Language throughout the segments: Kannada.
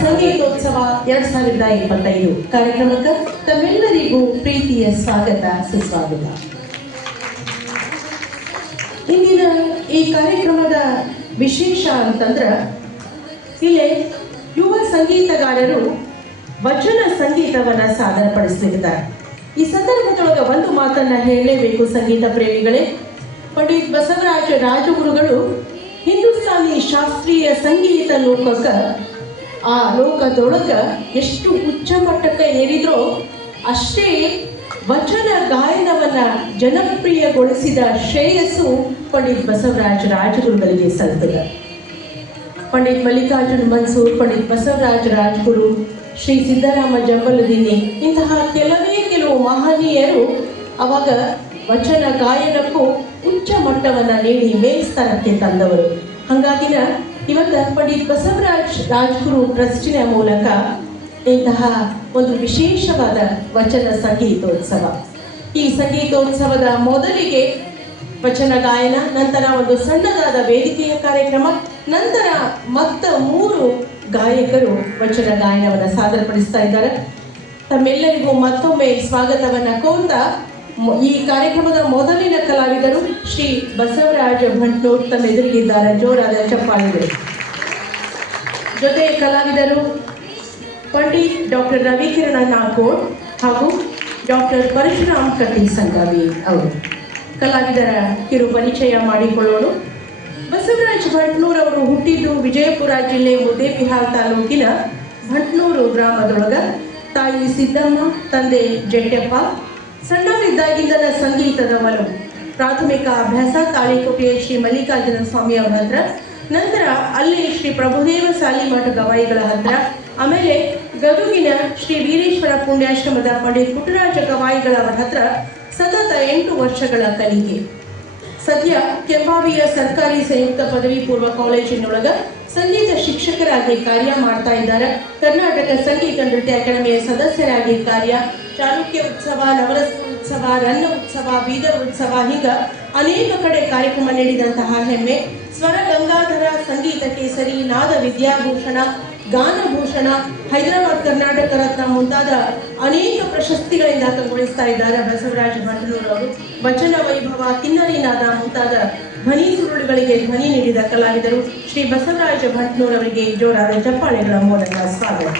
ಸಂಗೀತೋತ್ಸವ 2025 ಕಾರ್ಯಕ್ರಮಕ್ಕೆ ತಮ್ಮೆಲ್ಲರಿಗೂ ಪ್ರೀತಿಯ ಸ್ವಾಗತ ಸುಸ್ವಾಗತ. ಇಂದಿನ ಈ ಕಾರ್ಯಕ್ರಮದ ವಿಶೇಷ ಅಂತಂದ್ರೆ ಇಲ್ಲಿ ಯುವ ಸಂಗೀತಗಾರರು ವಚನ ಸಂಗೀತವನ್ನ ಸಾದರಪಡಿಸಲಿದ್ದಾರೆ. ಈ ಸಂದರ್ಭದೊಳಗೆ ಒಂದು ಮಾತನ್ನ ಹೇಳಲೇಬೇಕು ಸಂಗೀತ ಪ್ರೇಮಿಗಳೇ. ಪಂಡಿತ್ ಬಸವರಾಜ ರಾಜಗುರುಗಳು ಹಿಂದೂಸ್ತಾನಿ ಶಾಸ್ತ್ರೀಯ ಸಂಗೀತ ಲೋಕಕ್ಕೆ ಆ ಲೋಕದೊಳಗೆ ಎಷ್ಟು ಉಚ್ಚ ಮಟ್ಟಕ್ಕೆ ಏರಿದ್ರೋ ಅಷ್ಟೇ ವಚನ ಗಾಯನವನ್ನ ಜನಪ್ರಿಯಗೊಳಿಸಿದ ಶ್ರೇಯಸ್ಸು ಪಂಡಿತ್ ಬಸವರಾಜ ರಾಜಗುರುಗಳಿಗೆ ಸಲ್ತದೆ. ಪಂಡಿತ್ ಮಲ್ಲಿಕಾರ್ಜುನ್ ಮನ್ಸೂರ್, ಪಂಡಿತ್ ಬಸವರಾಜ ರಾಜಗುರು, ಶ್ರೀ ಸಿದ್ದರಾಮ ಜಂಬಲದಿನ್ನಿ ಇಂತಹ ಕೆಲವು ಮಹನೀಯರು ಅವಾಗ ವಚನ ಗಾಯನಕ್ಕೂ ಉಚ್ಚ ಮಟ್ಟವನ್ನು ನೀಡಿ ಮೇಲ್ಸ್ತರಕ್ಕೆ ತಂದವರು. ಹಾಗಾಗಿನ ಇವತ್ತು ಪಂಡಿತ್ ಬಸವರಾಜ್ ರಾಜಗುರು ಟ್ರಸ್ಟಿನ ಮೂಲಕ ಇಂತಹ ಒಂದು ವಿಶೇಷವಾದ ವಚನ ಸಂಗೀತೋತ್ಸವ. ಈ ಸಂಗೀತೋತ್ಸವದ ಮೊದಲಿಗೆ ವಚನ ಗಾಯನ, ನಂತರ ಒಂದು ಸಣ್ಣದಾದ ವೇದಿಕೆಯ ಕಾರ್ಯಕ್ರಮ, ನಂತರ ಮತ್ತ 3 ಗಾಯಕರು ವಚನ ಗಾಯನವನ್ನು ಸಾದರಪಡಿಸ್ತಾ ಇದ್ದಾರೆ. ತಮ್ಮೆಲ್ಲರಿಗೂ ಮತ್ತೊಮ್ಮೆ ಸ್ವಾಗತವನ್ನು ಕೋರ್ತಾ ಈ ಕಾರ್ಯಕ್ರಮದ ಮೊದಲಿನ ಕಲಾವಿದರು ಶ್ರೀ ಬಸವರಾಜ ಭಂಟ್ನೂರ್ ತಮ್ಮ ಎದುರಿಗಿದ್ದಾರೆ. ಜೋರಾದ ಚಪ್ಪಾಳೆಗಳು. ಜೊತೆ ಕಲಾವಿದರು ಪಂಡಿತ್ ಡಾಕ್ಟರ್ ರವಿಕಿರಣ ನಾಗೋಡ್ ಹಾಗೂ ಡಾಕ್ಟರ್ ಪರಶುರಾಮ್ ಕಟ್ಟಿ ಸಂಗಾವಿ ಅವರು. ಕಲಾವಿದರ ಕಿರು ಪರಿಚಯ ಮಾಡಿಕೊಳ್ಳೋಣ. ಬಸವರಾಜ ಭಂಟ್ನೂರ್ ಅವರು ಹುಟ್ಟಿದ್ದು ವಿಜಯಪುರ ಜಿಲ್ಲೆ ಮುದ್ದೇಬಿಹಾಳ್ ತಾಲೂಕಿನ ಭಂಟ್ನೂರು ಗ್ರಾಮದೊಳಗ. ತಾಯಿ ಸಿದ್ದಮ್ಮ, ತಂದೆ ಜಡ್ಯಪ್ಪ. ಸಣ್ಣವರಿದ್ದಾಗಿಂದಲ ಸಂಗೀತದ ಒಲವು. ಪ್ರಾಥಮಿಕ ಅಭ್ಯಾಸ ತಾಳಿಕೋಟೆಯ ಶ್ರೀ ಮಲ್ಲಿಕಾರ್ಜುನ ಸ್ವಾಮಿ ಅವರ ಹತ್ರ, ನಂತರ ಅಲ್ಲಿ ಶ್ರೀ ಪ್ರಭುದೇವ ಸಾಲಿಮಠ ಗವಾಯಿಗಳ ಹತ್ರ, ಆಮೇಲೆ ಗದುಗಿನ ಶ್ರೀ ವೀರೇಶ್ವರ ಪುಣ್ಯಾಶ್ರಮದ ಪಂಡಿತ್ ಪುಟ್ಟರಾಜ ಗವಾಯಿಗಳ ಹತ್ರ ಸತತ 8 ವರ್ಷಗಳ ಕಲಿಕೆ. ಸದ್ಯ ಕೆಂಬಾವಿಯ ಸರ್ಕಾರಿ ಸಂಯುಕ್ತ ಪದವಿ ಪೂರ್ವ ಕಾಲೇಜಿನೊಳಗ ಸಂಗೀತ ಶಿಕ್ಷಕರಾಗಿ ಕಾರ್ಯ ಮಾಡ್ತಾ ಇದ್ದಾರೆ. ಕರ್ನಾಟಕ ಸಂಗೀತ ನೃತ್ಯ ಅಕಾಡೆಮಿಯ ಸದಸ್ಯರಾಗಿ ಕಾರ್ಯ. ಚಾಲುಕ್ಯ ಉತ್ಸವ, ನವರಸ ಉತ್ಸವ, ರನ್ನ ಉತ್ಸವ, ಬೀದರ್ ಉತ್ಸವ ಹೀಗ ಅನೇಕ ಕಡೆ ಕಾರ್ಯಕ್ರಮ ನೀಡಿದಂತಹ ಹೆಮ್ಮೆ. ಸ್ವರ ಗಂಗಾಧರ, ಸಂಗೀತ ಕೇಸರಿ, ನಾದ ವಿದ್ಯಾಭೂಷಣ, ಗಾನಭೂಷಣ, ಹೈದರಾಬಾದ್ ಕರ್ನಾಟಕ ರತ್ನ ಮುಂತಾದ ಅನೇಕ ಪ್ರಶಸ್ತಿಗಳಿಂದ ಕಂಗೊಳಿಸ್ತಾ ಇದ್ದಾರೆ ಬಸವರಾಜ ಭಂಟ್ನೂರ್ ಅವರು. ವಚನ ವೈಭವ, ಕಿನ್ನರಿ ನಾದ ಮುಂತಾದ ಧ್ವನಿ ಸುರುಳುಗಳಿಗೆ ಧ್ವನಿ ನೀಡಿದ ಕಲಾವಿದರು ಶ್ರೀ ಬಸವರಾಜ ಭಂಟ್ನೂರ್ ಅವರಿಗೆ ಜೋರಾದ ಚಪ್ಪಾಳೆಗಳ ಮೂಲಕ ಸ್ವಾಗತ.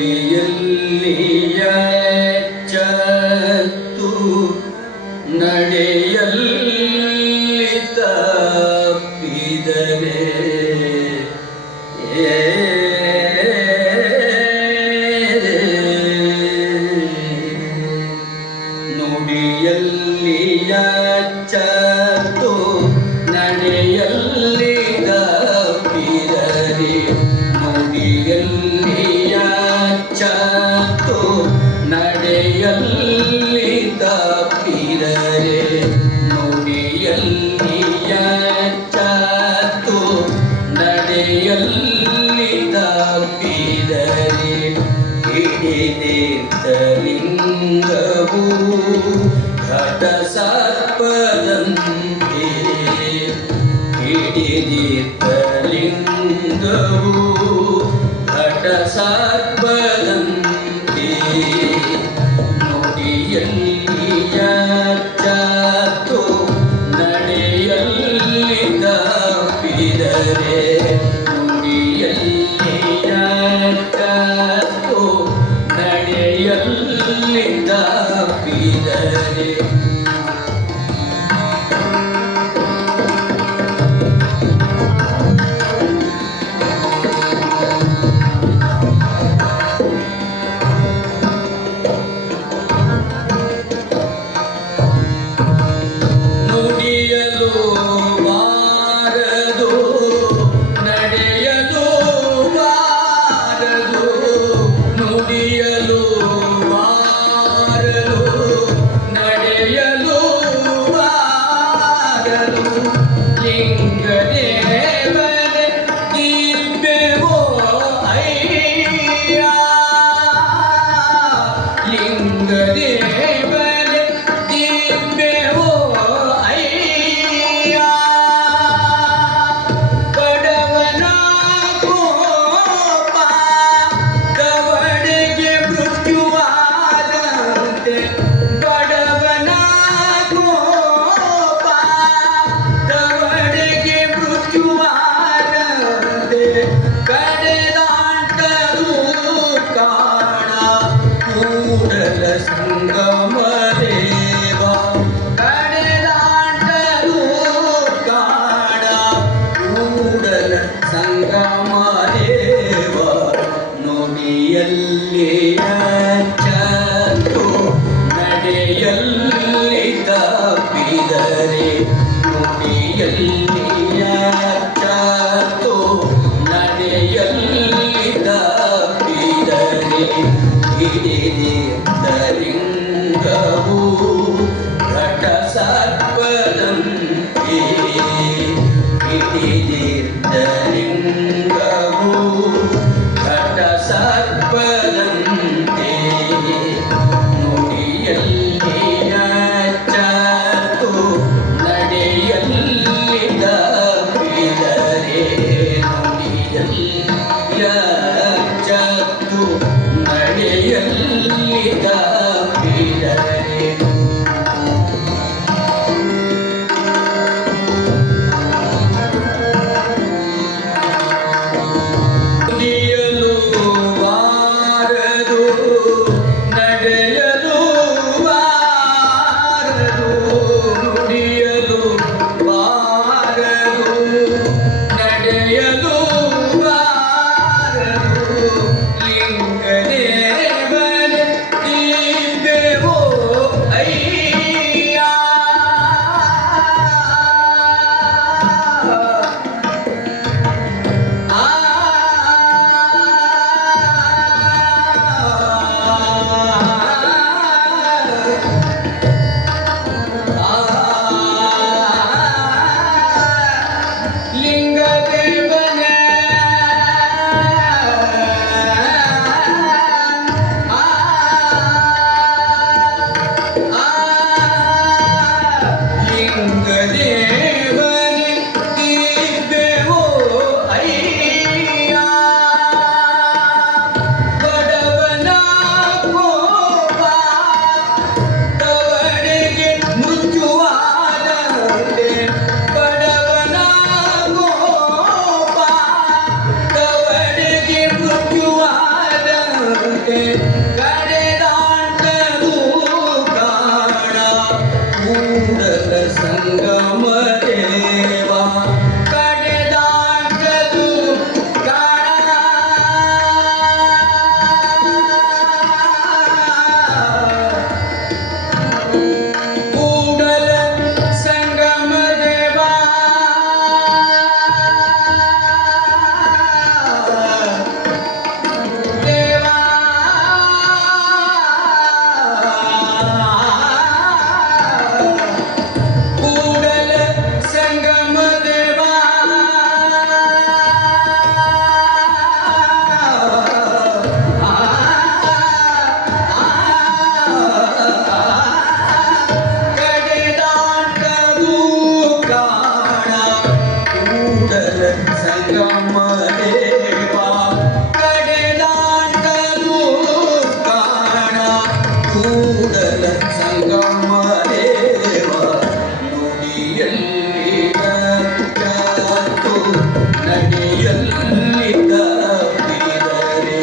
ನುಡಿಯಲ್ಲಿಯ ಚತ್ತು ನಡೆಯಲ್ಲಿ ತಪ್ಪಿದರೆ ನುಡಿಯಲ್ಲಿಯ ಚತ್ತು ನಡೆಯಲ್ಲಿ ತಪ್ಪಿದರೆ ನುಡಿಯಲ್ಲಿಯ ಚತ್ತು ನಡೆಯಲ್ಲಿ ಲಿಂಗವು ಘಟ ಸರ್ಪದಂತೆ ಹಿಡಿದಿದ್ದ ಲಿಂಗವು ಘಟ ಸರ್ಪದಂತೆ ನುಡಿಯಲ್ಲಿ ಚಾತು ನಡೆಯಲ್ಲಿ ತಪ್ಪಿದರೆ ನುಡಿಯಲ್ಲಿ ಚಾತು ನಡೆಯಲ್ಲಿ ತಪ್ಪಿದರೆ ನುಡಿಯಲು ಬಾರದು ನಡೆಯಲು ಬಾರದು ನುಡಿಯಲು ಬಾರದು ನಡೆಯಲು ಬಾರದು ಲಿಂಗದೇವನೇ ದಿವ್ಯವೋ ಅಯ್ಯ ಲಿಂಗದೇವನೇ ದಿವ್ಯವೋ ಅಯ್ಯ ಬಡವನ ಕೋಪ ಕವಡೆಗೆ ಮೃತ್ಯುವಾದಂತೆ ಬಡವನ ಕೋಪ ಕವಡೆಗೆ ಮೃತ್ಯುವಾದಂತೆ ಕಡೆದಾಂಟರು ಕಾಣ ಕೂಡಲ ಸಂಗ ಕೂದಲ ಸಂಗಮರೇವ ನುಡಿಯಲ್ಲಿ ಚಾತು ನಡೆಯಲ್ಲಿ ತಪ್ಪಿದರೆ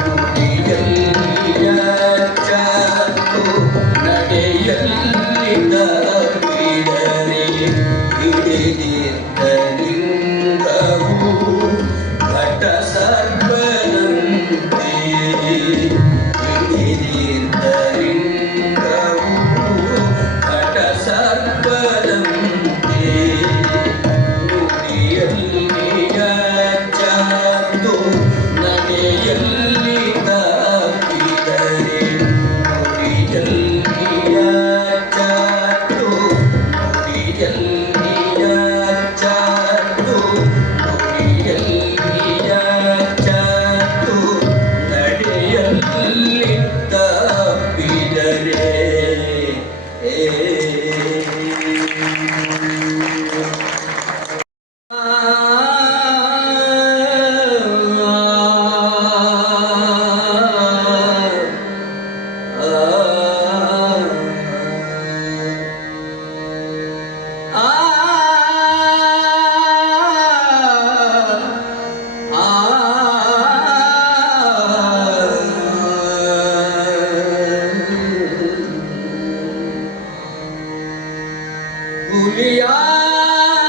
ನುಡಿಯಲ್ಲಿ ಚಾತು ನಡೆಯಲ್ಲಿ ತಪ್ಪಿದರೆ ಹಿಡಿದಿದ್ದ ಲಿಂಗವು ಘಟ ಸರ್ಪದಂತೆ ಹಿಡಿದಿದ್ದ ಲಿಂಗವು ಘಟ ಸರ್ಪದಂತೆ ನುಡಿಯಲ್ಲಿ ಚಾತು ನಡೆಯಲ್ಲಿ ತಪ್ಪಿದರೆ ನುಡಿಯಲ್ಲಿ ಚಾತು ನುಡಿಯಲ್ಲಿ ಚಾತು ನುಡಿಯಲ್ಲಿ ಚಾತು ನಡೆಯಲ್ಲಿ ತಪ್ಪಿದರೆ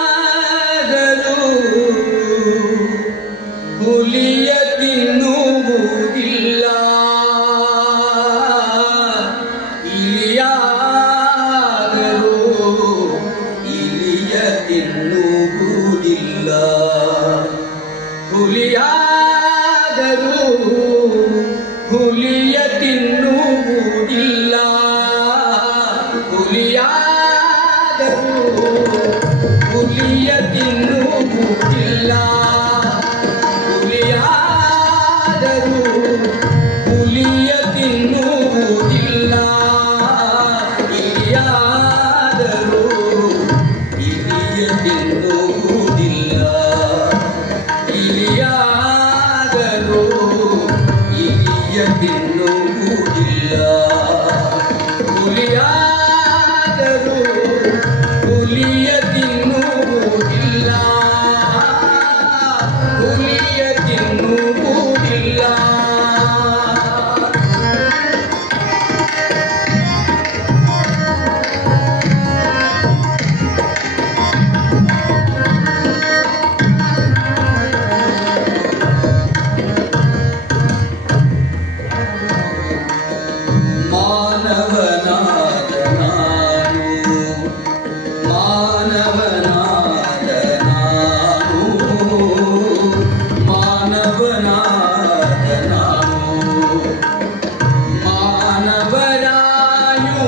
ಹುಲಿಯಾದರೂ ಹುಲಿಯ ತಿನ್ನುವುದಿಲ್ಲ ಇಲಿಯಾದರೂ ಇಲಿಯ ತಿನ್ನುವುದಿಲ್ಲ ಹುಲಿಯಾದರೂ ಹುಲಿಯ ತಿನ್ನುವುದಿಲ್ಲ ಹುಲಿಯಾದರೂ ಹುಲಿಯ ತಿನ್ನುವುದಿಲ್ಲ ಹುಲಿಯಾದರೂ ಹುಲಿಯ ತಿನ್ನುವುದಿಲ್ಲ ಇಲಿಯಾದರೂ ಇಲಿಯ ತಿನ್ನುವುದಿಲ್ಲ ಇಲಿಯಾದರೂ ಇಲಿಯ ತಿನ್ನುವುದಿಲ್ಲ ಹುಲಿಯಾದರೂ ಹುಲಿಯ ತಿನ್ನುವುದಿಲ್ಲ ಹುಲಿಯ ತಿನ್ನುವುದಿಲ್ಲ ಮಾನವನಾದ ನಾನು ಮಾನವನಾದ ನಾನು ಮಾನವನಾದ ನಾನು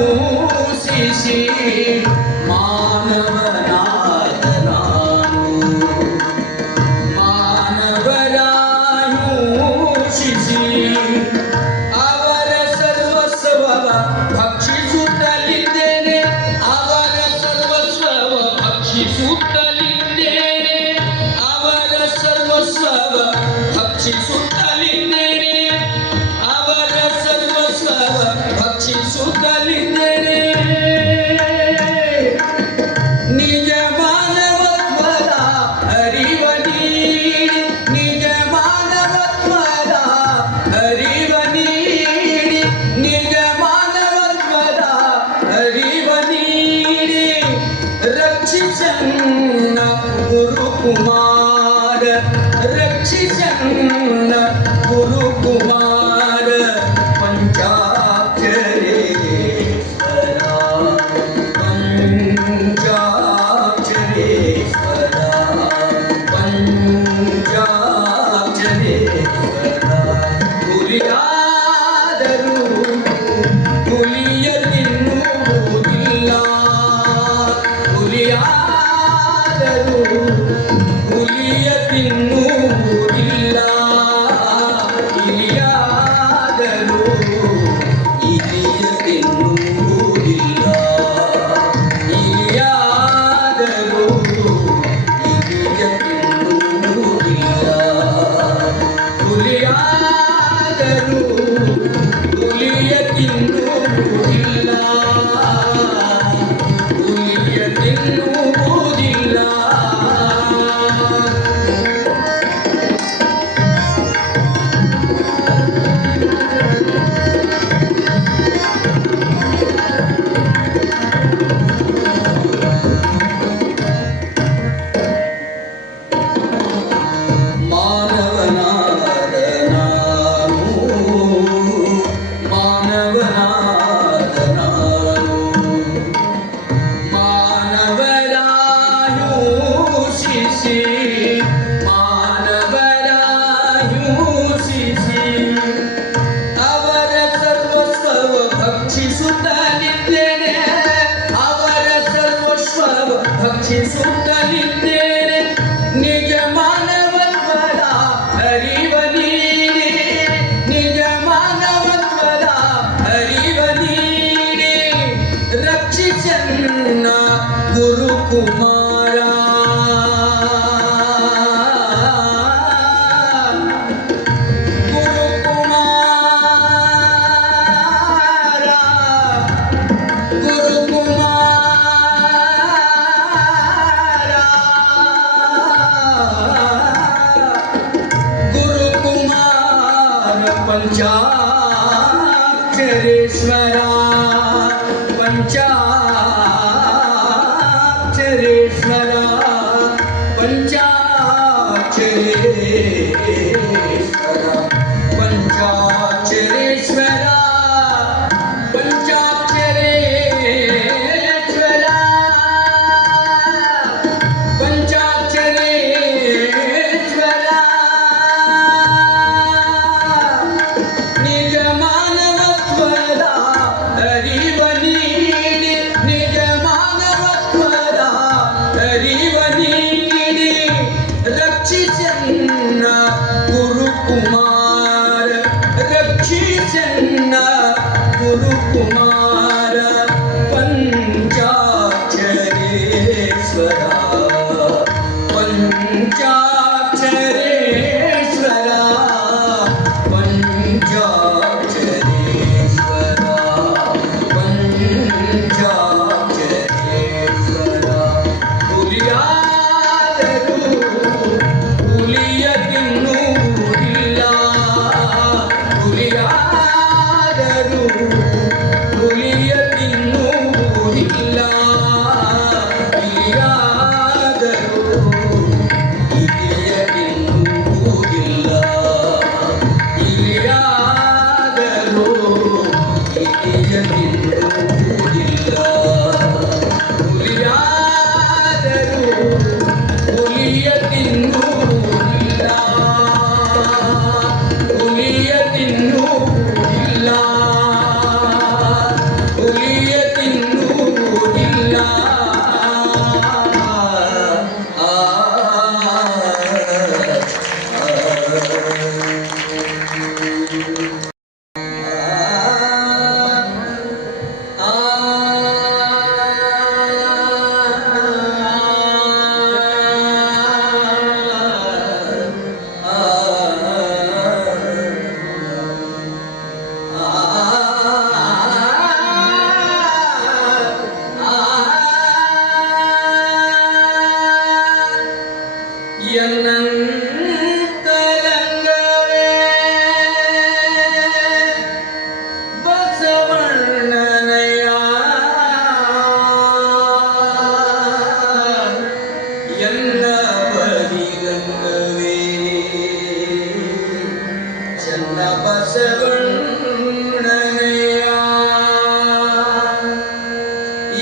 ಮಾನವರಾಯೂಸಿಸಿ ಮಾನವನಾದ ನಾನು ಮಾನವರಾಯೂಸಿಸಿ ಅವರ ಸರ್ವಸ್ವವ ಭಕ್ಷಿಸುತ್ತಲಿದ್ದೇನೆ ಅವರ ಸರ್ವಸ್ವವ ಭಕ್ಷಿಸುತ್ತಲಿದ್ದೇನೆ ಅವರ ಸರ್ವಸ್ವವ ಭಕ್ಷಿಸುತ್ತಲಿದ್ದೇನೆ ಅವರ ಸರ್ವಸ್ವವ ಭಕ್ಷಿಸುತ್ತಲಿದ್ದೇನೆ ನಿಜ ಮಾನವತ್ವದ ಅರಿವ ನೀಡಿ ನಿಜ ಮಾನವತ್ವದ ಅರಿವ ನೀಡಿ ನಿಜ ಮಾನವತ್ವದ ಅರಿವ ನೀಡಿ ರಕ್ಷಿಸನ್ನ ಗುರುಕುಮಾರ ರಕ್ಷಿಸನ್ನ ಗುರುಕುಮಾರ ಪಂಚಾಕ್ಷರೇಶ್ವರ ಪಂಚಾಕ್ಷರೇಶ್ವರ ಪಂಚಾಕ್ಷರೇಶ್ವರ ಹುಲಿಯಾದರೂ ಹುಲಿಯ ತಿನ್ನುವುದಿಲ್ಲ ಹುಲಿಯಾದರೂ ಹುಲಿಯ ತಿನ್ನುವುದಿಲ್ಲ ಇಲಿಯಾದರೂ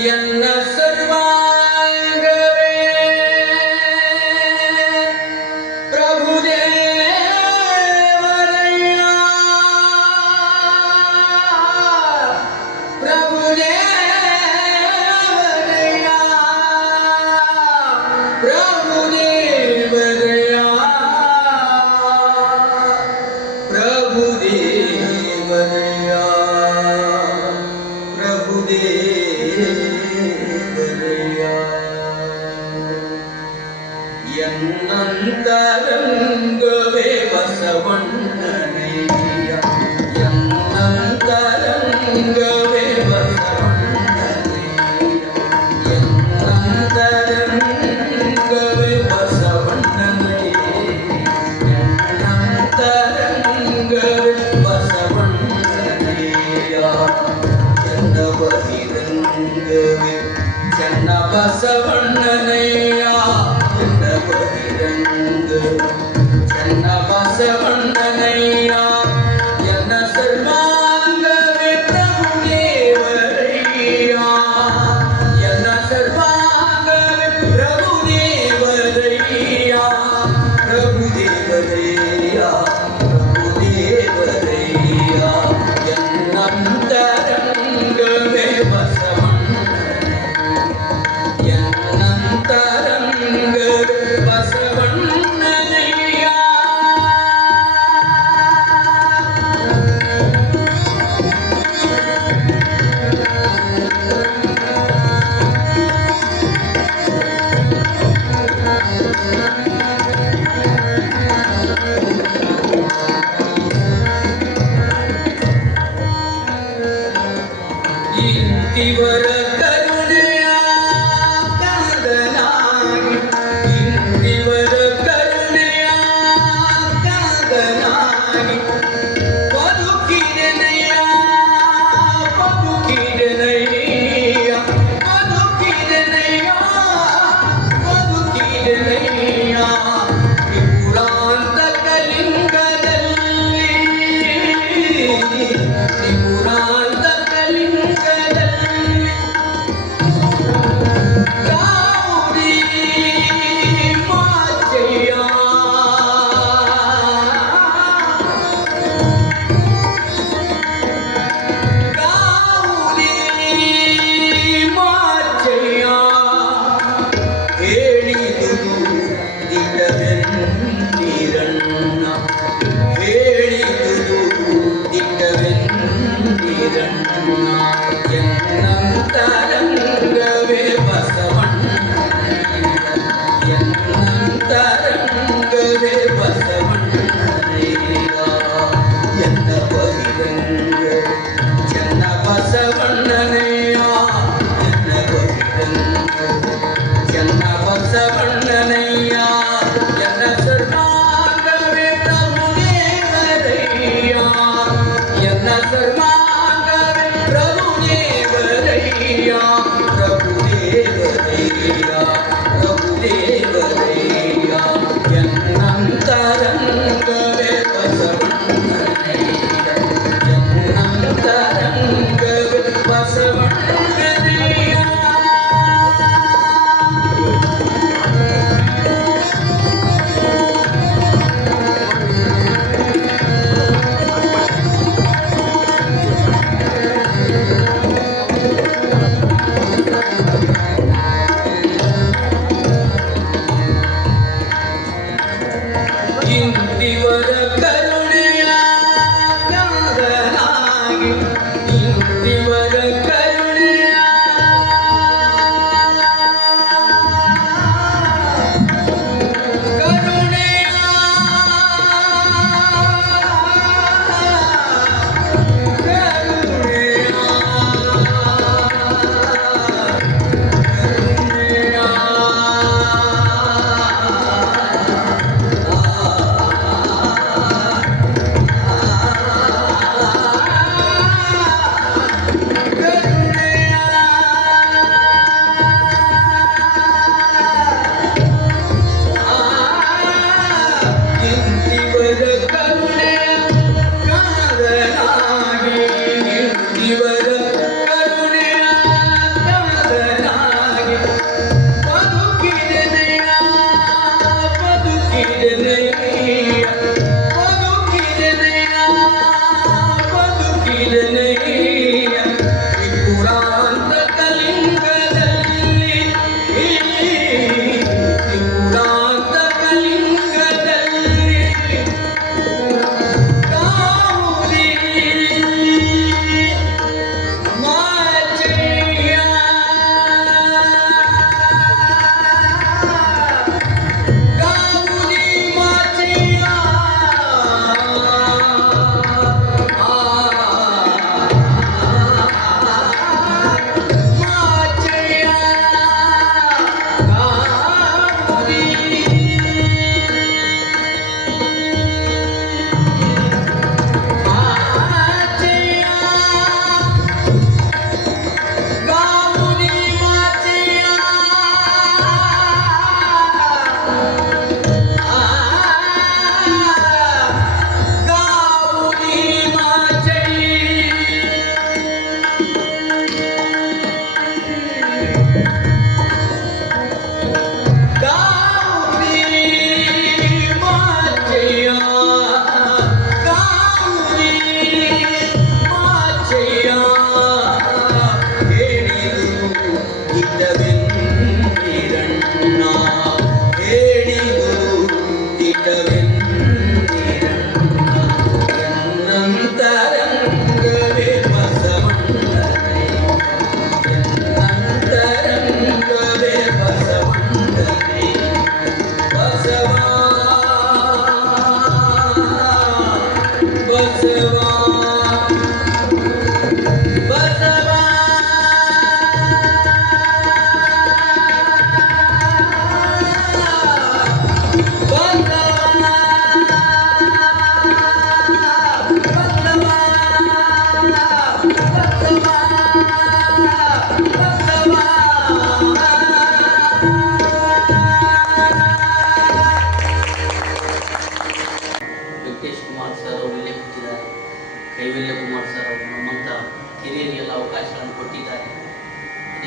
ಎನ್ನ ಸರ್ವಾಂಗವೇ ಪ್ರಭುದೇವರಯ್ಯ ಪ್ರಭುದೇವರಯ್ಯ ಪ್ರಭುದೇವರಯ್ಯ ಪ್ರಭುದೇವರಯ್ಯ ಪ್ರಭುದೇವರಯ್ಯ ಎನ್ನಂತರಂಗವೇ ಬಸವಣ್ಣನಯ್ಯ ಎನ್ನಂತರಂಗವೇ ಬಸವಣ್ಣನಯ್ಯ ಎನ್ನಂತರಂಗವೇ ಬಸವಣ್ಣನಯ್ಯ ಎನ್ನಂತರಂಗವೇ ಬಸವಣ್ಣನಯ್ಯ ಎನ್ನ ಬಹಿರಂಗವೇ ಚೆನ್ನ ಬಸವಣ್ಣನಯ್ಯ ಎನ್ನ ಬಹಿರಂಗ ಚೆನ್ನ ಬಸವಣ್ಣನಯ್ಯ ಎನ್ನ ಸರ್ವಾಂಗವೇ ಪ್ರಭುದೇವರಯ್ಯ ಎನ್ನ ಸರ್ವಾಂಗವೇ ಪ್ರಭುದೇವರಯ್ಯ ಪ್ರಭುದೇವರಯ್ಯ ಪ್ರಭುದೇವರಯ್ಯ ಎನ್ನಂತರಂಗವೇ ಬಸವಣ್ಣನಯ್ಯ ಎನ್ನಂತರಂಗವೇ ಬಸವಣ್ಣನಯ್ಯ ಇಂತಿವರ ಕರುಣೆಯ ಕಾದನಾಗಿ ಇಂತಿವರ ಕರುಣೆಯ ಕಾದನಾಗಿ ಬದುಕಿದೆನಯ್ಯ ಬದುಕಿದೆನಯ್ಯ ಬದುಕಿದೆನಯ್ಯ ಬದುಕಿದೆನಯ್ಯ ತ್ರಿಪುರಾಂತ ಕಲಿಂಗದಲ್ಲಿ ತ್ರಿಪುರಾಂತ ಕಲಿಂಗದಲ್ಲಿ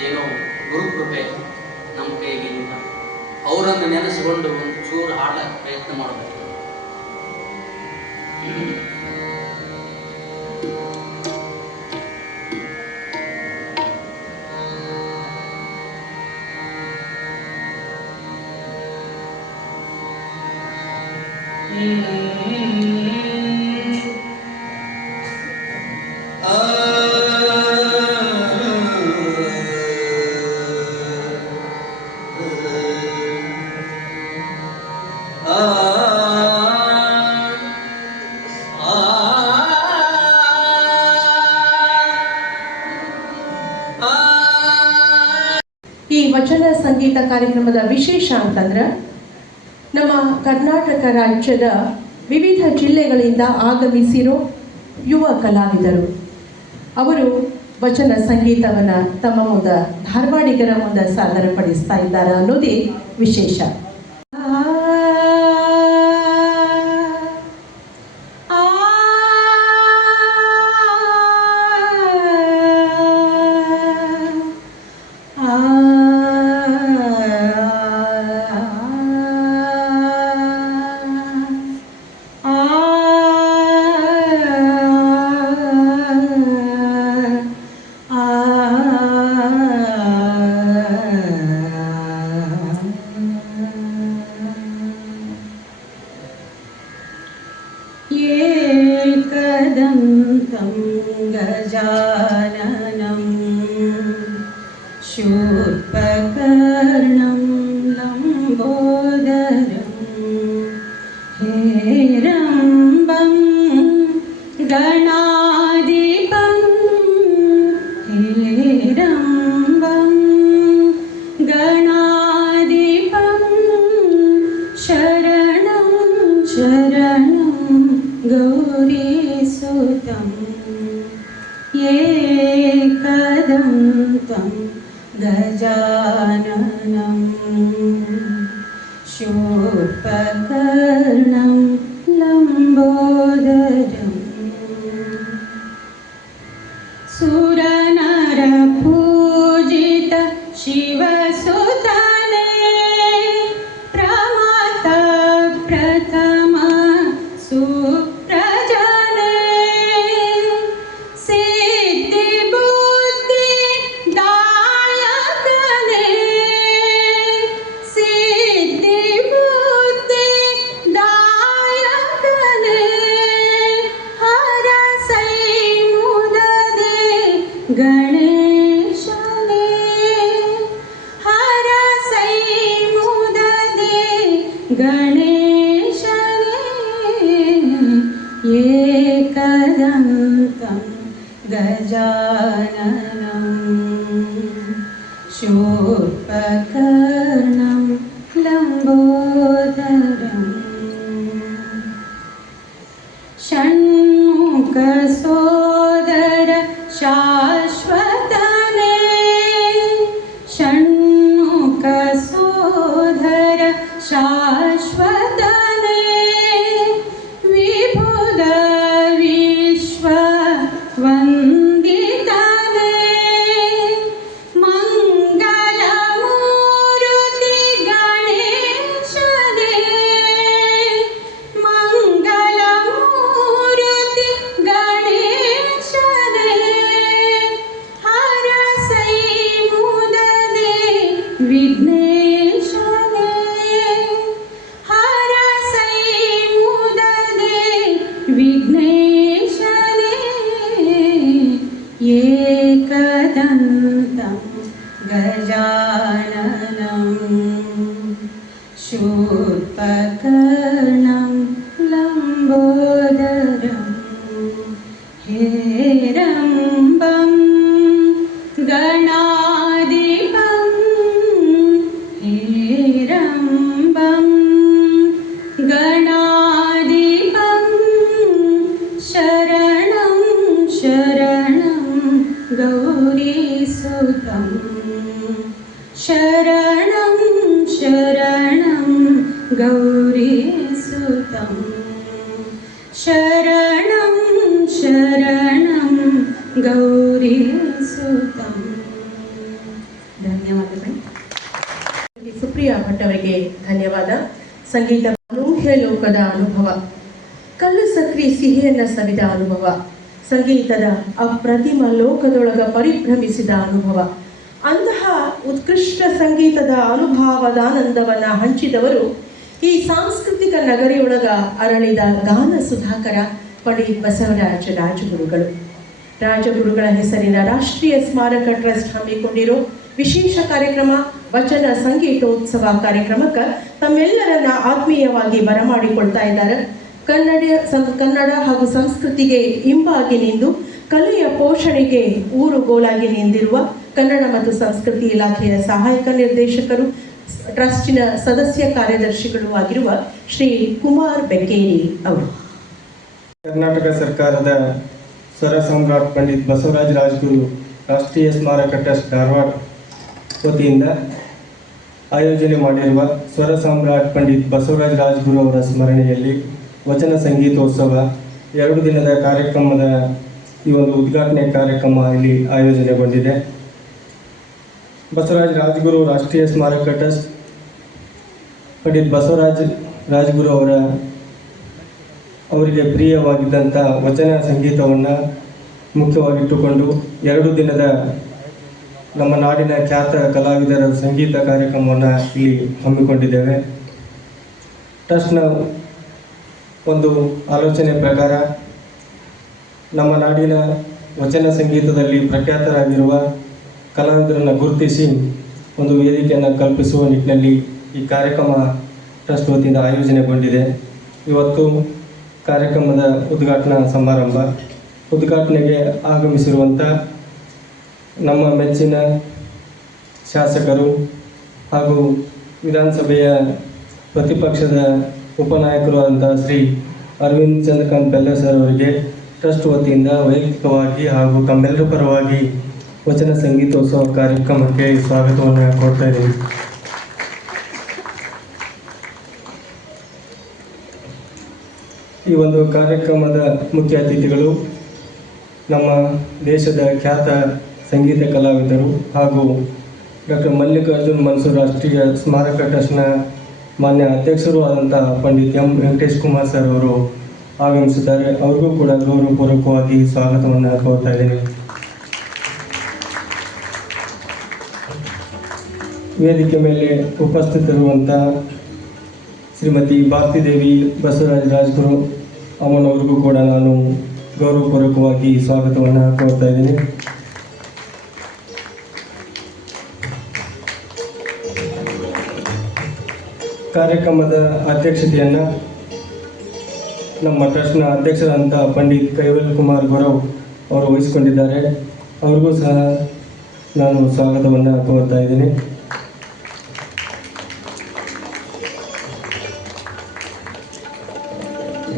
ಏನೋ ಗುರುಕೃಪೆ ನಮ್ಮ ಕೈಗೆ ಇಲ್ಲ. ಅವರನ್ನು ನೆನೆಸಿಕೊಂಡು ಒಂದು ಚೂರು ಹಾಡಕ್ಕೆ ಪ್ರಯತ್ನ ಮಾಡಬೇಕು. ಈ ವಚನ ಸಂಗೀತ ಕಾರ್ಯಕ್ರಮದ ವಿಶೇಷ ಅಂತಂದ್ರೆ ನಮ್ಮ ಕರ್ನಾಟಕ ರಾಜ್ಯದ ವಿವಿಧ ಜಿಲ್ಲೆಗಳಿಂದ ಆಗಮಿಸಿರೋ ಯುವ ಕಲಾವಿದರು ಅವರು ವಚನ ಸಂಗೀತವನ್ನು ತಮ್ಮ ಮುಂದೆ ಧಾರವಾಡಿಗರ ಮುಂದೆ ಸಾದರಪಡಿಸ್ತಾ ಇದ್ದಾರೆ ಅನ್ನೋದೇ ವಿಶೇಷ. एकदन्तं गजाननं शूर्पकर्णं लम्बोदरं हेरम्बं गणाधिपं हेरम्बं गणाधिपं शरणं शरणं गौरीसुतं एकदन्तं गजाननं शूर्पकर्णं लम्बोदरं सुरनरपूजित शिवसुतने प्रमथ प्रथम सुप्रजने सिद्धिबुद्धि दायकने सिद्धिबुद्धि दायकने हरसैमुददे गणेशने हरसैमुददे गणेशने एकदन्तं गजाननं शूर्पकर्णं लम्बोदरं षण्मुखसोदर शाश्वतने षण्मुखसोदर शाश्वतने विभुद विश्ववन्दितने मङ्गलमूर्ति गणेशने मङ्गलमूर्ति गणेशने हरसैमुददे विघ्नेशने हरसैमुददे विघ्नेशने एकदन्तं गजाननं शूर्पकर्णं लम्बोदरं हेरम्बं गणाधिपं हेरम्बं गणाधिपं शरणं शरणं गौरीसुतं शरणं शरणं गौरीसुतं शरणं शरणं गौरीसुतं ಧನ್ಯವಾದಗಳು. ಸುಪ್ರಿಯಾ ಭಟ್ ಅವರಿಗೆ ಧನ್ಯವಾದ. ಸಂಗೀತ ಅನೂಹ್ಯ ಲೋಕದ ಅನುಭವ, ಕಲ್ಲು ಸಕ್ರಿ ಸಿಹಿಯನ್ನ ಸವಿದ ಅನುಭವ, ಸಂಗೀತದ ಅಪ್ರತಿಮ ಲೋಕದೊಳಗ ಪರಿಭ್ರಮಿಸಿದ ಅನುಭವ. ಅಂತಹ ಉತ್ಕೃಷ್ಟ ಸಂಗೀತದ ಅನುಭವದಾನಂದವನ್ನು ಹಂಚಿದವರು ಈ ಸಾಂಸ್ಕೃತಿಕ ನಗರಿಯೊಳಗ ಅರಳಿದ ಗಾನ ಸುಧಾಕರ ಪಂಡಿತ್ ಬಸವರಾಜ ರಾಜಗುರುಗಳು. ರಾಜಗುರುಗಳ ಹೆಸರಿನ ರಾಷ್ಟ್ರೀಯ ಸ್ಮಾರಕ ಟ್ರಸ್ಟ್ ಹಮ್ಮಿಕೊಂಡಿರೋ ವಿಶೇಷ ಕಾರ್ಯಕ್ರಮ ವಚನ ಸಂಗೀತೋತ್ಸವ ಕಾರ್ಯಕ್ರಮಕ್ಕೆ ತಮ್ಮೆಲ್ಲರನ್ನ ಆತ್ಮೀಯವಾಗಿ ಬರಮಾಡಿಕೊಳ್ತಾ ಇದ್ದಾರೆ. ಕನ್ನಡ ಹಾಗೂ ಸಂಸ್ಕೃತಿಗೆ ಇಂಬಾಗಿ ನಿಂದು ಕಲೆಯ ಪೋಷಣೆಗೆ ಊರುಗೋಲಾಗಿ ನಿಂದಿರುವ ಕನ್ನಡ ಮತ್ತು ಸಂಸ್ಕೃತಿ ಇಲಾಖೆಯ ಸಹಾಯಕ ನಿರ್ದೇಶಕರು, ಟ್ರಸ್ಟಿನ ಸದಸ್ಯ ಕಾರ್ಯದರ್ಶಿಗಳು ಆಗಿರುವ ಶ್ರೀ ಕುಮಾರ್ ಬೆಕ್ಕೇರಿ ಅವರು. ಕರ್ನಾಟಕ ಸರ್ಕಾರದ ಸ್ವರ ಸಾಮ್ರಾಟ್ ಪಂಡಿತ್ ಬಸವರಾಜ ರಾಜಗುರು ರಾಷ್ಟ್ರೀಯ ಸ್ಮಾರಕ ಟ್ರಸ್ಟ್ ಧಾರವಾಡ ವತಿಯಿಂದ ಆಯೋಜನೆ ಮಾಡಿರುವ ಸ್ವರ ಸಾಮ್ರಾಟ್ ಪಂಡಿತ್ ಬಸವರಾಜ ರಾಜಗುರು ಅವರ ಸ್ಮರಣೆಯಲ್ಲಿ ವಚನ ಸಂಗೀತೋತ್ಸವ 2 ದಿನದ ಕಾರ್ಯಕ್ರಮದ ಈ ಒಂದು ಉದ್ಘಾಟನೆ ಕಾರ್ಯಕ್ರಮ ಇಲ್ಲಿ ಆಯೋಜನೆಗೊಂಡಿದೆ. ಬಸವರಾಜ ರಾಜಗುರು ರಾಷ್ಟ್ರೀಯ ಸ್ಮಾರಕ ಟ್ರಸ್ಟ್ ಪಂಡಿತ್ ಬಸವರಾಜ ರಾಜಗುರು ಅವರಿಗೆ ಪ್ರಿಯವಾಗಿದ್ದಂಥ ವಚನ ಸಂಗೀತವನ್ನು ಮುಖ್ಯವಾಗಿಟ್ಟುಕೊಂಡು 2 ದಿನದ ನಮ್ಮ ನಾಡಿನ ಖ್ಯಾತ ಕಲಾವಿದರ ಸಂಗೀತ ಕಾರ್ಯಕ್ರಮವನ್ನು ಇಲ್ಲಿ ಹಮ್ಮಿಕೊಂಡಿದ್ದೇವೆ. ಟ್ರಸ್ಟ್ನ ಒಂದು ಆಲೋಚನೆ ಪ್ರಕಾರ ನಮ್ಮ ನಾಡಿನ ವಚನ ಸಂಗೀತದಲ್ಲಿ ಪ್ರಖ್ಯಾತರಾಗಿರುವ ಕಲಾವಿದರನ್ನು ಗುರುತಿಸಿ ಒಂದು ವೇದಿಕೆಯನ್ನು ಕಲ್ಪಿಸುವ ನಿಟ್ಟಿನಲ್ಲಿ ಈ ಕಾರ್ಯಕ್ರಮ ಟ್ರಸ್ಟ್ ವತಿಯಿಂದ ಆಯೋಜನೆಗೊಂಡಿದೆ. ಇವತ್ತು ಕಾರ್ಯಕ್ರಮದ ಉದ್ಘಾಟನಾ ಸಮಾರಂಭ. ಉದ್ಘಾಟನೆಗೆ ಆಗಮಿಸಿರುವಂಥ ನಮ್ಮ ಮೆಚ್ಚಿನ ಶಾಸಕರು ಹಾಗೂ ವಿಧಾನಸಭೆಯ ಪ್ರತಿಪಕ್ಷದ ಉಪನಾಯಕರು ಆದಂಥ ಶ್ರೀ ಅರವಿಂದ್ ಚಂದ್ರಕಾಂತ್ ಬೆಲ್ಲ ಸರ್ ಅವರಿಗೆ ಟ್ರಸ್ಟ್ ವತಿಯಿಂದ ವೈಯಕ್ತಿಕವಾಗಿ ಹಾಗೂ ತಮ್ಮೆಲ್ಲರ ಪರವಾಗಿ ವಚನ ಸಂಗೀತೋತ್ಸವ ಕಾರ್ಯಕ್ರಮಕ್ಕೆ ಸ್ವಾಗತವನ್ನು ಕೊಡ್ತಾ ಇದ್ದೀವಿ. ಈ ಒಂದು ಕಾರ್ಯಕ್ರಮದ ಮುಖ್ಯ ಅತಿಥಿಗಳು ನಮ್ಮ ದೇಶದ ಖ್ಯಾತ ಸಂಗೀತ ಕಲಾವಿದರು ಹಾಗೂ ಡಾಕ್ಟರ್ ಮಲ್ಲಿಕಾರ್ಜುನ್ ಮನ್ಸೂರ್ ರಾಷ್ಟ್ರೀಯ ಸ್ಮಾರಕ ಟ್ರಸ್ಟ್ನ ಮಾನ್ಯ ಅಧ್ಯಕ್ಷರು ಆದಂಥ ಪಂಡಿತ್ ಎಂ ವೆಂಕಟೇಶ್ ಕುಮಾರ್ ಸರ್ ಅವರು ಆಗಮಿಸಿದ್ದಾರೆ. ಅವ್ರಿಗೂ ಕೂಡ ಗೌರವಪೂರ್ವಕವಾಗಿ ಸ್ವಾಗತವನ್ನು ಕೋರ್ತಾ ಇದ್ದೀನಿ. ವೇದಿಕೆ ಮೇಲೆ ಉಪಸ್ಥಿತರಿರುವಂಥ ಶ್ರೀಮತಿ ಭಾರತೀದೇವಿ ಬಸವರಾಜ ರಾಜಗುರು ಅಮ್ಮನವ್ರಿಗೂ ಕೂಡ ನಾನು ಗೌರವಪೂರ್ವಕವಾಗಿ ಸ್ವಾಗತವನ್ನು ಕೋರ್ತಾ ಇದ್ದೀನಿ. ಕಾರ್ಯಕ್ರಮದ ಅಧ್ಯಕ್ಷತೆಯನ್ನು ನಮ್ಮ ಟ್ರಸ್ಟ್ನ ಅಧ್ಯಕ್ಷರಾದಂಥ ಪಂಡಿತ್ ಕೈವಲ್ ಕುಮಾರ್ ಗೌರವ್ ಅವರು ವಹಿಸಿಕೊಂಡಿದ್ದಾರೆ. ಅವ್ರಿಗೂ ಸಹ ನಾನು ಸ್ವಾಗತವನ್ನು ಕೋರ್ತಾ ಇದ್ದೀನಿ.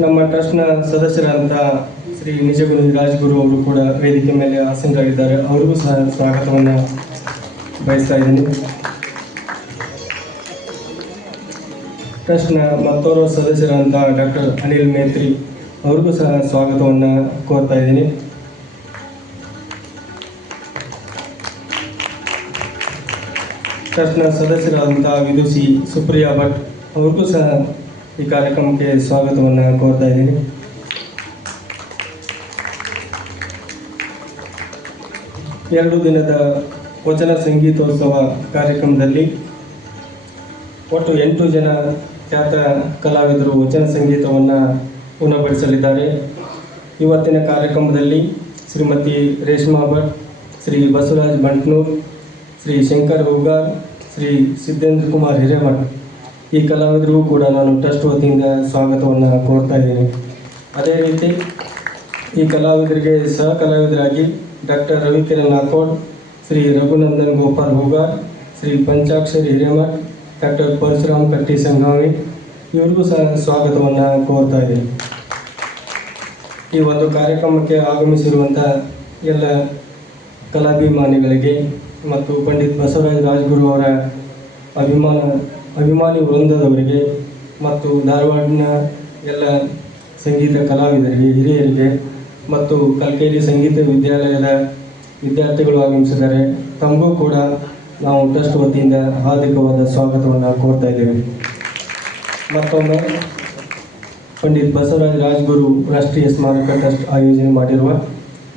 ನಮ್ಮ ಟ್ರಸ್ಟ್ನ ಸದಸ್ಯರಾದಂಥ ಶ್ರೀ ನಿಜಗುರು ರಾಜಗುರು ಅವರು ಕೂಡ ವೇದಿಕೆ ಮೇಲೆ ಆಸೀನರಾಗಿದ್ದಾರೆ. ಅವ್ರಿಗೂ ಸಹ ಸ್ವಾಗತವನ್ನು ಬಯಸ್ತಾ ಇದ್ದೀನಿ. ಟ್ರಸ್ಟ್ನ ಮತ್ತೋರ್ವ ಸದಸ್ಯರಾದಂಥ ಡಾಕ್ಟರ್ ಅನಿಲ್ ಮೇತ್ರಿ ಅವ್ರಿಗೂ ಸಹ ಸ್ವಾಗತವನ್ನು ಕೋರ್ತಾ ಇದ್ದೀನಿ. ಟ್ರಸ್ಟ್ನ ಸದಸ್ಯರಾದಂಥ ವಿದುಷಿ ಸುಪ್ರಿಯಾ ಭಟ್ ಅವ್ರಿಗೂ ಸಹ ಈ ಕಾರ್ಯಕ್ರಮಕ್ಕೆ ಸ್ವಾಗತವನ್ನು ಕೋರ್ತಾ ಇದ್ದೀನಿ. ಎರಡು ದಿನದ ವಚನ ಸಂಗೀತೋತ್ಸವ ಕಾರ್ಯಕ್ರಮದಲ್ಲಿ ಒಟ್ಟು 8 ಜನ ಖ್ಯಾತ ಕಲಾವಿದರು ವಚನ ಸಂಗೀತವನ್ನು ಉಣಬಡಿಸಲಿದ್ದಾರೆ. ಇವತ್ತಿನ ಕಾರ್ಯಕ್ರಮದಲ್ಲಿ ಶ್ರೀಮತಿ ರೇಷ್ಮಾ ಭಟ್, ಶ್ರೀ ಬಸವರಾಜ್ ಬಂಟ್ನೂರ್, ಶ್ರೀ ಶಂಕರ್ ಹೂಗಾರ್, ಶ್ರೀ ಸಿದ್ದೇಂದ್ರ ಕುಮಾರ್ ಹಿರೇಮಠ್ ಈ ಕಲಾವಿದರಿಗೂ ಕೂಡ ನಾನು ಟ್ರಸ್ಟ್ ವತಿಯಿಂದ ಸ್ವಾಗತವನ್ನು ಕೋರ್ತಾ ಇದ್ದೀನಿ. ಅದೇ ರೀತಿ ಈ ಕಲಾವಿದರಿಗೆ ಸಹ ಕಲಾವಿದರಾಗಿ ಡಾಕ್ಟರ್ ರವಿಕಿರಣ್ ನಾಕೋಡ್, ಶ್ರೀ ರಘುನಂದನ್ ಗೋಪಾಲ್ ಹೂಗಾರ್, ಶ್ರೀ ಪಂಚಾಕ್ಷರಿ ಹಿರೇಮಠ್, ಡಾಕ್ಟರ್ ಪರಶುರಾಮ್ ಕಟ್ಟಿ ಸಂಘಾವಿ ಇವರಿಗೂ ಸಹ ಸ್ವಾಗತವನ್ನು ಕೋರ್ತಾ ಇದ್ದೀನಿ. ಈ ಒಂದು ಕಾರ್ಯಕ್ರಮಕ್ಕೆ ಆಗಮಿಸಿರುವಂಥ ಎಲ್ಲ ಕಲಾಭಿಮಾನಿಗಳಿಗೆ ಮತ್ತು ಪಂಡಿತ್ ಬಸವರಾಜ ರಾಜಗುರು ಅವರ ಅಭಿಮಾನಿ ವೃಂದದವರಿಗೆ ಮತ್ತು ಧಾರವಾಡಿನ ಎಲ್ಲ ಸಂಗೀತ ಕಲಾವಿದರಿಗೆ, ಹಿರಿಯರಿಗೆ ಮತ್ತು ಕಲ್ಕೇರಿ ಸಂಗೀತ ವಿದ್ಯಾಲಯದ ವಿದ್ಯಾರ್ಥಿಗಳು ಆಗಮಿಸಿದ್ದಾರೆ. ತಮಗೂ ಕೂಡ ನಾವು ಟ್ರಸ್ಟ್ ವತಿಯಿಂದ ಹಾರ್ದಿಕವಾದ ಸ್ವಾಗತವನ್ನು ಕೋರ್ತಾ ಇದ್ದೇವೆ. ಮತ್ತೊಮ್ಮೆ ಪಂಡಿತ್ ಬಸವರಾಜ ರಾಜ್ಗುರು ರಾಷ್ಟ್ರೀಯ ಸ್ಮಾರಕ ಟ್ರಸ್ಟ್ ಆಯೋಜನೆ ಮಾಡಿರುವ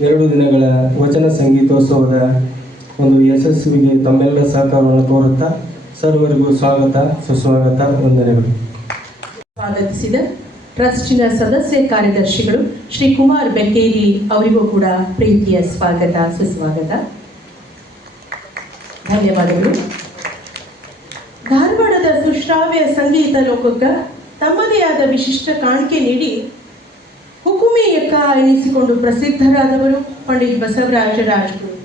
2 ದಿನಗಳ ವಚನ ಸಂಗೀತೋತ್ಸವದ ಒಂದು ಯಶಸ್ವಿಗೆ ತಮ್ಮೆಲ್ಲರ ಸಹಕಾರವನ್ನು ಕೋರುತ್ತಾ ಸರ್ವರಿಗೂ ಸ್ವಾಗತ, ಸುಸ್ವಾಗತ, ವಂದನೆಗಳು. ಸ್ವಾಗತಿಸಿದ ಟ್ರಸ್ಟಿನ ಸದಸ್ಯ ಕಾರ್ಯದರ್ಶಿಗಳು ಶ್ರೀ ಕುಮಾರ್ ಬೆಕ್ಕೇರಿ ಅವರಿಗೂ ಕೂಡ ಪ್ರೀತಿಯ ಸ್ವಾಗತ, ಸುಸ್ವಾಗತ, ಧನ್ಯವಾದಗಳು. ಧಾರವಾಡದ ಸುಶ್ರಾವ್ಯ ಸಂಗೀತ ಲೋಕಕ್ಕೆ ತಮ್ಮದೇ ಆದ ವಿಶಿಷ್ಟ ಕಾಣಿಕೆ ನೀಡಿ ಹುಕುಮಿಯಕ್ಕ ಎನಿಸಿಕೊಂಡು ಪ್ರಸಿದ್ಧರಾದವರು ಪಂಡಿತ್ ಬಸವರಾಜ ರಾಜ್ಗುರು.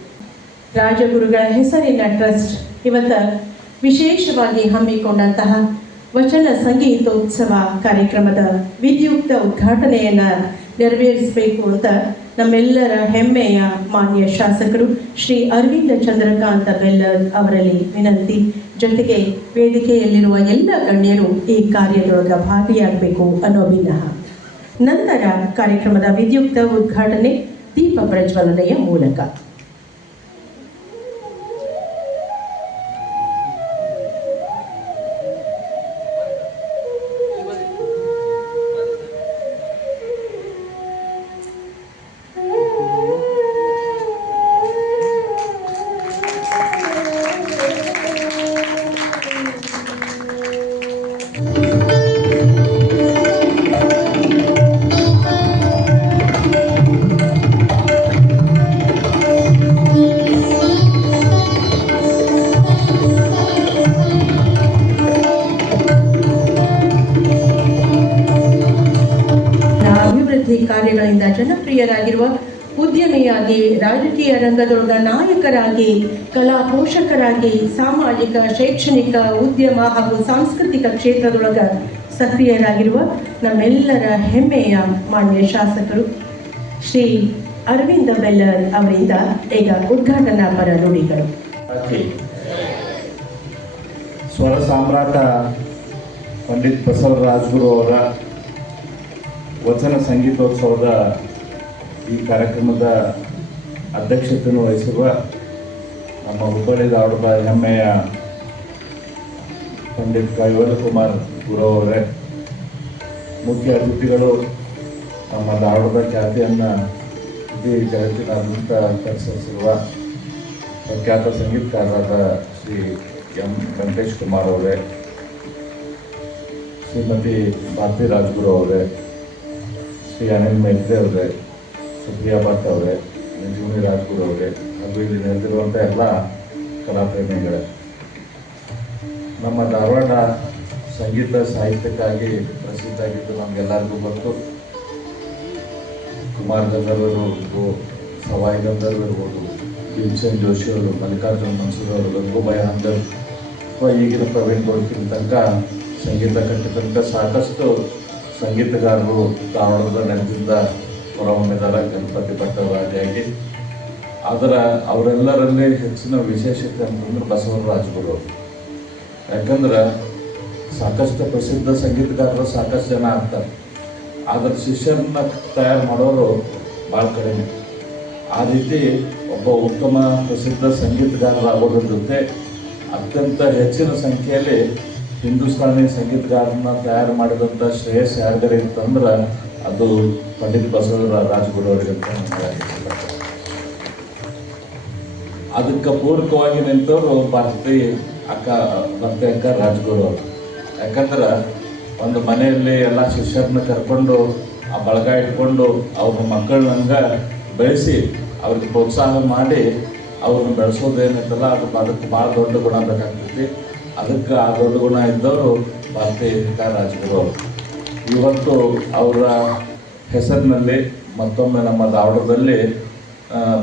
ರಾಜಗುರುಗಳ ಹೆಸರಿನ ಟ್ರಸ್ಟ್ ಇವತ್ತು ವಿಶೇಷವಾಗಿ ಹಮ್ಮಿಕೊಂಡಂತಹ ವಚನ ಸಂಗೀತೋತ್ಸವ ಕಾರ್ಯಕ್ರಮದ ವಿದ್ಯುಕ್ತ ಉದ್ಘಾಟನೆಯನ್ನು ನೆರವೇರಿಸಬೇಕು ಅಂತ ನಮ್ಮೆಲ್ಲರ ಹೆಮ್ಮೆಯ ಮಾನ್ಯ ಶಾಸಕರು ಶ್ರೀ ಅರವಿಂದ ಚಂದ್ರಕಾಂತ ಬೆಲ್ಲದ್ ಅವರಲ್ಲಿ ವಿನಂತಿ. ಜೊತೆಗೆ ವೇದಿಕೆಯಲ್ಲಿರುವ ಎಲ್ಲ ಗಣ್ಯರು ಈ ಕಾರ್ಯದೊಳಗೆ ಭಾಗಿಯಾಗಬೇಕು ಅನ್ನೋ ವಿನಃ. ನಂತರ ಕಾರ್ಯಕ್ರಮದ ವಿದ್ಯುಕ್ತ ಉದ್ಘಾಟನೆ ದೀಪ ಪ್ರಜ್ವಲನೆಯ ಮೂಲಕ. ಕಾರ್ಯಗಳಿಂದ ಜನಪ್ರಿಯರಾಗಿರುವ ಉದ್ಯಮಿಯಾಗಿ, ರಾಜಕೀಯ ರಂಗದೊಳಗ ನಾಯಕರಾಗಿ, ಕಲಾ ಪೋಷಕರಾಗಿ, ಸಾಮಾಜಿಕ, ಶೈಕ್ಷಣಿಕ, ಉದ್ಯಮ ಹಾಗೂ ಸಾಂಸ್ಕೃತಿಕ ಕ್ಷೇತ್ರದೊಳಗ ಸಕ್ರಿಯರಾಗಿರುವ ನಮ್ಮೆಲ್ಲರ ಹೆಮ್ಮೆಯ ಮಾನ್ಯ ಶಾಸಕರು ಶ್ರೀ ಅರವಿಂದ ಬೆಲ್ಲದ್ ಅವರಿಂದ ಈಗ ಉದ್ಘಾಟನಾ ಪರ ನುಡಿಗಳು. ಸ್ವರ ಸಾಮ್ರಾಟ ಪಂಡಿತ್ ಬಸವರಾಜ ರಾಜ್ಗುರು ಅವರ ವಚನ ಸಂಗೀತೋತ್ಸವದ ಈ ಕಾರ್ಯಕ್ರಮದ ಅಧ್ಯಕ್ಷತೆಯನ್ನು ವಹಿಸಿರುವ ನಮ್ಮ ಹುಬ್ಬಳ್ಳಿ ಧಾರವಾಡದ ಹೆಮ್ಮೆಯ ಪಂಡಿತ್ ಕೈವಲ್ ಕುಮಾರ್ ಗುರು ಅವರೇ, ಮುಖ್ಯ ಅತಿಥಿಗಳು, ನಮ್ಮ ಧಾರವಾಡದ ಖ್ಯಾತಿಯನ್ನು ಇಡೀ ಜಗತ್ತಿನಾದ್ಯಂತ ಪರಿಸರಿಸಿರುವ ಪ್ರಖ್ಯಾತ ಸಂಗೀತಕಾರರಾದ ಶ್ರೀ ಎಂ ವೆಂಕಟೇಶ್ ಕುಮಾರ್ ಅವರೇ, ಶ್ರೀಮತಿ ಭಾರತಿ ರಾಜ್ಗುರು ಅವರೇ, ಶ್ರೀ ಅನಿಲ್ ಮೇತ್ರೆ ಅವರೇ, ಸುಪ್ರಿಯಾ ಭಟ್ ಅವರೇ, ನಿಜುಮಿ ರಾಜ್ಗುರು ಅವರೇ, ಹಾಗೂ ಇಲ್ಲಿ ನೆರೆದಿರುವಂಥ ಎಲ್ಲ ಕಲಾಪ್ರೇಮಿಗಳೇ, ನಮ್ಮ ಧಾರವಾಡ ಸಂಗೀತ ಸಾಹಿತ್ಯಕ್ಕಾಗಿ ಪ್ರಸಿದ್ಧ ಆಗಿದ್ದು ನಮಗೆಲ್ಲರಿಗೂ ಗೊತ್ತು. ಕುಮಾರ್ ಗಂಧರ್ವರು ಇರ್ಬೋದು, ಸವಾಯಿ ಗಂಧರ್ವ ಇರ್ಬೋದು, ಭೀಮಸೇನ್ ಜೋಶಿ ಅವರು, ಮಲ್ಲಿಕಾರ್ಜುನ್ ಮನ್ಸೂರ್ ಅವರು, ಗಂಗೂಬಾಯಿ ಹಂದರ್ ಅಥವಾ ಈಗಿನ ಪ್ರವೀಣ್ ಗೋಡ್ಕಿನ ತನಕ ಸಂಗೀತ ಕಟ್ಟಿದಂಥ ಸಾಕಷ್ಟು ಸಂಗೀತಗಾರರು ಧಾರವಾಡದ ನೆಲದಿಂದ ಹೊರಹೊಮ್ಮಿದ್ದಾರೆ. ಗಣಪತಿ ಭಟ್ ಅವರಾದಿಯಾಗಿ, ಆದರೆ ಅವರೆಲ್ಲರಲ್ಲಿ ಹೆಚ್ಚಿನ ವಿಶೇಷತೆ ಅಂತಂದ್ರೆ ಬಸವರಾಜ ರಾಜ್ಗುರು ಅವರು. ಯಾಕಂದ್ರೆ ಸಾಕಷ್ಟು ಪ್ರಸಿದ್ಧ ಸಂಗೀತಗಾರರು ಸಾಕಷ್ಟು ಜನ ಆಗ್ತಾರೆ, ಆದರೆ ಶಿಷ್ಯರನ್ನ ತಯಾರು ಮಾಡೋರು ಭಾಳ ಕಡಿಮೆ. ಆ ರೀತಿ ಒಬ್ಬ ಉತ್ತಮ ಪ್ರಸಿದ್ಧ ಸಂಗೀತಗಾರರಾಗೋದ್ರ ಜೊತೆ ಅತ್ಯಂತ ಹೆಚ್ಚಿನ ಸಂಖ್ಯೆಯಲ್ಲಿ ಹಿಂದೂಸ್ತಾನಿ ಸಂಗೀತಗಾರನ್ನ ತಯಾರು ಮಾಡಿದಂಥ ಶ್ರೇಯಸ್ ಯಾರಿಗಾರೆ ಇತ್ತಂದ್ರೆ ಅದು ಪಂಡಿತ್ ಬಸವರಾಜ ರಾಜ್ಗುರು ಅವರಿಗೆ ಅಂತ ಅದಕ್ಕೆ ಪೂರಕವಾಗಿ ನಿಂತವರು ಭರ್ತಿ ಅಕ್ಕ ರಾಜ್ಗುರು ಅವರು. ಯಾಕಂದ್ರೆ ಒಂದು ಮನೆಯಲ್ಲಿ ಎಲ್ಲ ಶಿಷ್ಯರನ್ನ ಕರ್ಕೊಂಡು ಆ ಬಳಗ ಇಟ್ಕೊಂಡು ಅವ್ರ ಮಕ್ಕಳನ್ನ ಬೆಳೆಸಿ ಅವ್ರಿಗೆ ಪ್ರೋತ್ಸಾಹ ಮಾಡಿ ಅವ್ರನ್ನ ಬೆಳೆಸೋದೇನೈತಲ್ಲ ಅದಕ್ಕೆ ಭಾಳ ದೊಡ್ಡ ಗುಣ ಬೇಕಾಗ್ತೈತಿ. ಅದಕ್ಕೆ ಆ ದೊಡ್ಡ ಗುಣ ಇದ್ದವರು ಭಾರತಿ ರಾಜ್ಗುರು ಅವರು. ಇವತ್ತು ಅವರ ಹೆಸರಿನಲ್ಲಿ ಮತ್ತೊಮ್ಮೆ ನಮ್ಮ ಧಾರವಾಡದಲ್ಲಿ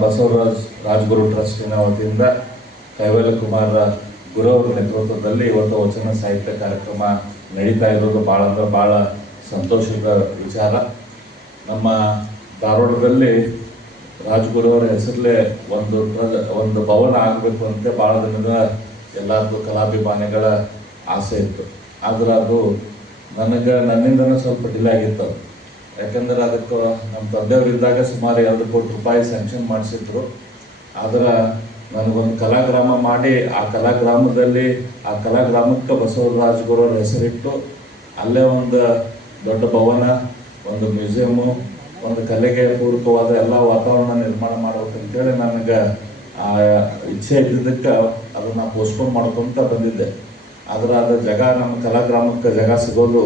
ಬಸವರಾಜ ರಾಜ್ಗುರು ಟ್ರಸ್ಟಿನ ವತಿಯಿಂದ ಕೈವಲ್ಯ ಕುಮಾರ ಗುರು ಅವರ ನೇತೃತ್ವದಲ್ಲಿ ಇವತ್ತು ವಚನ ಸಾಹಿತ್ಯ ಕಾರ್ಯಕ್ರಮ ನಡೀತಾ ಇರೋದು ಭಾಳ ಅಂದ್ರೆ ಭಾಳ ಸಂತೋಷದ ವಿಚಾರ. ನಮ್ಮ ಧಾರವಾಡದಲ್ಲಿ ರಾಜ್ಗುರು ಅವರ ಹೆಸರಲ್ಲೇ ಒಂದು ಭವನ ಆಗಬೇಕು ಅಂತ ಭಾಳ ದಿನದ ಎಲ್ಲರಿಗೂ ಕಲಾಭಿಮಾನಿಗಳ ಆಸೆ ಇತ್ತು. ಆದ್ರೆ ಅದು ನನ್ನಿಂದನೂ ಸ್ವಲ್ಪ ಡಿಲೇ ಆಗಿತ್ತು. ಯಾಕಂದ್ರೆ ಅದಕ್ಕೆ ನಮ್ಮ ತಂದೆಯವರಿದ್ದಾಗ ಸುಮಾರು 2 ಕೋಟಿ ರೂಪಾಯಿ ಸ್ಯಾಂಕ್ಷನ್ ಮಾಡಿಸಿದ್ರು. ಆದರೆ ನನಗೊಂದು ಕಲಾಗ್ರಾಮ ಮಾಡಿ ಆ ಕಲಾಗ್ರಾಮದಲ್ಲಿ ಆ ಕಲಾಗ್ರಾಮಕ್ಕೆ ಬಸವರಾಜಗುರು ಅವ್ರ ಹೆಸರಿಟ್ಟು ಅಲ್ಲೇ ಒಂದು ದೊಡ್ಡ ಭವನ, ಒಂದು ಮ್ಯೂಸಿಯಮ್ಮು, ಒಂದು ಕಲೆಗೆ ಪೂರಕವಾದ ಎಲ್ಲ ವಾತಾವರಣ ನಿರ್ಮಾಣ ಮಾಡ್ಬೇಕಂತೇಳಿ ನನಗೆ ಆ ಇಚ್ಛೆ ಇದ್ದಿದ್ದಕ್ಕೆ ಅದನ್ನು ಪೋಸ್ಟ್ಪೋನ್ ಮಾಡ್ಕೊತ ಬಂದಿದ್ದೆ. ಆದರೆ ಅದು ಜಾಗ ನಮ್ಮ ಕಲಾಗ್ರಾಮಕ್ಕೆ ಜಾಗ ಸಿಗೋದು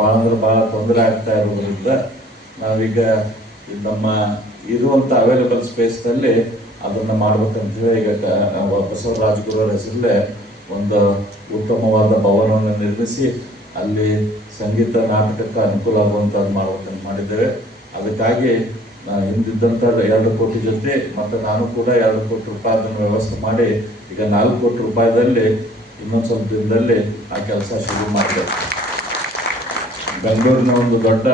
ಭಾಳ ಅಂದ್ರೆ ಭಾಳ ತೊಂದರೆ ಆಗ್ತಾ ಇರೋದ್ರಿಂದ ನಾವೀಗ ನಮ್ಮ ಇರುವಂಥ ಅವೈಲೇಬಲ್ ಸ್ಪೇಸ್ನಲ್ಲಿ ಅದನ್ನು ಮಾಡ್ಬೇಕಂತೇಳಿ ಈಗ ಬಸವರಾಜಗುರು ಅವ್ರ ಹೆಸರಲ್ಲೇ ಒಂದು ಉತ್ತಮವಾದ ಭವನವನ್ನು ನಿರ್ಮಿಸಿ ಅಲ್ಲಿ ಸಂಗೀತ ನಾಟಕಕ್ಕೆ ಅನುಕೂಲ ಆಗುವಂಥದ್ದು ಮಾಡ್ಬೇಕಂತ ಮಾಡಿದ್ದೇವೆ. ಅದಕ್ಕಾಗಿ ಹಿಂದಿದ್ದಂಥ 2 ಕೋಟಿ ಜೊತೆ ಮತ್ತು ನಾನು ಕೂಡ 2 ಕೋಟಿ ರೂಪಾಯಿ ಅದನ್ನು ವ್ಯವಸ್ಥೆ ಮಾಡಿ ಈಗ 4 ಕೋಟಿ ರೂಪಾಯಿದಲ್ಲಿ ಇನ್ನೊಂದು ಸ್ವಲ್ಪ ದಿನದಲ್ಲಿ ಆ ಕೆಲಸ ಶುರು ಮಾಡಿದೆ. ಬೆಂಗಳೂರಿನ ಒಂದು ದೊಡ್ಡ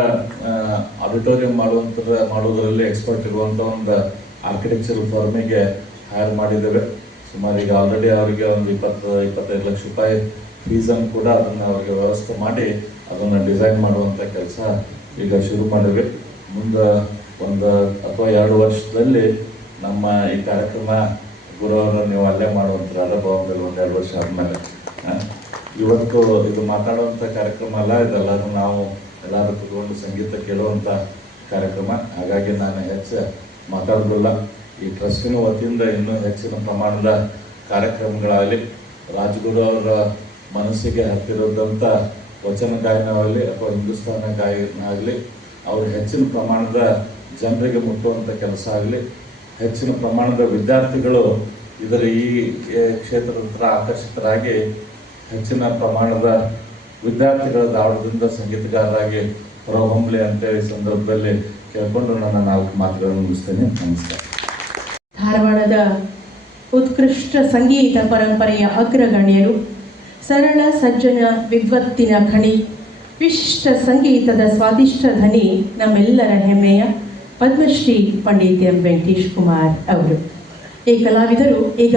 ಆಡಿಟೋರಿಯಂ ಮಾಡೋದರಲ್ಲಿ ಎಕ್ಸ್ಪರ್ಟ್ ಇರುವಂಥ ಒಂದು ಆರ್ಕಿಟೆಕ್ಚರ್ ಫರ್ಮಿಗೆ ಹೈರ್ ಮಾಡಿದ್ದೇವೆ. ಸುಮಾರು ಈಗ ಆಲ್ರೆಡಿ ಅವರಿಗೆ ಒಂದು 20-25 ಲಕ್ಷ ರೂಪಾಯಿ ಫೀಸನ್ನು ಕೂಡ ಅದನ್ನು ಅವರಿಗೆ ವ್ಯವಸ್ಥೆ ಮಾಡಿ ಅದನ್ನು ಡಿಸೈನ್ ಮಾಡುವಂಥ ಕೆಲಸ ಈಗ ಶುರು ಮಾಡಿದ್ವಿ. ಮುಂದೆ 1 ಅಥವಾ 2 ವರ್ಷದಲ್ಲಿ ನಮ್ಮ ಈ ಕಾರ್ಯಕ್ರಮ ಗುರುವನ್ನು ನೀವು ಅಲ್ಲೇ ಮಾಡುವಂಥರಲ್ಲ ಬಾಂಬೆಲಿ 1-2 ವರ್ಷ ಆದಮೇಲೆ. ಇವತ್ತು ಇದು ಮಾತಾಡುವಂಥ ಕಾರ್ಯಕ್ರಮ ಅಲ್ಲ, ಇದೆಲ್ಲರೂ ನಾವು ಎಲ್ಲರೂ ಕೂತ್ಕೊಂಡು ಸಂಗೀತ ಕೇಳುವಂಥ ಕಾರ್ಯಕ್ರಮ. ಹಾಗಾಗಿ ನಾನು ಹೆಚ್ಚು ಮಾತಾಡೋದಿಲ್ಲ. ಈ ಟ್ರಸ್ಟಿನ ವತಿಯಿಂದ ಇನ್ನೂ ಹೆಚ್ಚಿನ ಪ್ರಮಾಣದ ಕಾರ್ಯಕ್ರಮಗಳಾಗಲಿ, ರಾಜಗುರು ಅವರ ಮನಸ್ಸಿಗೆ ಹತ್ತಿರೋದಂಥ ವಚನ ಗಾಯನವಾಗಲಿ ಅಥವಾ ಹಿಂದೂಸ್ತಾನ ಗಾಯನ ಆಗಲಿ, ಅವರು ಹೆಚ್ಚಿನ ಪ್ರಮಾಣದ ಜನರಿಗೆ ಮುಟ್ಟುವಂಥ ಕೆಲಸ ಆಗಲಿ, ಹೆಚ್ಚಿನ ಪ್ರಮಾಣದ ವಿದ್ಯಾರ್ಥಿಗಳು ಇದರ ಈ ಕ್ಷೇತ್ರದ ಆಕರ್ಷಿತರಾಗಿ ಹೆಚ್ಚಿನ ಪ್ರಮಾಣದ ವಿದ್ಯಾರ್ಥಿಗಳ ಧಾರವಾಡದಿಂದ ಸಂಗೀತಗಾರರಾಗಿ ಹೊರಹೊಮ್ಮಲಿ ಅಂತೇಳಿ ಸಂದರ್ಭದಲ್ಲಿ ಕೇಳಿಕೊಂಡು ನನ್ನ 4 ಮಾತುಗಳನ್ನು ಮುಗಿಸ್ತೇನೆ. ನಮಸ್ಕಾರ. ಧಾರವಾಡದ ಉತ್ಕೃಷ್ಟ ಸಂಗೀತ ಪರಂಪರೆಯ ಅಗ್ರಗಣ್ಯರು, ಸರಳ ಸಜ್ಜನ ವಿದ್ವತ್ತಿನ ಖಣಿ, ವಿಶಿಷ್ಟ ಸಂಗೀತದ ಸ್ವಾದಿಷ್ಟ ಧನಿ, ನಮ್ಮೆಲ್ಲರ ಹೆಮ್ಮೆಯ ಪದ್ಮಶ್ರೀ ಪಂಡಿತ್ ಎಂ ವೆಂಕಟೇಶ್ ಕುಮಾರ್ ಅವರು. ಈ ಕಲಾವಿದರು ಈಗ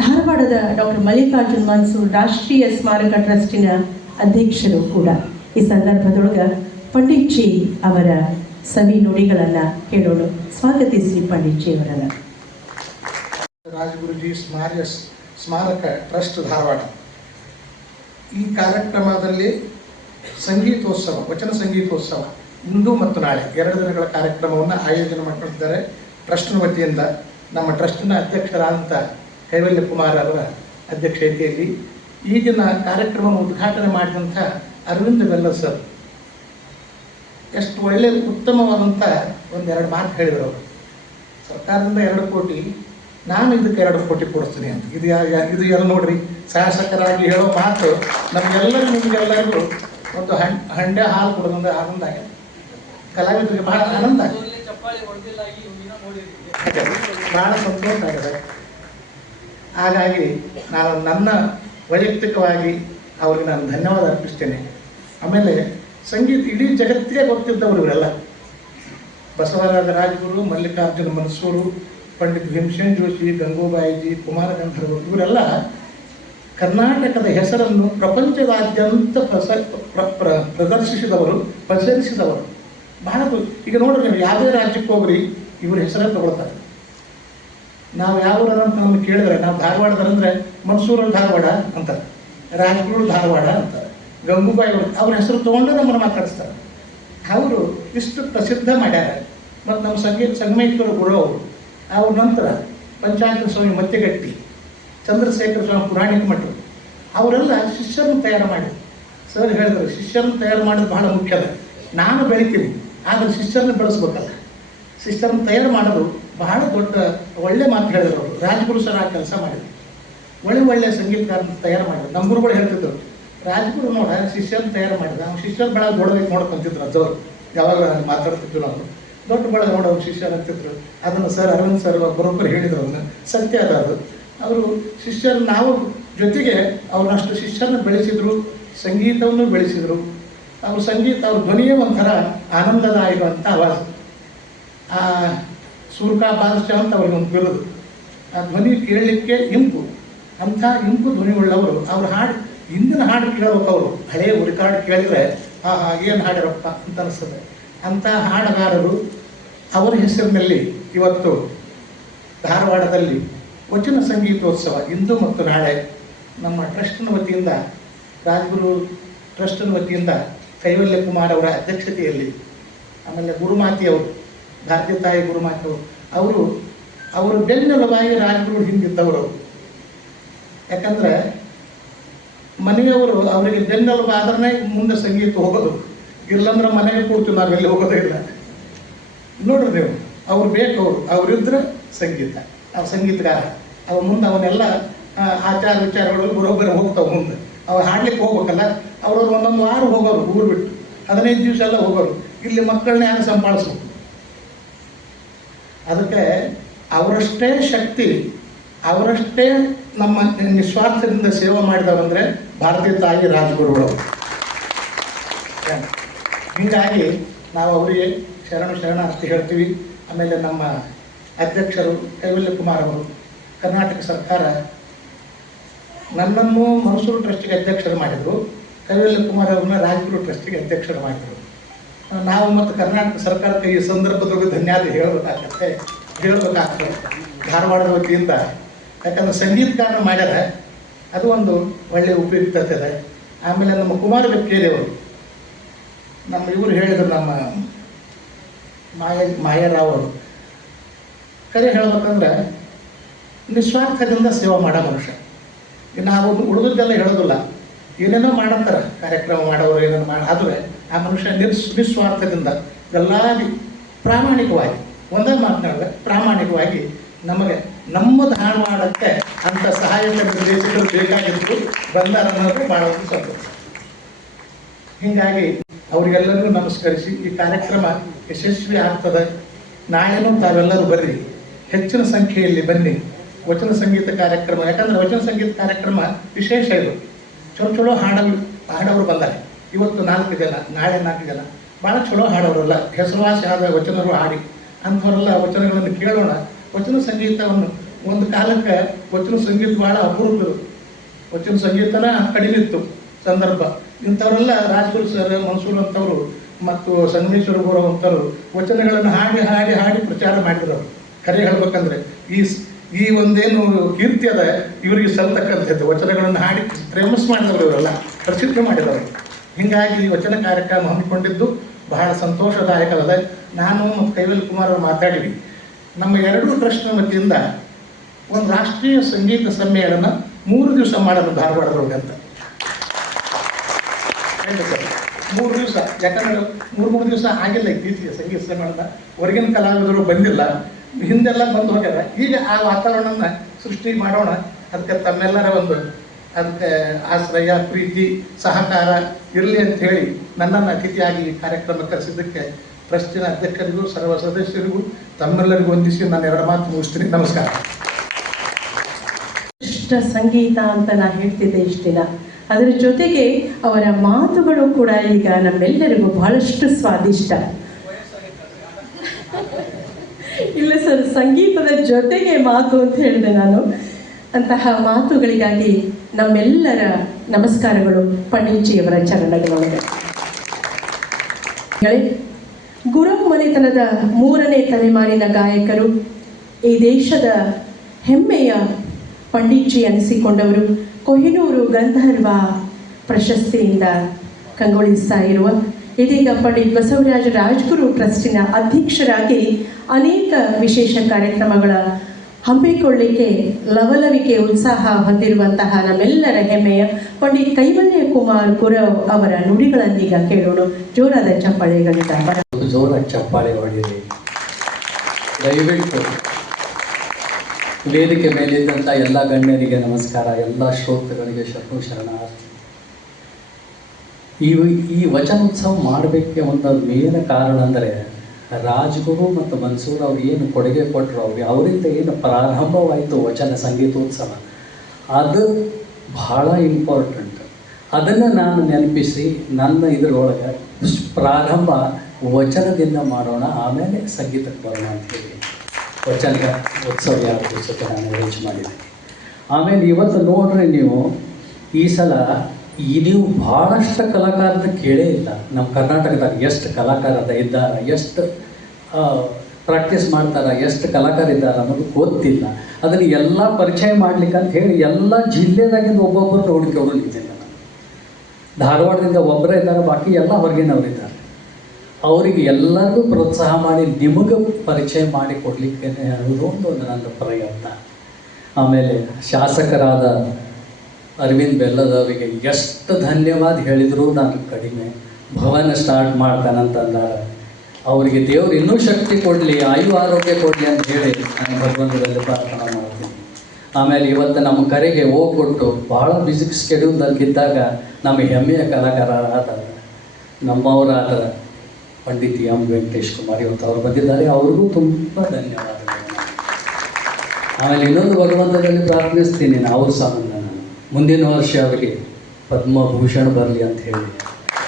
ಧಾರವಾಡದ ಡಾಕ್ಟರ್ ಮಲ್ಲಿಕಾರ್ಜುನ್ ಮನ್ಸೂರ್ ರಾಷ್ಟ್ರೀಯ ಸ್ಮಾರಕ ಟ್ರಸ್ಟಿನ ಅಧ್ಯಕ್ಷರು ಕೂಡ. ಈ ಸಂದರ್ಭದೊಳಗೆ ಪಂಡಿತ್ ಜಿ ಅವರ ಸವಿ ನುಡಿಗಳನ್ನು ಕೇಳೋಣ. ಸ್ವಾಗತಿಸಿ ಪಂಡಿತ್ ಜಿ ಅವರನ್ನು. ರಾಜಗುರುಜಿ ಸ್ಮಾರಕ ಟ್ರಸ್ಟ್ ಧಾರವಾಡ ಈ ಕಾರ್ಯಕ್ರಮದಲ್ಲಿ ಸಂಗೀತೋತ್ಸವ, ವಚನ ಸಂಗೀತೋತ್ಸವ ಇಂದು ಮತ್ತು ನಾಳೆ 2 ದಿನಗಳ ಕಾರ್ಯಕ್ರಮವನ್ನು ಆಯೋಜನೆ ಮಾಡಿಕೊಂಡಿದ್ದಾರೆ ಟ್ರಸ್ಟ್ನ ವತಿಯಿಂದ. ನಮ್ಮ ಟ್ರಸ್ಟ್ನ ಅಧ್ಯಕ್ಷರಾದಂಥ ಕೈವಲ್ಯ ಕುಮಾರ್ ಅವರ ಅಧ್ಯಕ್ಷತೆಯಲ್ಲಿ ಈಗಿನ ಕಾರ್ಯಕ್ರಮ ಉದ್ಘಾಟನೆ ಮಾಡಿದಂಥ ಅರವಿಂದ ಬೆಲ್ಲ ಸರ್ ಎಷ್ಟು ಒಳ್ಳೆಯ ಉತ್ತಮವಾದಂಥ 1-2 ಮಾತು ಹೇಳಿದರು ಅವರು. ಸರ್ಕಾರದಿಂದ 2 ಕೋಟಿ, ನಾನು ಇದಕ್ಕೆ 2 ಕೋಟಿ ಕೊಡಿಸ್ತೀನಿ ಅಂತ. ಇದು ಎಲ್ಲ ನೋಡ್ರಿ, ಶಾಸಕರಾಗಿ ಹೇಳೋ ಮಾತು ನಮಗೆಲ್ಲರಿಗೂ ನಿಮಗೆಲ್ಲರಿಗೂ ಒಂದು ಹಂಡೆ ಹಾಲು ಕೊಡೋದ್ರಿಂದ ಆನಂದ ಆಗಿದೆ. ಕಲಾವಿದರಿಗೆ ಬಹಳ ಆನಂದ ಆಗಿದೆ, ಬಹಳ ಸಂತೋಷ ಆಗಿದೆ. ಹಾಗಾಗಿ ನಾನು ನನ್ನ ವೈಯಕ್ತಿಕವಾಗಿ ಅವ್ರಿಗೆ ನಾನು ಧನ್ಯವಾದ ಅರ್ಪಿಸ್ತೇನೆ. ಆಮೇಲೆ ಸಂಗೀತ ಇಡೀ ಜಗತ್ತಿಗೆ ಗೊತ್ತಿದ್ದವರು ಇವರೆಲ್ಲ. ಬಸವರಾಜ ರಾಜಗುರು, ಮಲ್ಲಿಕಾರ್ಜುನ ಮನ್ಸೂರು, ಪಂಡಿತ್ ಭೀಮಸೇನ್ ಜೋಶಿ, ಗಂಗೂಬಾಯಿಜಿ, ಕುಮಾರ ಗಂಧರ್ವರು ಇವರೆಲ್ಲ ಕರ್ನಾಟಕದ ಹೆಸರನ್ನು ಪ್ರಪಂಚದಾದ್ಯಂತ ಪ್ರಚರಿಸಿದವರು. ಬಹಳ ಈಗ ನೋಡ್ರಿ, ನೀವು ಯಾವುದೇ ರಾಜ್ಯಕ್ಕೆ ಹೋಗ್ರಿ ಇವ್ರ ಹೆಸರನ್ನು ತಗೊಳ್ತಾರೆ. ನಾವು ಯಾವ ಅಂತ ನಮ್ಗೆ ಕೇಳಿದ್ರೆ ನಾವು ಧಾರವಾಡದಂದರೆ ಮನ್ಸೂರಲ್ಲಿ ಧಾರವಾಡ ಅಂತಾರೆ, ರಾಜಗುರು ಧಾರವಾಡ ಅಂತಾರೆ, ಗಂಗೂಬಾಯಿ ಅವ್ರ ಹೆಸರು ತೊಗೊಂಡು ನಮ್ಮನ್ನು ಮಾತಾಡಿಸ್ತಾರೆ. ಅವರು ಇಷ್ಟು ಪ್ರಸಿದ್ಧ ಮಾಡ್ಯಾರ. ಮತ್ತು ನಮ್ಮ ಸಂಗಮೇಶ್ವರ ಗುರು ಅವ್ರ ನಂತರ ಪಂಚಾಯತ ಸ್ವಾಮಿ ಮತ್ತೆಗಟ್ಟಿ, ಚಂದ್ರಶೇಖರ ಸ್ವಾಮಿ ಪುರಾಣಿಕ ಮಠರು ಅವರೆಲ್ಲ ಶಿಷ್ಯರನ್ನು ತಯಾರು ಮಾಡಿದ್ರು. ಸರ್ ಹೇಳಿದ್ರು, ಶಿಷ್ಯರನ್ನು ತಯಾರು ಮಾಡೋದು ಬಹಳ ಮುಖ್ಯ ಅದ. ನಾನು ಬೆಳಿತೀನಿ, ಆದರೆ ಶಿಷ್ಯರನ್ನು ಬೆಳೆಸ್ಬೇಕಲ್ಲ. ಶಿಷ್ಯರನ್ನು ತಯಾರು ಮಾಡೋದು ಬಹಳ ದೊಡ್ಡ ಒಳ್ಳೆ ಮಾತು ಹೇಳಿದ್ರು ಅವರು. ರಾಜಗುರು ಸರ್ ಆ ಕೆಲಸ ಮಾಡಿದ್ರು. ಒಳ್ಳೆ ಸಂಗೀತಗಾರನ ತಯಾರು ಮಾಡಿದ್ರು. ನಮ್ಮ ಗುರುಗಳು ಹೇಳ್ತಿದ್ರು, ರಾಜಗುರು ನೋಡ ಶಿಷ್ಯರನ್ನು ತಯಾರು ಮಾಡಿದ, ಅವ್ನು ಶಿಷ್ಯರ ಬೆಳಗ್ಗೆ ನೋಡೋದಕ್ಕೆ ನೋಡ್ಕೊಂತಿದ್ರು. ಅಜ್ಜವರು ಯಾವಾಗ ಮಾತಾಡ್ತಿದ್ರು, ನಾವು ದೊಡ್ಡ ಬೆಳಗ್ಗೆ ನೋಡೋರು ಶಿಷ್ಯರು ಅಂತಿದ್ರು. ಅದನ್ನು ಸರ್ ಅರವಿಂದ್ ಸರ್ ಬರೋಬ್ಬರು ಹೇಳಿದ್ರು. ಅದನ್ನು ಸತ್ಯ ಅದ ಅದು. ಅವರು ಶಿಷ್ಯರು ನಾವು ಜೊತೆಗೆ ಅವ್ರನ್ನಷ್ಟು ಶಿಷ್ಯರನ್ನ ಬೆಳೆಸಿದ್ರು, ಸಂಗೀತವನ್ನು ಬೆಳೆಸಿದರು. ಅವ್ರ ಸಂಗೀತ, ಅವ್ರ ಧ್ವನಿಯೇ ಒಂಥರ ಆನಂದದಾಯಕ ಅಂತ ಆವಾಜ. ಆ ಸೂರ್ಕಾ ಬಾದಶಾ ಅಂತ ಅವ್ರಿಗೆ ಒಂದು ಬಿರುದು. ಆ ಧ್ವನಿ ಕೇಳಲಿಕ್ಕೆ ಇಂಪು, ಅಂಥ ಇಂಪು ಧ್ವನಿಯುಳ್ಳವರು. ಅವ್ರ ಹಾಡು, ಹಿಂದಿನ ಹಾಡು ಕೇಳಬೇಕು. ಅವರು ಹಳೆಯ ಹುಡುಕಾಡು ಕೇಳಿದರೆ ಏನು ಹಾಡಿರಪ್ಪ ಅಂತ ಅನಿಸ್ತದೆ. ಅಂಥ ಹಾಡುಗಾರರು ಅವರ ಹೆಸರಿನಲ್ಲಿ ಇವತ್ತು ಧಾರವಾಡದಲ್ಲಿ ವಚನ ಸಂಗೀತೋತ್ಸವ ಇಂದು ಮತ್ತು ನಾಳೆ ನಮ್ಮ ಟ್ರಸ್ಟ್ನ ವತಿಯಿಂದ, ರಾಜಗುರು ಟ್ರಸ್ಟ್ನ ವತಿಯಿಂದ ಕೈವಲ್ಯ ಕುಮಾರ್ ಅವರ ಅಧ್ಯಕ್ಷತೆಯಲ್ಲಿ, ಆಮೇಲೆ ಗುರುಮಾತೆಯವರು, ಭಾರತೀಯ ತಾಯಿ ಗುರುಮಾತೆಯವರು, ಅವರು ಬೆನ್ನೆಲುಬಾಗಿ ರಾಜಗುರು ಹಿಂದಿದ್ದವರು. ಯಾಕಂದರೆ ಮನೆಯವರು ಅವರಿಗೆ ಬೆನ್ನೆಲುಬಾದ್ರೆ ಮುಂದೆ ಸಂಗೀತ ಹೋಗೋದು, ಇಲ್ಲಂದ್ರೆ ಮನೆಗೆ ಕೂರ್ತೀವಿ, ನಾವೆಲ್ಲಿ ಹೋಗೋದೇ ಇಲ್ಲ. ನೋಡ್ರಿ ನೀವು, ಅವ್ರು ಬೇಕು, ಅವರಿದ್ರೆ ಸಂಗೀತ, ಅವ್ರು ಸಂಗೀತಗಾರ. ಅವ್ರ ಮುಂದೆ ಅವನ್ನೆಲ್ಲ ಆಚಾರ ವಿಚಾರಗಳು ಬರೋಬ್ಬರಿ ಹೋಗ್ತಾವೆ. ಮುಂದೆ ಅವ್ರು ಹಾಡ್ಲಿಕ್ಕೆ ಹೋಗ್ಬೇಕಲ್ಲ, ಅವ್ರವ್ರು ಒಂದೊಂದು ವಾರ ಹೋಗೋರು, ಊರು ಬಿಟ್ಟು 15 ದಿವಸ ಎಲ್ಲ ಹೋಗೋರು. ಇಲ್ಲಿ ಮಕ್ಕಳನ್ನ ಯಾರು ಸಂಪಾದಿಸ್ಬೇಕು? ಅದಕ್ಕೆ ಅವರಷ್ಟೇ ಶಕ್ತಿ, ಅವರಷ್ಟೇ ನಮ್ಮ ನಿಸ್ವಾರ್ಥದಿಂದ ಸೇವೆ ಮಾಡಿದವಂದರೆ ಭಾರತೀಯ ತಾಯಿ ರಾಜಗುರುಗಳು. ಹೀಗಾಗಿ ನಾವು ಅವರಿಗೆ ಶರಣಾರ್ಥಿ ಹೇಳ್ತೀವಿ. ಆಮೇಲೆ ನಮ್ಮ ಅಧ್ಯಕ್ಷರು ಕೈವಲ್ಯ ಕುಮಾರ್ ಅವರು, ಕರ್ನಾಟಕ ಸರ್ಕಾರ ನನ್ನನ್ನು ಮನಸೂರು ಟ್ರಸ್ಟಿಗೆ ಅಧ್ಯಕ್ಷರು ಮಾಡಿದರು, ಕೈವಲ್ಯ ಕುಮಾರ್ ಅವ್ರನ್ನ ರಾಜಗುರು ಟ್ರಸ್ಟಿಗೆ ಅಧ್ಯಕ್ಷರು ಮಾಡಿದರು. ನಾವು ಮತ್ತು ಕರ್ನಾಟಕ ಸರ್ಕಾರಕ್ಕೆ ಈ ಸಂದರ್ಭದೊಳಗೆ ಧನ್ಯವಾದ ಹೇಳಬೇಕಾಗ್ತದೆ ಧಾರವಾಡದ ವತಿಯಿಂದ. ಯಾಕಂದರೆ ಸಂಗೀತಗಾರ ಮಾಡ್ಯಾರ, ಅದು ಒಂದು ಒಳ್ಳೆಯ ಉಪಯುಕ್ತತೆ ಇದೆ. ಆಮೇಲೆ ನಮ್ಮ ಕುಮಾರ ಬೆಕ್ಕೇರಿಯವರು, ನಮ್ಮ ಇವರು ಹೇಳಿದರು, ನಮ್ಮ ಮಾಯರಾವ್ ಅವರು, ಕರೆ ಹೇಳ್ಬೇಕಂದ್ರೆ ನಿಸ್ವಾರ್ಥದಿಂದ ಸೇವೆ ಮಾಡೋ ಮನುಷ್ಯ. ನಾವು ಉಳಿದದ್ದೆಲ್ಲ ಹೇಳೋದಿಲ್ಲ, ಏನೇನೋ ಮಾಡಂತಾರೆ ಕಾರ್ಯಕ್ರಮ ಮಾಡೋರು, ಏನೇನೋ ಆದರೆ ಆ ಮನುಷ್ಯ ನಿಸ್ವಾರ್ಥದಿಂದ ಎಲ್ಲ ಪ್ರಾಮಾಣಿಕವಾಗಿ, ಒಂದೇ ಮಾತನಾಡಿದ್ರೆ ಪ್ರಾಮಾಣಿಕವಾಗಿ ನಮಗೆ ನಮ್ಮ ಧಾರವಾಡಕ್ಕೆ ಅಂಥ ಸಹಾಯಕ ನಿರ್ದೇಶಕರು ಬೇಕಾಗಿದ್ದು ಬಂದಾರ ಅನ್ನೋದು ಭಾಳ ಒಂದು ಸಂತೋಷ. ಹೀಗಾಗಿ ಅವರಿಗೆಲ್ಲರಿಗೂ ನಮಸ್ಕರಿಸಿ ಈ ಕಾರ್ಯಕ್ರಮ ಯಶಸ್ವಿ ಆಗ್ತದೆ. ನಾಳೆನೂ ತಾವೆಲ್ಲರೂ ಬರ್ರಿ, ಹೆಚ್ಚಿನ ಸಂಖ್ಯೆಯಲ್ಲಿ ಬನ್ನಿ. ವಚನ ಸಂಗೀತ ಕಾರ್ಯಕ್ರಮ, ಯಾಕಂದರೆ ವಚನ ಸಂಗೀತ ಕಾರ್ಯಕ್ರಮ ವಿಶೇಷ ಇದು. ಚಲೋ ಹಾಡವರು ಬಂದಾರೆ. ಇವತ್ತು 4 ಜನ, ನಾಳೆ 4 ಜನ, ಭಾಳ ಚಲೋ ಹಾಡೋರಲ್ಲ, ಹೆಸರುವಾಸಿ ಆದ ವಚನರು ಹಾಡಿ ಅಂಥವರೆಲ್ಲ ವಚನಗಳನ್ನು ಕೇಳೋಣ. ವಚನ ಸಂಗೀತವನ್ನು ಒಂದು ಕಾಲಕ್ಕೆ ವಚನ ಸಂಗೀತ ಭಾಳ ಅಪರೂಪರು, ವಚನ ಸಂಗೀತನ ಕಡಿಮೆ ಇತ್ತು ಸಂದರ್ಭ. ಇಂಥವರೆಲ್ಲ ರಾಜಗುರು ಸರ್, ಮನ್ಸೂರು ಅಂತವರು ಮತ್ತು ಸಂಗಮೇಶ್ವರ ಗೌರವ್ ಅಂತವರು ವಚನಗಳನ್ನು ಹಾಡಿ ಹಾಡಿ ಹಾಡಿ ಪ್ರಚಾರ ಮಾಡಿದ್ರು. ಕರೆ ಹೇಳ್ಬೇಕಂದ್ರೆ ಈ ಒಂದೇನು ಕೀರ್ತಿ ಅದ ಇವರಿಗೆ ಸಲ್ತಕ್ಕಂಥದ್ದು. ವಚನಗಳನ್ನು ಹಾಡಿ ಫೇಮಸ್ ಮಾಡಿದವರು, ಇವರೆಲ್ಲ ಪ್ರಸಿದ್ಧ ಮಾಡಿದವರು. ಹೀಗಾಗಿ ಈ ವಚನ ಕಾರ್ಯಕ್ರಮ ಹಮ್ಮಿಕೊಂಡಿದ್ದು ಬಹಳ ಸಂತೋಷದಾಯಕವಾದ. ನಾನು ಮತ್ತು ಕೈವಲ್ಯ ಕುಮಾರ್ ಅವರು ಮಾತಾಡಿವಿ, ನಮ್ಮ 2 ಟ್ರಸ್ಟ್ನ ವತಿಯಿಂದ ಒಂದು ರಾಷ್ಟ್ರೀಯ ಸಂಗೀತ ಸಮ್ಮೇಳನ 3 ದಿವಸ ಮಾಡೋದು ಧಾರವಾಡದೊಳಗೆ ಅಂತ. 3 ದಿವಸ, ಯಾಕಂದ್ರೆ 3 ದಿವಸ ಆಗಿಲ್ಲ ಇತ್ತೀಚೆಗೆ ಸಂಗೀತ ಸಮ್ಮೇಳನ. ಹೊರಗಿನ ಕಲಾವಿದರು ಬಂದಿಲ್ಲ, ಹಿಂದೆಲ್ಲ ಬಂದು ಹೋಗ್ಯಾರ. ಈಗ ಆ ವಾತಾವರಣನ ಸೃಷ್ಟಿ ಮಾಡೋಣ. ಅದಕ್ಕೆ ತಮ್ಮೆಲ್ಲರ ಒಂದು ಅದಕ್ಕೆ ಆಶ್ರಯ, ಪ್ರೀತಿ, ಸಹಕಾರ ಇರಲಿ ಅಂತ ಹೇಳಿ ನನ್ನನ್ನು ಅತಿಥಿಯಾಗಿ ಈ ಕಾರ್ಯಕ್ರಮ ಕರೆಸಿದ್ದಕ್ಕೆ ಟ್ರಸ್ಟಿನ ಅಧ್ಯಕ್ಷರಿಗೂ ಸರ್ವ ಸದಸ್ಯರಿಗೂ ತಮ್ಮೆಲ್ಲರಿಗೂ ವಂದಿಸಿ ನಾನು 2 ಮಾತು ಮುಗಿಸ್ತೀನಿ. ನಮಸ್ಕಾರ. ಇಷ್ಟ ಸಂಗೀತ ಅಂತ ನಾನು ಹೇಳ್ತಿದ್ದೆ ಇಷ್ಟ ದಿನ. ಅದರ ಜೊತೆಗೆ ಅವರ ಮಾತುಗಳು ಕೂಡ ಈಗ ನಮ್ಮೆಲ್ಲರಿಗೂ ಬಹಳಷ್ಟು ಸ್ವಾದಿಷ್ಟ. ಇಲ್ಲ ಸರ್, ಸಂಗೀತದ ಜೊತೆಗೆ ಮಾತು ಅಂತ ಹೇಳಿದೆ ನಾನು. ಅಂತಹ ಮಾತುಗಳಿಗಾಗಿ ನಮ್ಮೆಲ್ಲರ ನಮಸ್ಕಾರಗಳು ಪಂಡಿತ್ಜಿಯವರ ಚರಣಗಳೊಳಗೆ. ಗುರವ್ ಮನೆತನದ 3ನೇ ತಲೆಮಾರಿನ ಗಾಯಕರು, ಈ ದೇಶದ ಹೆಮ್ಮೆಯ ಪಂಡಿತ್ಜಿ ಅನಿಸಿಕೊಂಡವರು, ಕೊಹಿನೂರು ಗಂಧರ್ವ ಪ್ರಶಸ್ತಿಯಿಂದ ಕಂಗೊಳಿಸ್ತಾ ಇರುವ, ಇದೀಗ ಪಂಡಿತ್ ಬಸವರಾಜ ರಾಜಗುರು ಟ್ರಸ್ಟಿನ ಅಧ್ಯಕ್ಷರಾಗಿ ಅನೇಕ ವಿಶೇಷ ಕಾರ್ಯಕ್ರಮಗಳ ಹಮ್ಮಿಕೊಳ್ಳಿಕ್ಕೆ ಲವಲವಿಕೆ ಉತ್ಸಾಹ ಹೊಂದಿರುವಂತಹ ನಮ್ಮೆಲ್ಲರ ಹೆಮ್ಮೆಯ ಪಂಡಿತ್ ಕೈವಲ್ಯ ಕುಮಾರ್ ಗುರವ್ ಅವರ ನುಡಿಗಳನ್ನೀಗ ಕೇಳೋಣ. ಜೋರಾದ ಚಪ್ಪಾಳೆಗಳಿಂದ ಜೋರಾದ ಚಪ್ಪಾಳೆ ಹೊಡೆಯಿರಿ ದಯವಿಟ್ಟು. ವೇದಿಕೆ ಮೇಲಿದ್ದಂಥ ಎಲ್ಲ ಗಣ್ಯರಿಗೆ ನಮಸ್ಕಾರ, ಎಲ್ಲ ಶ್ರೋತೃಗಳಿಗೆ ಶರಣಾರ್ಥಿ. ಈ ವಚನೋತ್ಸವ ಮಾಡಬೇಕೆ ಒಂದು ಮೇನ್ ಕಾರಣ ಅಂದರೆ, ರಾಜಗುರು ಮತ್ತು ಮನ್ಸೂರ್ ಅವ್ರು ಏನು ಕೊಡುಗೆ ಕೊಟ್ಟರು, ಅವರಿಂದ ಏನು ಪ್ರಾರಂಭವಾಯಿತು ವಚನ ಸಂಗೀತೋತ್ಸವ, ಅದು ಭಾಳ ಇಂಪಾರ್ಟೆಂಟ್. ಅದನ್ನು ನಾನು ನೆನಪಿಸಿ ನನ್ನ ಇದರೊಳಗೆ ಪ್ರಾರಂಭ ವಚನದಿಂದ ಮಾಡೋಣ, ಆಮೇಲೆ ಸಂಗೀತಕ್ಕೆ ಬರೋಣ ಅಂತೇಳಿ ವಚನ ಉತ್ಸವ ಯಾವ ದಿವಸಕ್ಕೆ ನಾನು ಅರೇಂಜ್ ಮಾಡಿದ್ದೆ. ಆಮೇಲೆ ಇವತ್ತು ನೋಡ್ರಿ ನೀವು, ಈ ಸಲ ನೀವು ಭಾಳಷ್ಟು ಕಲಾಕಾರದ ಕೇಳೇ ಇಲ್ಲ. ನಮ್ಮ ಕರ್ನಾಟಕದಾಗ ಎಷ್ಟು ಕಲಾಕಾರದ ಇದ್ದಾರೆ, ಎಷ್ಟು ಪ್ರಾಕ್ಟೀಸ್ ಮಾಡ್ತಾರೆ, ಎಷ್ಟು ಕಲಾಕಾರಿದ್ದಾರೆ ಅನ್ನೋದು ಗೊತ್ತಿಲ್ಲ. ಅದನ್ನು ಎಲ್ಲ ಪರಿಚಯ ಮಾಡ್ಲಿಕ್ಕೆ ಅಂತ ಹೇಳಿ ಎಲ್ಲ ಜಿಲ್ಲೆದಾಗಿಂದ ಒಬ್ಬೊಬ್ಬರನ್ನ ಹುಡುಕಿದ್ದೀನಿ ನಾನು. ಧಾರವಾಡದಿಂದ ಒಬ್ಬರೇ ಇದ್ದಾರೆ, ಬಾಕಿ ಎಲ್ಲ ಹೊರಗಿನವರಿದ್ದಾರೆ. ಅವರಿಗೆ ಎಲ್ಲರಿಗೂ ಪ್ರೋತ್ಸಾಹ ಮಾಡಿ ನಿಮಗೆ ಪರಿಚಯ ಮಾಡಿ ಕೊಡಲಿಕ್ಕೆ ಅನ್ನೋದು ಒಂದು ನನ್ನ ಪ್ರಯತ್ನ. ಆಮೇಲೆ ಶಾಸಕರಾದ ಅರವಿಂದ್ ಬೆಲ್ಲದವರಿಗೆ ಎಷ್ಟು ಧನ್ಯವಾದ ಹೇಳಿದರೂ ನಾನು ಕಡಿಮೆ. ಭವನ ಸ್ಟಾರ್ಟ್ ಮಾಡ್ತಾನಂತಂದಾರ, ಅವರಿಗೆ ದೇವರು ಇನ್ನೂ ಶಕ್ತಿ ಕೊಡಲಿ, ಆಯು ಆರೋಗ್ಯ ಕೊಡಲಿ ಅಂತ ಹೇಳಿ ನಾನು ಭಗವಂತನಲ್ಲಿ ಪ್ರಾರ್ಥನೆ ಮಾಡ್ತೀನಿ. ಆಮೇಲೆ ಇವತ್ತು ನಮ್ಮ ಕರೆಗೆ ಹೋಗ್ಕೊಟ್ಟು ಭಾಳ ಬಿಸಿ ಸ್ಕೆಡ್ಯೂಲ್ದಲ್ಲಿದ್ದಾಗ ನಮಗೆ ಹೆಮ್ಮೆಯ ಕಲಾಕಾರರಾದ ನಮ್ಮವರಾದ ಪಂಡಿತ್ ಎಂ ವೆಂಕಟೇಶ್ ಕುಮಾರ್ ಇವತ್ತು ಅವರು ಬಂದಿದ್ದಾರೆ, ಅವ್ರಿಗೂ ತುಂಬ ಧನ್ಯವಾದಗಳು. ಆಮೇಲೆ ಇನ್ನೊಂದು ಭಗವಂತನಲ್ಲಿ ಪ್ರಾರ್ಥಿಸ್ತೀನಿ, ಅವ್ರ ಸಂಬಂಧ ನಾನು ಮುಂದಿನ ವರ್ಷ ಅವರಿಗೆ ಪದ್ಮಭೂಷಣ ಬರಲಿ ಅಂತ ಹೇಳಿ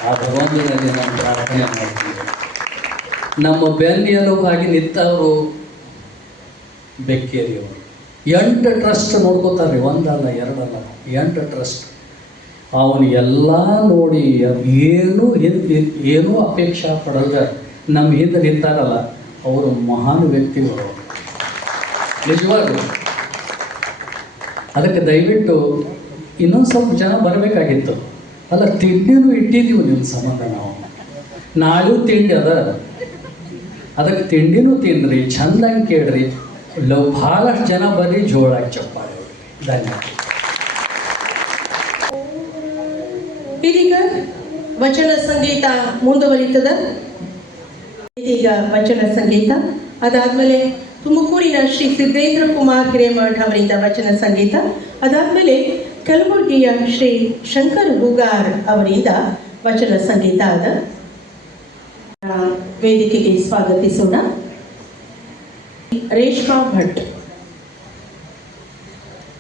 ಆ ಭಗವಂತನಲ್ಲಿ ನಾನು ಪ್ರಾರ್ಥನೆ ಮಾಡ್ತೀನಿ. ನಮ್ಮ ಬೆನ್ನೆಲುಬಾಗಿ ನಿಂತವರು ಬೆಕ್ಕೇರಿ ಅವರು 8 ಟ್ರಸ್ಟ್ ನೋಡ್ಕೋತಾರೆ, ಒಂದಲ್ಲ ಎರಡಲ್ಲ 8 ಟ್ರಸ್ಟ್. ಅವನು ಎಲ್ಲ ನೋಡಿ ಏನೂ ಅಪೇಕ್ಷೆ ಪಡೋದ ನಮ್ಮ ಹಿಂದೆ ನಿಂತಾರಲ್ಲ, ಅವರು ಮಹಾನ್ ವ್ಯಕ್ತಿಗಳು ನಿಜವಾಗ್ಲೂ. ಅದಕ್ಕೆ ದಯವಿಟ್ಟು ಇನ್ನೊಂದು ಸ್ವಲ್ಪ ಜನ ಬರಬೇಕಾಗಿತ್ತು. ಅಲ್ಲ, ತಿಂಡಿನೂ ಇಟ್ಟಿದ್ದೀವಿ ನಿಮ್ಮ ಸಂಬಂಧ. ನಾವು ನಾಳೆಯೂ ತಿಂಡಿ ಅದ, ಅದಕ್ಕೆ ತಿಂಡಿನೂ ತಿನ್ನಿರಿ, ಚಂದಂಗೆ ಕೇಳ್ರಿ. ಭಾಳಷ್ಟು ಜನ ಬರ್ರಿ, ಜೋಳ ಚಪ್ಪಾಳೆ. ಧನ್ಯವಾದ. ಇದೀಗ ವಚನ ಸಂಗೀತ ಮುಂದುವರಿತದ. ಇದೀಗ ವಚನ ಸಂಗೀತ ಅದಾದಮೇಲೆ ತುಮಕೂರಿನ ಶ್ರೀ ಸಿದ್ದೇಂದ್ರ ಕುಮಾರ್ ಹಿರೇಮಠ ಅವರಿಂದ ವಚನ ಸಂಗೀತ, ಅದಾದಮೇಲೆ ಕಲಬುರಗಿಯ ಶ್ರೀ ಶಂಕರ್ ಹೂಗಾರ್ ಅವರಿಂದ ವಚನ ಸಂಗೀತ ಅದ. ವೇದಿಕೆಗೆ ಸ್ವಾಗತಿಸೋಣ ರೇಷ್ಮಾ ಭಟ್,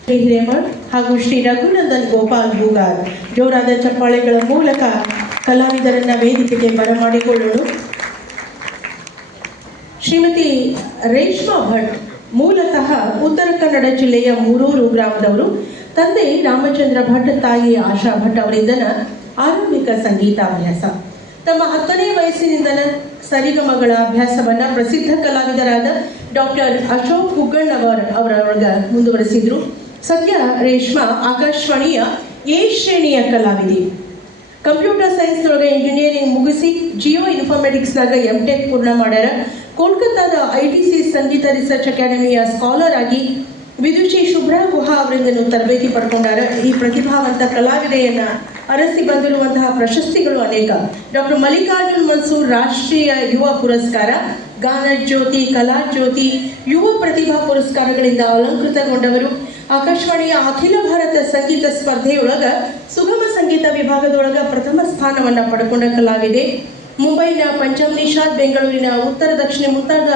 ಶ್ರೀ ಹಿರೇಮಠ್ ಹಾಗೂ ಶ್ರೀ ರಘುನಂದನ್ ಗೋಪಾಲ್ ಹೂಗಾರ್. ಜೋರಾದ ಚಪ್ಪಾಳೆಗಳ ಮೂಲಕ ಕಲಾವಿದರನ್ನ ವೇದಿಕೆಗೆ ಬರಮಾಡಿಕೊಳ್ಳೋಣ. ಶ್ರೀಮತಿ ರೇಷ್ಮಾ ಭಟ್ ಮೂಲತಃ ಉತ್ತರ ಕನ್ನಡ ಜಿಲ್ಲೆಯ ಮೂರೂರು ಗ್ರಾಮದವರು. ತಂದೆ ರಾಮಚಂದ್ರ ಭಟ್, ತಾಯಿ ಆಶಾ ಭಟ್ ಅವರಿಂದ ಆರಂಭಿಕ ಸಂಗೀತಾಭ್ಯಾಸ. ತಮ್ಮ 10ನೇ ವಯಸ್ಸಿನಿಂದ ಸರಿಗಮಗಳ ಅಭ್ಯಾಸವನ್ನು ಪ್ರಸಿದ್ಧ ಕಲಾವಿದರಾದ ಡಾಕ್ಟರ್ ಅಶೋಕ್ ಹುಗ್ಗಣ್ಣವರ್ ಅವರೊಳಗ ಮುಂದುವರೆಸಿದ್ರು. ಸದ್ಯ ರೇಷ್ಮಾ ಆಕಾಶವಾಣಿಯ ಎ ಶ್ರೇಣಿಯ ಕಲಾವಿದೆ. ಕಂಪ್ಯೂಟರ್ ಸೈನ್ಸ್ನೊಳಗೆ ಇಂಜಿನಿಯರಿಂಗ್ ಮುಗಿಸಿ ಜಿಯೋ ಇನ್ಫಾರ್ಮೆಟಿಕ್ಸ್ನಾಗ MTech ಪೂರ್ಣ ಮಾಡ್ಯಾರ. ಕೋಲ್ಕತ್ತಾದ ITC ಸಂಗೀತ ರಿಸರ್ಚ್ ಅಕಾಡೆಮಿಯ ಸ್ಕಾಲರ್ ಆಗಿ ವಿದುಷಿ ಶುಭ್ರಾ ಗುಹಾ ಅವರಿಂದಲೂ ತರಬೇತಿ ಪಡ್ಕೊಂಡಾರ. ಈ ಪ್ರತಿಭಾವಂತ ಕಲಾವಿದೆಯನ್ನ ಅರಸಿ ಬಂದಿರುವಂತಹ ಪ್ರಶಸ್ತಿಗಳು ಅನೇಕ. ಡಾಕ್ಟರ್ ಮಲ್ಲಿಕಾರ್ಜುನ್ ಮನ್ಸೂರ್ ರಾಷ್ಟ್ರೀಯ ಯುವ ಪುರಸ್ಕಾರ, ಗಾನ ಜ್ಯೋತಿ, ಕಲಾ ಜ್ಯೋತಿ, ಯುವ ಪ್ರತಿಭಾ ಪುರಸ್ಕಾರಗಳಿಂದ ಅಲಂಕೃತಗೊಂಡವರು. ಆಕಾಶವಾಣಿಯ ಅಖಿಲ ಭಾರತ ಸಂಗೀತ ಸ್ಪರ್ಧೆಯೊಳಗ ಸುಗಮ ಸಂಗೀತ ವಿಭಾಗದೊಳಗ ಪ್ರಥಮ ಸ್ಥಾನವನ್ನು ಪಡ್ಕೊಂಡ ಕಲಾವಿದೆ. ಮುಂಬೈನ ಪಂಚಮ್ ನಿಷಾದ್, ಬೆಂಗಳೂರಿನ ಉತ್ತರ ದಕ್ಷಿಣ ಮುಂತಾದ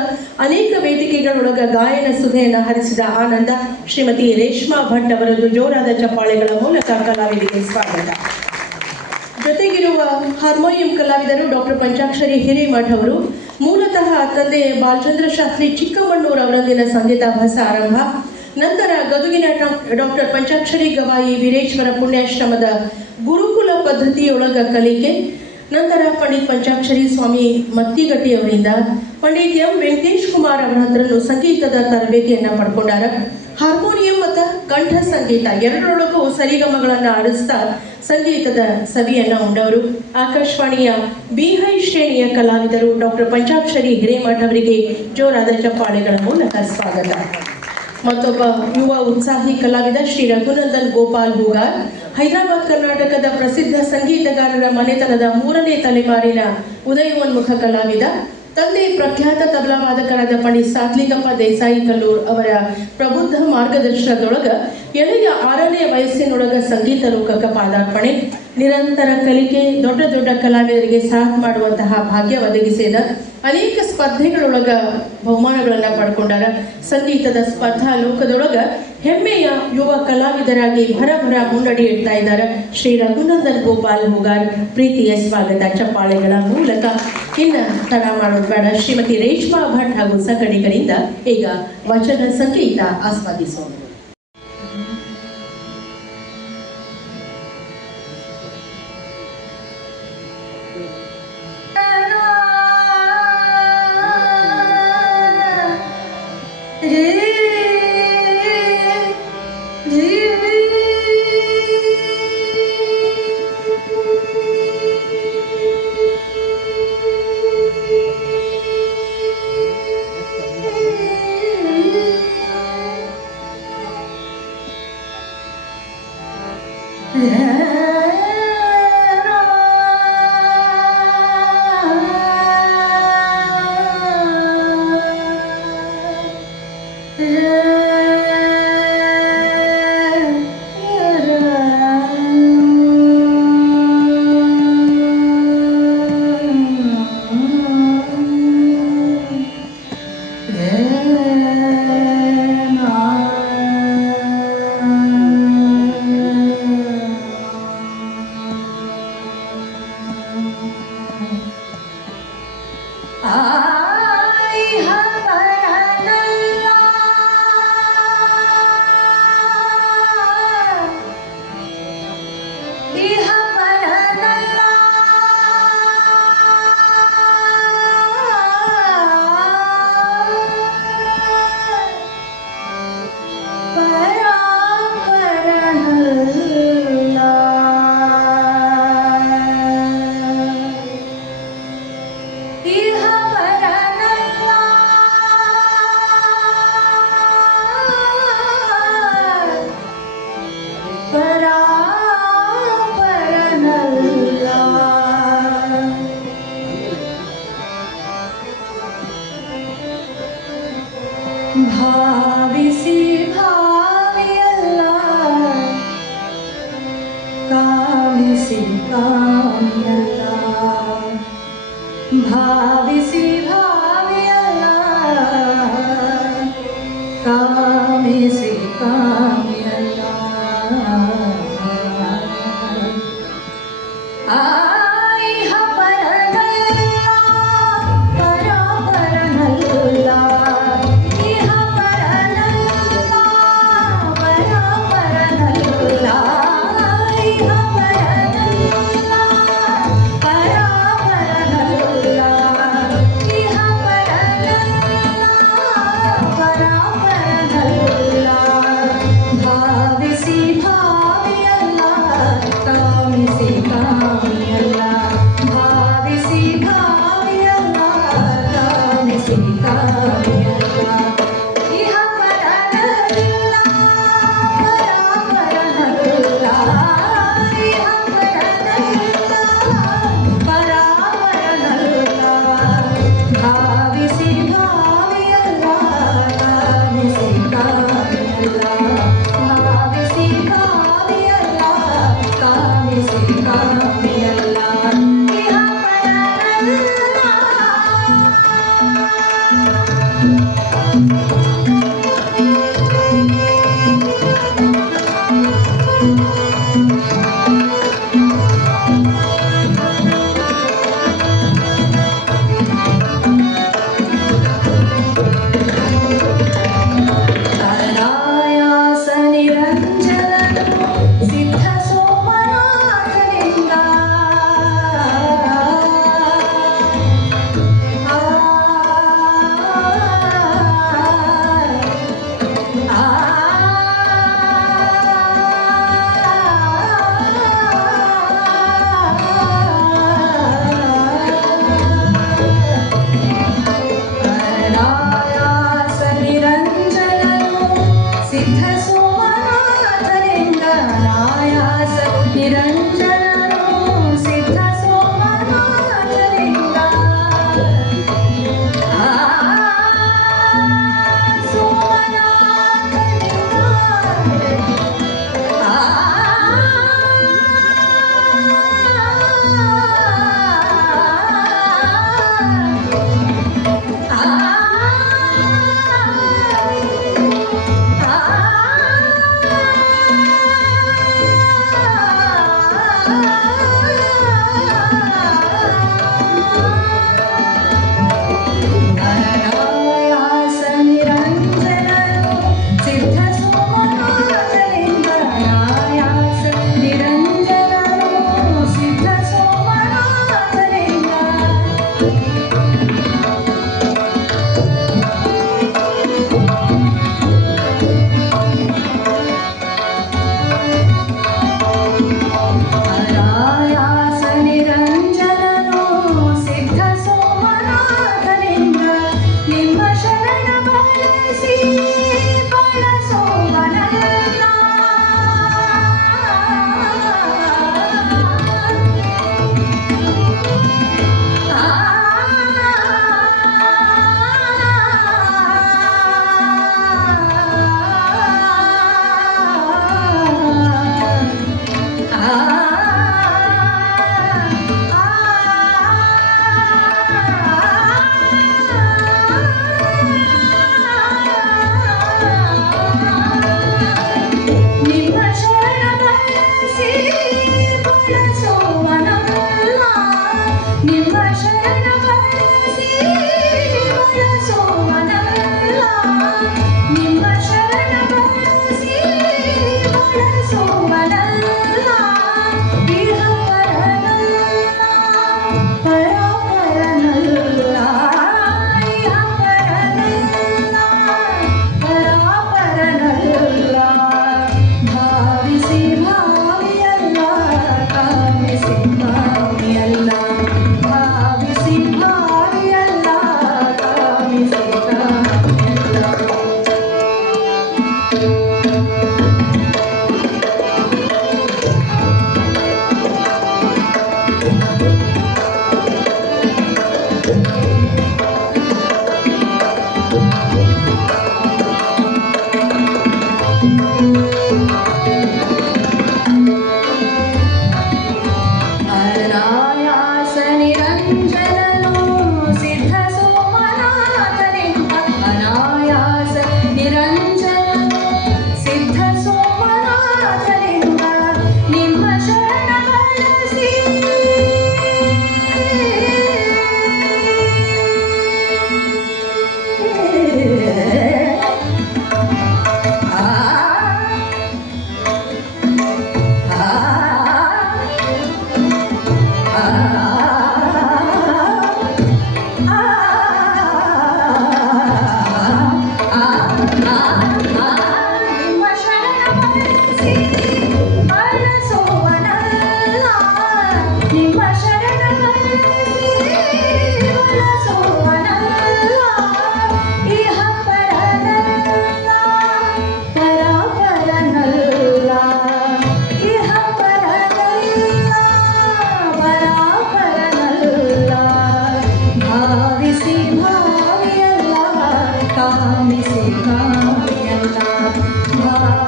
ಅನೇಕ ವೇದಿಕೆಗಳೊಳಗ ಗಾಯನ ಸುಧೆಯನ್ನು ಹರಿಸಿದ ಆನಂದ. ಶ್ರೀಮತಿ ರೇಷ್ಮಾ ಭಟ್ ಅವರದ್ದು ಜೋರಾದ ಚಪ್ಪಾಳೆಗಳ ಮೂಲಕ ಕಲಾವಿದೆಗೆ ಸ್ವಾಗತ. ಜೊತೆಗಿರುವ ಹಾರ್ಮೋನಿಯಂ ಕಲಾವಿದರು ಡಾಕ್ಟರ್ ಪಂಚಾಕ್ಷರಿ ಹಿರೇಮಠ ಅವರು. ಮೂಲತಃ ತಂದೆ ಬಾಲಚಂದ್ರ ಶಾಸ್ತ್ರಿ ಚಿಕ್ಕಮಣ್ಣೂರು ಅವರೊಂದಿನ ಸಂಗೀತಾಭ್ಯಾಸ ಆರಂಭ. ನಂತರ ಗದುಗಿನ ಡಾಕ್ಟರ್ ಪಂಚಾಕ್ಷರಿ ಗವಾಯಿ ವೀರೇಶ್ವರ ಪುಣ್ಯಾಶ್ರಮದ ಗುರುಕುಲ ಪದ್ಧತಿಯೊಳಗ ಕಲಿಕೆ. ನಂತರ ಪಂಡಿತ್ ಪಂಚಾಕ್ಷರಿ ಸ್ವಾಮಿ ಮತ್ತಿಗಟ್ಟಿ ಅವರಿಂದ ಪಂಡಿತ್ ಎಂ ವೆಂಕಟೇಶ್ ಕುಮಾರ್ ಅವರ ಹತ್ರನು ಸಂಗೀತದ ತರಬೇತಿಯನ್ನು ಪಡ್ಕೊಂಡಾರ. ಹಾರ್ಮೋನಿಯಂ ಮತ್ತು ಕಂಠ ಸಂಗೀತ ಎರಡರೊಳಗೂ ಸರಿಗಮಗಳನ್ನು ಆಡಿಸ್ತಾ ಸಂಗೀತದ ಸವಿಯನ್ನು ಉಂಡವರು. ಆಕಾಶವಾಣಿಯ B-ಹೈ ಶ್ರೇಣಿಯ ಕಲಾವಿದರು ಡಾಕ್ಟರ್ ಪಂಚಾಕ್ಷರಿ ಹಿರೇಮಠ ಅವರಿಗೆ ಜೋರಾದ ಚಪ್ಪಾಳೆಗಳ ಮೂಲಕ ಸ್ವಾಗತ. ಮತ್ತೊಬ್ಬ ಯುವ ಉತ್ಸಾಹಿ ಕಲಾವಿದ ಶ್ರೀ ರಘುನಂದನ್ ಗೋಪಾಲ್ ಹೂಗಾರ್. ಹೈದರಾಬಾದ್ ಕರ್ನಾಟಕದ ಪ್ರಸಿದ್ಧ ಸಂಗೀತಗಾರರ ಮನೆತನದ 3ನೇ ತಲೆಮಾರಿನ ಉದಯೋನ್ಮುಖ ಕಲಾವಿದ. ತಂದೆ ಪ್ರಖ್ಯಾತ ತಬಲಾ ವಾದಕರಾದ ಪಂಡಿತ್ ಸಾತ್ಲಿಕಪ್ಪ ದೇಸಾಯಿ ಕಲ್ಲೂರ್ ಅವರ ಪ್ರಬುದ್ಧ ಮಾರ್ಗದರ್ಶನದೊಳಗ ಎಳೆಯ 6ನೇ ವಯಸ್ಸಿನೊಳಗ ಸಂಗೀತ ಲೋಕಕ್ಕೆ ಪಾದಾರ್ಪಣೆ. ನಿರಂತರ ಕಲಿಕೆ ದೊಡ್ಡ ದೊಡ್ಡ ಕಲಾವಿದರಿಗೆ ಸಾಥ್ ಮಾಡುವಂತಹ ಭಾಗ್ಯ ಒದಗಿಸಿದ. ಅನೇಕ ಸ್ಪರ್ಧೆಗಳೊಳಗ ಬಹುಮಾನಗಳನ್ನು ಪಡ್ಕೊಂಡಾರ. ಸಂಗೀತದ ಸ್ಪರ್ಧಾ ಲೋಕದೊಳಗ ಹೆಮ್ಮೆಯ ಯುವ ಕಲಾವಿದರಾಗಿ ಭರಭರ ಮುನ್ನಡಿ ಇಡ್ತಾ ಇದ್ದಾರೆ ಶ್ರೀ ರಘುನಂದನ್ ಗೋಪಾಲ್ ಹೂಗಾರ್. ಪ್ರೀತಿಯ ಸ್ವಾಗತ ಚಪ್ಪಾಳೆಗಳ ಮೂಲಕ. ಇನ್ನು ತಡ ಮಾಡೋದು ಬೇಡ, ಶ್ರೀಮತಿ ರೇಷ್ಮಾ ಭಟ್ ಹಾಗೂ ಸಂಗಡಿಗರಿಂದ ಈಗ ವಚನ ಸಂಗೀತ ಆಸ್ವಾದಿಸೋಣ. ಭಾವಿಸಿ ಭಾವಿಯಲ್ಲ ಕಾಮಿಸಿ ಕಾಮಿಯಲ್ಲ ಭಾವಿಸಿ ಭಾವಿಯಲ್ಲ ಕಾಮಿಸಿ ಕಾಮಿಯಲ್ಲ ಆಯಿಹ ಪರನಲ್ಲ ಪರಾಪರನಲ್ಲ ಇಹ ಪರನಲ್ಲ ಪರಾಪರನಲ್ಲ ಇಹ ಪರನಲ್ಲ ಪರಾಪರನಲ್ಲ ಇಹ ಪರನಲ್ಲ ಪರಾಪರನಲ್ಲ ಭಾವಿಸಿ ಭಾವಿಯಲ್ಲ ಕಾಮಿಸಿ ಕಾಮಿಯಲ್ಲ ಭಾವಿಸಿ ಭಾವಿಯಲ್ಲ ಕಾಮಿಸಿ ಕಾಮಿಯಲ್ಲ ಇಹ ಪರನಲ್ಲ ಪರಾಪರನಲ್ಲ ಇಹ ಪರನಲ್ಲ ಪರಾಪರನಲ್ಲ ಭಾವಿಸಿ ಭಾವಿಯಲ್ಲ ಕಾಮಿಸಿ ಕಾಮಿಯಲ್ಲ ಭಾವಿಸಿ ಭಾವಿಯಲ್ಲ ಕಾಮಿಸಿ ಕಾಮಿಯಲ್ಲ ಇಹ ಪರನಲ್ಲ ಕಲಾಯಾಸ ನಿರಂಜನನು ಸಿದ್ಧ ಸೋಮನಾಥನಿಂದ ಆ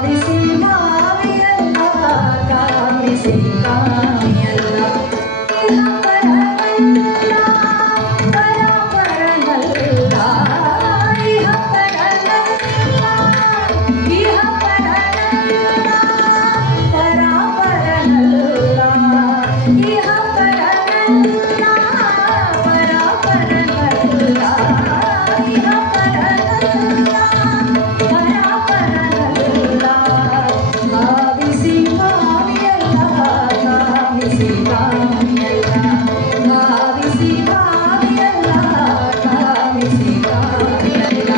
ಭಾವಿಸಿ ಭಾವಿಯಲ್ಲ ಕಾಮಿಸಿ ಕಾಮಿಯಲ್ಲ ಇಹ ಪರನಲ್ಲ ಪರಪರನಲ್ಲ ಇಹ ಪರನಲ್ಲ ಇಹ ಪರನಲ್ಲ ಪರಪರನಲ್ಲ ಇಹ ಪರನಲ್ಲ ಪರಪರನಲ್ಲ ಇಹ ಪರನಲ್ಲ ಪರಪರನಲ್ಲ ಭಾವಿಸಿ ಭಾವಿಯಲ್ಲ ಕಾಮಿಸಿ ಕಾಮಿಯಲ್ಲ ಭಾವಿಸಿ ಭಾವಿಯಲ್ಲ ಕಾಮಿಸಿ ಕಾಮಿಯಲ್ಲ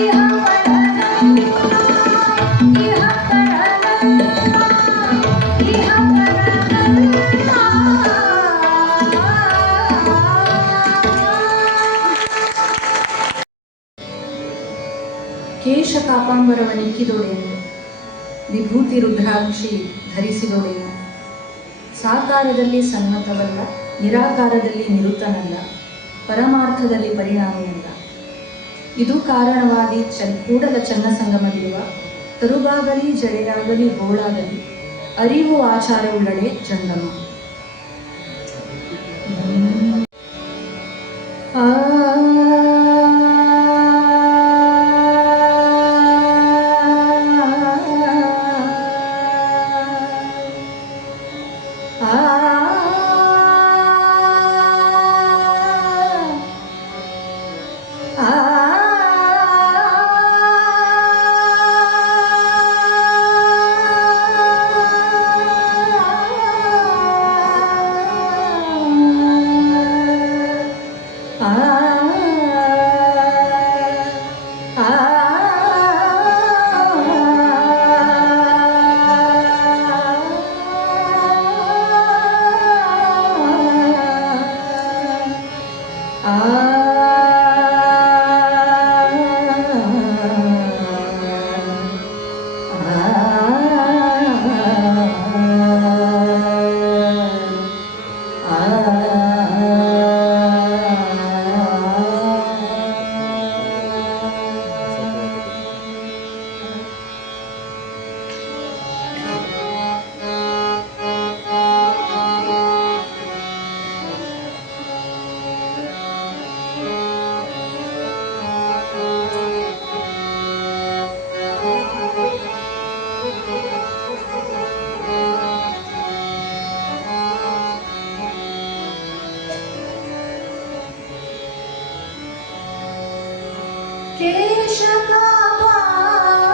ಇಹ ಪರನಲ್ಲ ಇಹ ಪರನಲ್ಲ ಇಹ ಕೇಶ ಕಾಪಾಂಬರವನಿಕ್ಕಿದೊಡೆಯನು ವಿಭೂತಿ ರುದ್ರಾಕ್ಷಿ ಧರಿಸಿದೊಡೆಯನು ಸಾಕಾರದಲ್ಲಿ ಸನ್ಮತವಲ್ಲ ನಿರಾಕಾರದಲ್ಲಿ ನಿರುತನಲ್ಲ ಪರಮಾರ್ಥದಲ್ಲಿ ಪರಿಣಾಮಿಯಲ್ಲ ಇದು ಕಾರಣವಾಗಿ ಕೂಡಲ ಚನ್ನಸಂಗಮದಿರುವ ತರುವಾಗಲಿ ಜಡೆಯಾಗಲಿ ಗೋಳಾಗಲಿ ಅರಿವು ಆಚಾರವುಳ್ಳಡೆ ಜಂಗಮ ಆ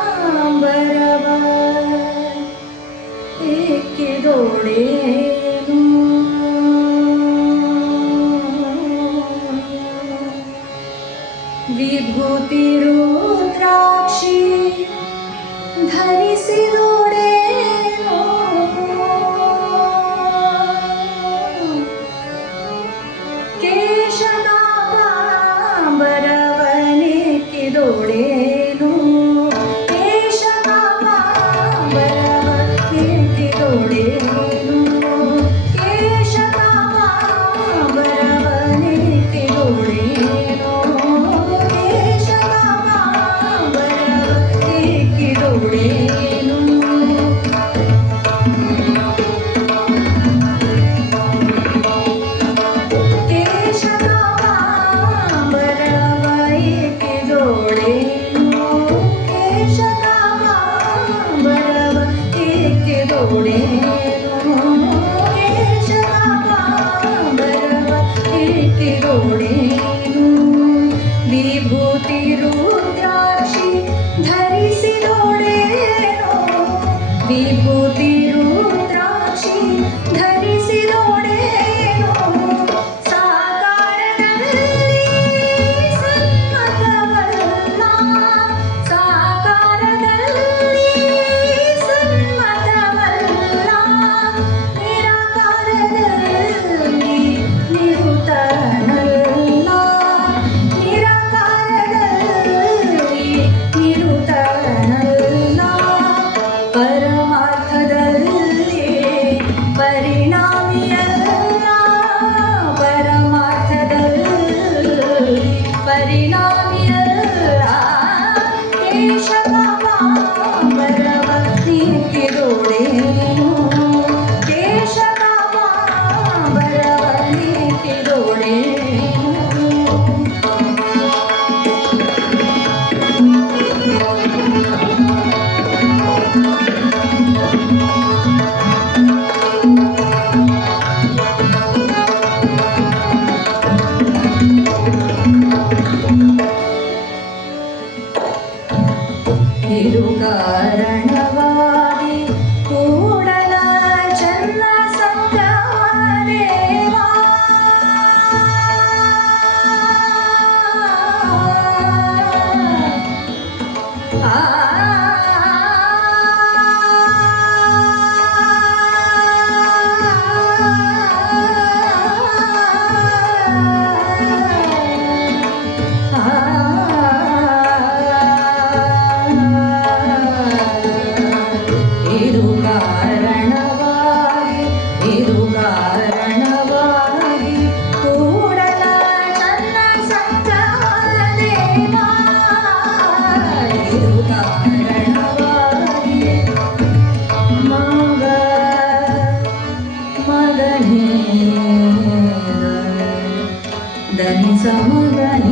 ಕೇಶಕಾಂಬರವ ಏಕಿದೊಡೆಯನು ವಿಭೂತಿ ರುದ್ರಾಕ್ಷಿ ಧರಿಸಿದೊಡೆಯನು ಕೇಶಕಾಂಬರವನೇಕಿದೊಡೆಯನು ಕೇಶಕಾಂಬರವನೇಕಿದೊಡೆಯನು ಕೇಶಕಾಂಬರವನೇಕಿದೊಡೆಯನು ಕೇಶಕಾಂಬರವನೇಕಿದೊಡೆಯನು ವಿಭೂತಿ ರುದ್ರಾಕ್ಷಿ ಧರಿಸಿದೊಡೆಯನು ವಿಭೂತಿ ರುದ್ರಾಕ್ಷಿ ಧರಿಸಿದೊಡೆಯನು ಸಾಕಾರದಲ್ಲಿ ಸನ್ಮತವಲ್ಲ ಸಾಕಾರದಲ್ಲಿ ಸನ್ಮತವಲ್ಲ ನಿರಾಕಾರದಲ್ಲಿ ನಿರುತನಲ್ಲ ಕೇಶವ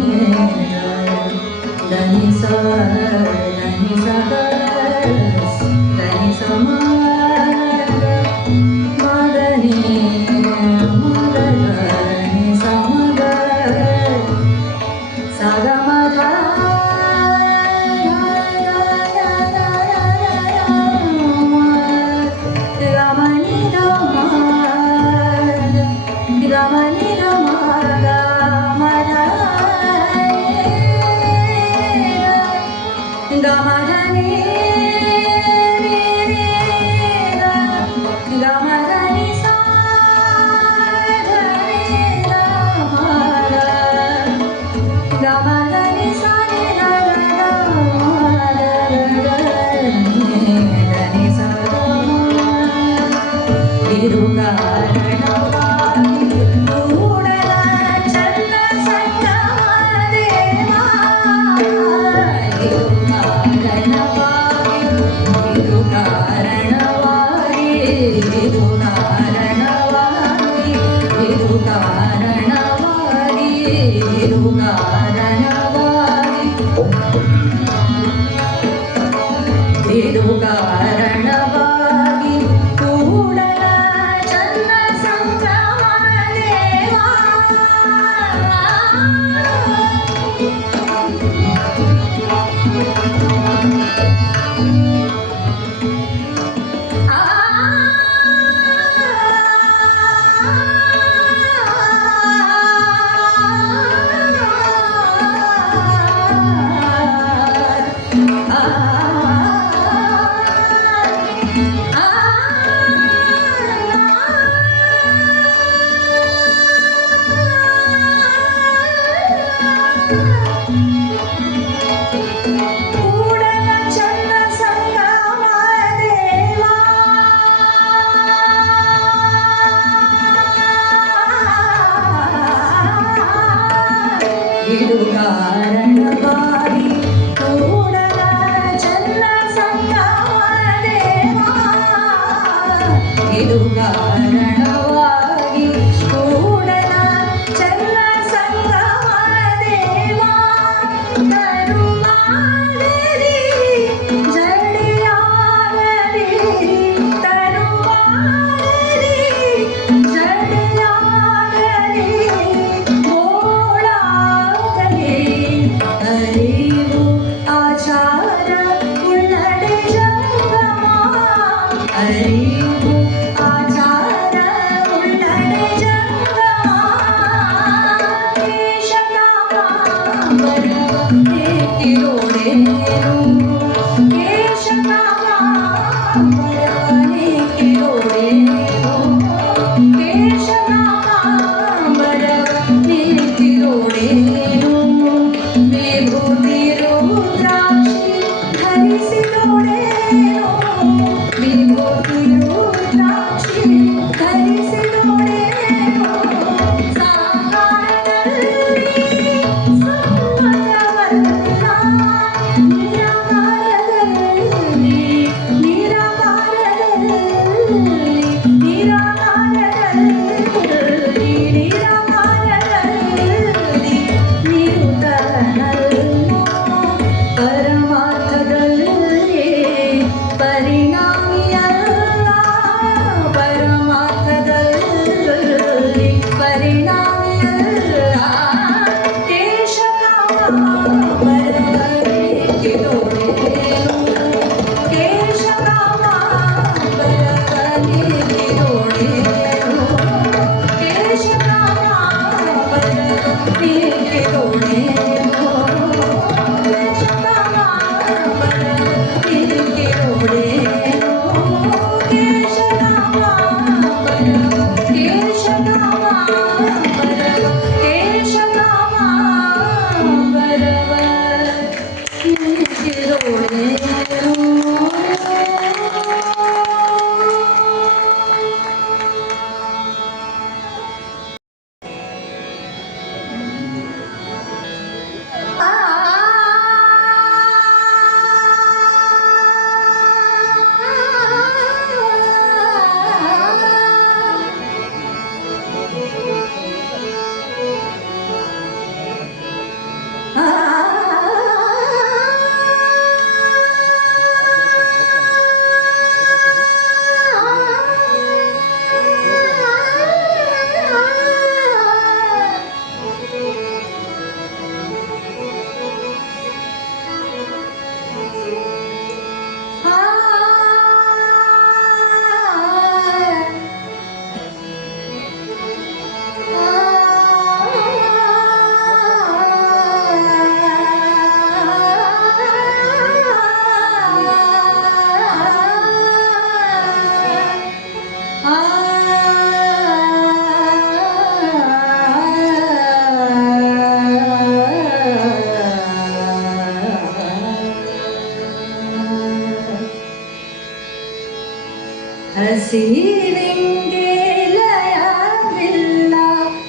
ಹಸಿವಿಂಗೆ ಲಯವಿಲ್ಲ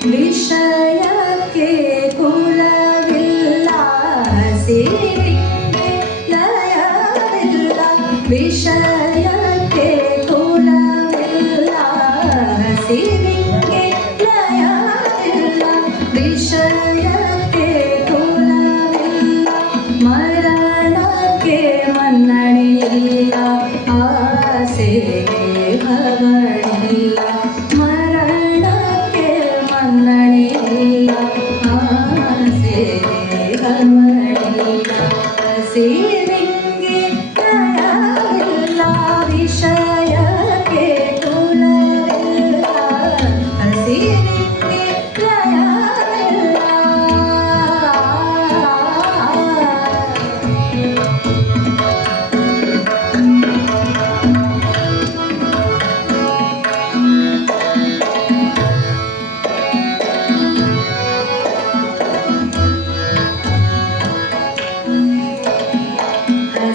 ವಿಷಯಕ್ಕೆ ಕುಲವಿಲ್ಲ ಹಸಿವಿಂಗೆ ಲಯವಿಲ್ಲ ವಿಷಯಕ್ಕೆ ಕುಲವಿಲ್ಲ ಹಸಿವಿಂಗೆ ಲಯವಿಲ್ಲ ವಿಷಯಕ್ಕೆ ಕುಲವಿಲ್ಲ ಮರಣಕ್ಕೆ ಮನ್ನಣೆಯಿಲ್ಲ ಆಸೆಗೆ ಹವಣಿಲ್ಲ ಮರಣಕ್ಕೆ ಮನ್ನಣೆಯಿಲ್ಲ ಆಸೆಗೆ ಹವಣಿಲ್ಲ ಹಸಿವಿಂಗೆ ಲಯವಿಲ್ಲ ವಿಷಯಕ್ಕೆ ಕುಲವಿಲ್ಲ ಹಸಿವಿಂಗೆ ಲಯವಿಲ್ಲ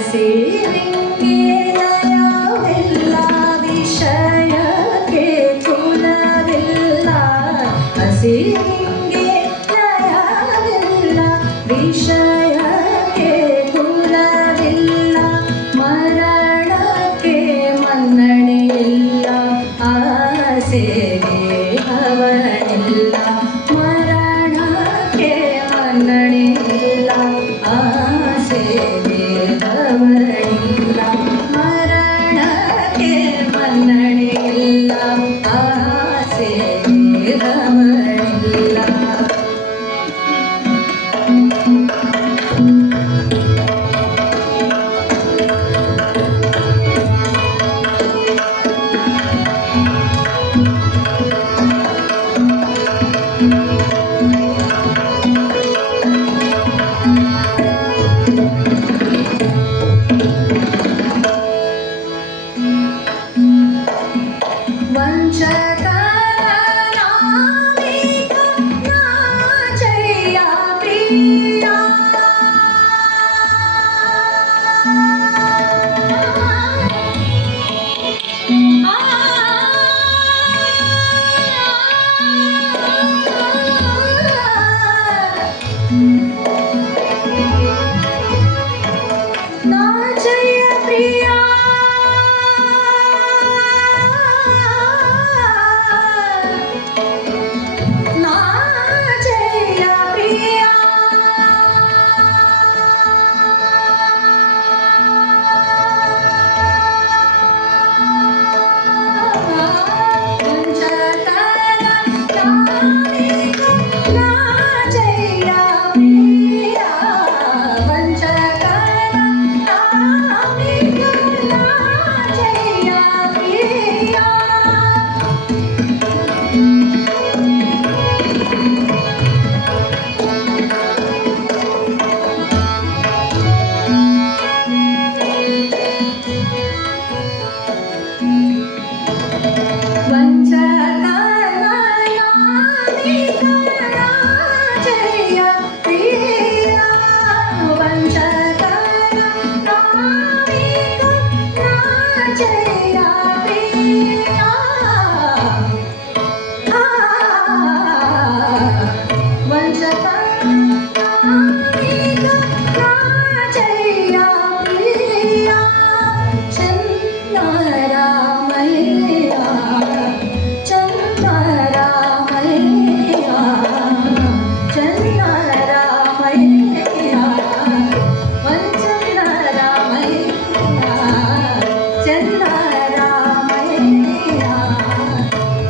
ಹಸಿವಿಂಗೆ ಲಯವಿಲ್ಲ ವಿಷಯಕ್ಕೆ ಕುಲವಿಲ್ಲ ಹಸಿವಿಂಗೆ ಲಯವಿಲ್ಲ ವಿಷಯಕ್ಕೆ ಕುಲವಿಲ್ಲ ಮರಣಕ್ಕೆ ಮನ್ನಣೆಯಿಲ್ಲ ಆಸೆಗೆ ಹವಣಿಲ್ಲ ಮರಣಕ್ಕೆ ಮನ್ನಣೆಯಿಲ್ಲ ಆಸೆಗೆ ಹವಣಿಲ್ಲ ಮರಣಕ್ಕೆ ಮನ್ನಣೆಯಿಲ್ಲ ಆಸೆಗೆ ಹವಣಿಲ್ಲ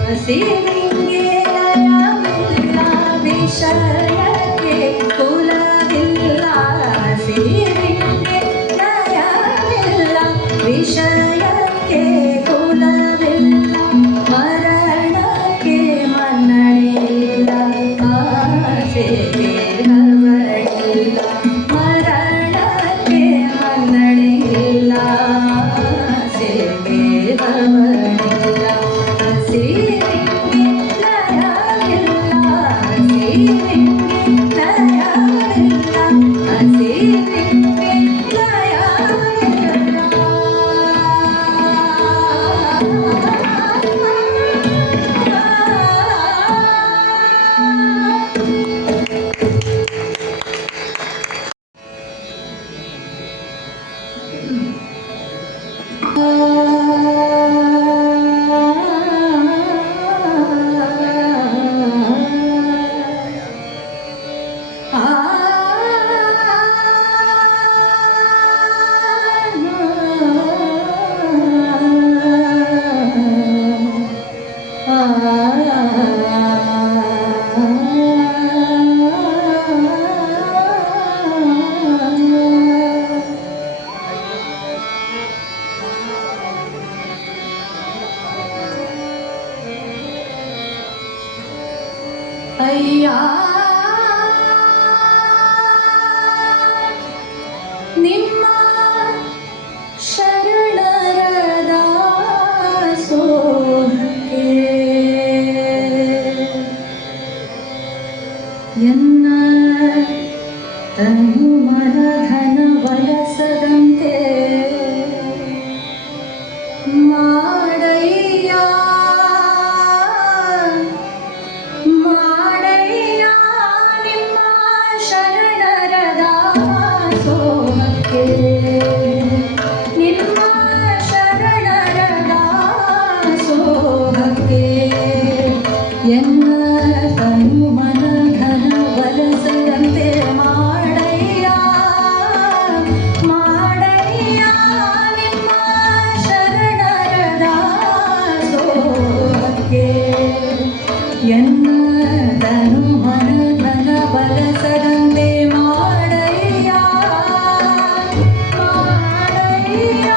ಹಸಿವಿಂಗೆ ಲಯವಿಲ್ಲ ವಿಷಯಕ್ಕೆ ಕುಲವಿಲ್ಲ ಹಸಿವಿಂಗೆ ಲಯವಿಲ್ಲ ವಿಷಯಕ್ಕೆ ಕುಲವಿಲ್ಲ ಮರಣಕ್ಕೆ ಮನ್ನಣೆಯಿಲ್ಲ ಆಸೆಗೆ ಹವಣಿಲ್ಲ ಮರಣಕ್ಕೆ ಮನ್ನಣೆಯಿಲ್ಲ ಆಸೆಗೆ ಹವಣಿಲ್ಲ ಹಸಿವಿಂಗೆ ಲಯವಿಲ್ಲ ಹಸಿವಿಂಗೆ ಲಯವಿಲ್ಲ ಅಯ್ಯ ನಿಮ್ಮ ಶರಣರ ದಾಸೋಹಕ್ಕೆ ಎನ್ನ ತನು ಮನ ಧನ ಬಳಸದಂತೆ ಮಾಡಯ್ಯ ಮಾಡಯ್ಯ ನಿಮ್ಮ ಶರಣರ ದಾಸೋಹಕ್ಕೆ ನಿಮ್ಮ ಶರಣರ ದಾಸೋಹಕ್ಕೆ ಎನ್ನ ತನು ಮನ ಧನ ಬಳಸದಂತೆ ಮಾಡಯ್ಯ ಮಾಡಯ್ಯ ನಿಮ್ಮ ಶರಣರ ದಾಸೋಹಕ್ಕೆ ಎನ್ನ ತನು ಮನ ಧನ ಬಳಸದಂತೆ ಮಾಡಯ್ಯ ಮಾಡಯ್ಯ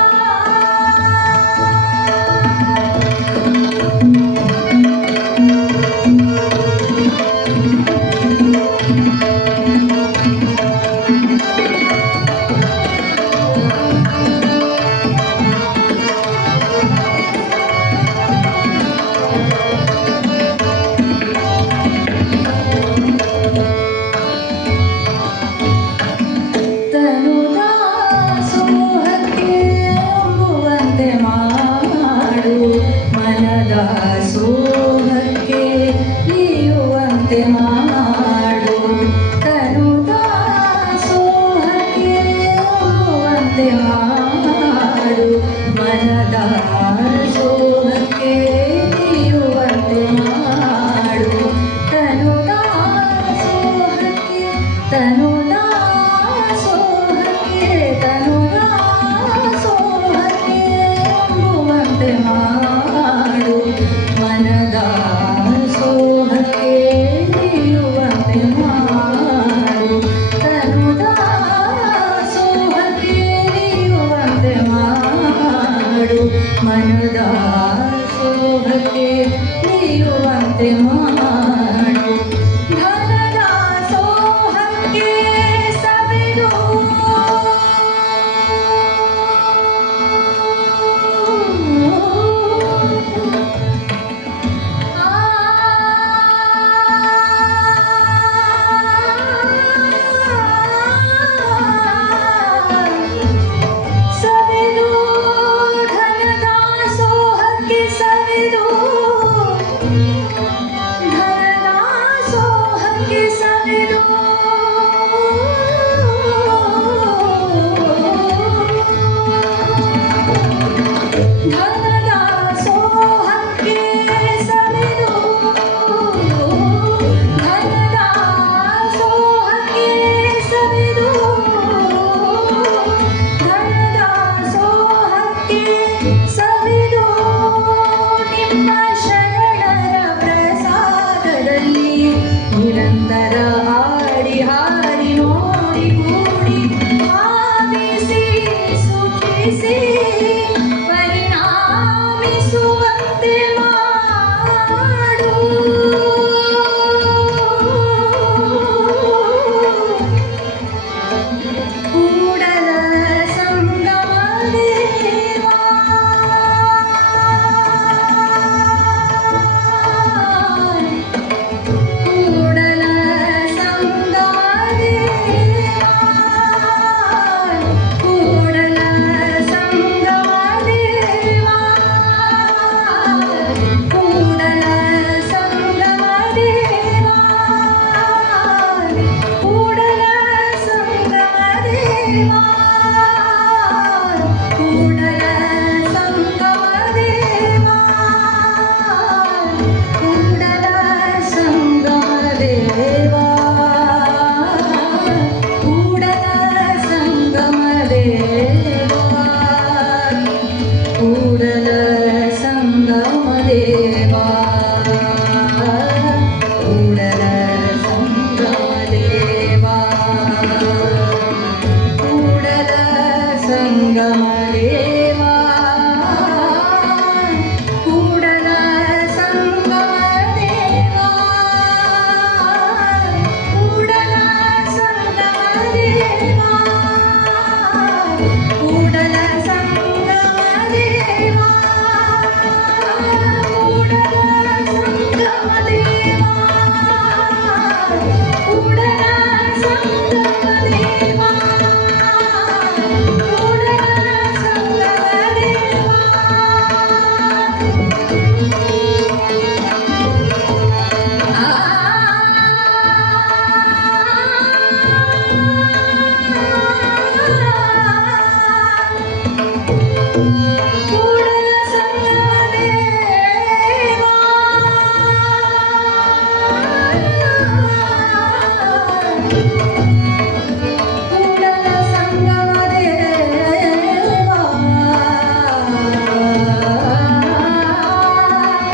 ತನು ದಾಸೋಹಕ್ಕೆ ಎಂಬುವಂತೆ ಮಾಡು ಮನದ ಸೋಹಕ್ಕೆ ನೀಯುವಂತೆ ಮಾಡು ತನು ದಾಸೋಹಕ್ಕೆ ಎಂಬುವಂತೆ ಮಾಡು ಮನದ ಸೋಹಕ್ಕೆ ನೀಯುವಂತೆ ಮಾಡು ತನು ದಾಸೋಹಕ್ಕೆ ತನು ದಾಸೋಹಕ್ಕೆ ತನು ದಾಸೋಹಕ್ಕೆ ಎಂಬುವಂತೆ ಮಾಡು ಮನ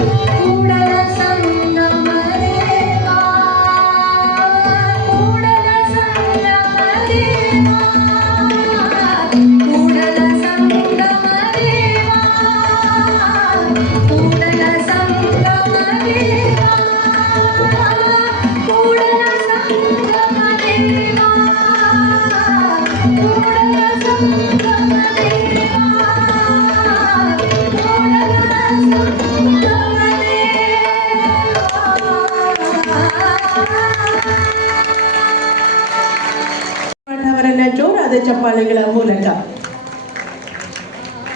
ಕೂಡಲ ಸಂಗಮ ದೇವಾ ಕೂಡಲ ಸಂಗಮ ದೇವಾ ಕೂಡಲ ಸಂಗಮ ದೇವಾ ಕೂಡಲ ಸಂಗಮ ದೇವಾ ಕೂಡಲ ಸಂಗಮ ದೇವಾ ಕೂಡಲ ಸಂಗಮ ದೇವಾ ಅವರನ್ನ ಜೋರಾದ ಚಪ್ಪಾಳೆಗಳ ಮೂಲಕ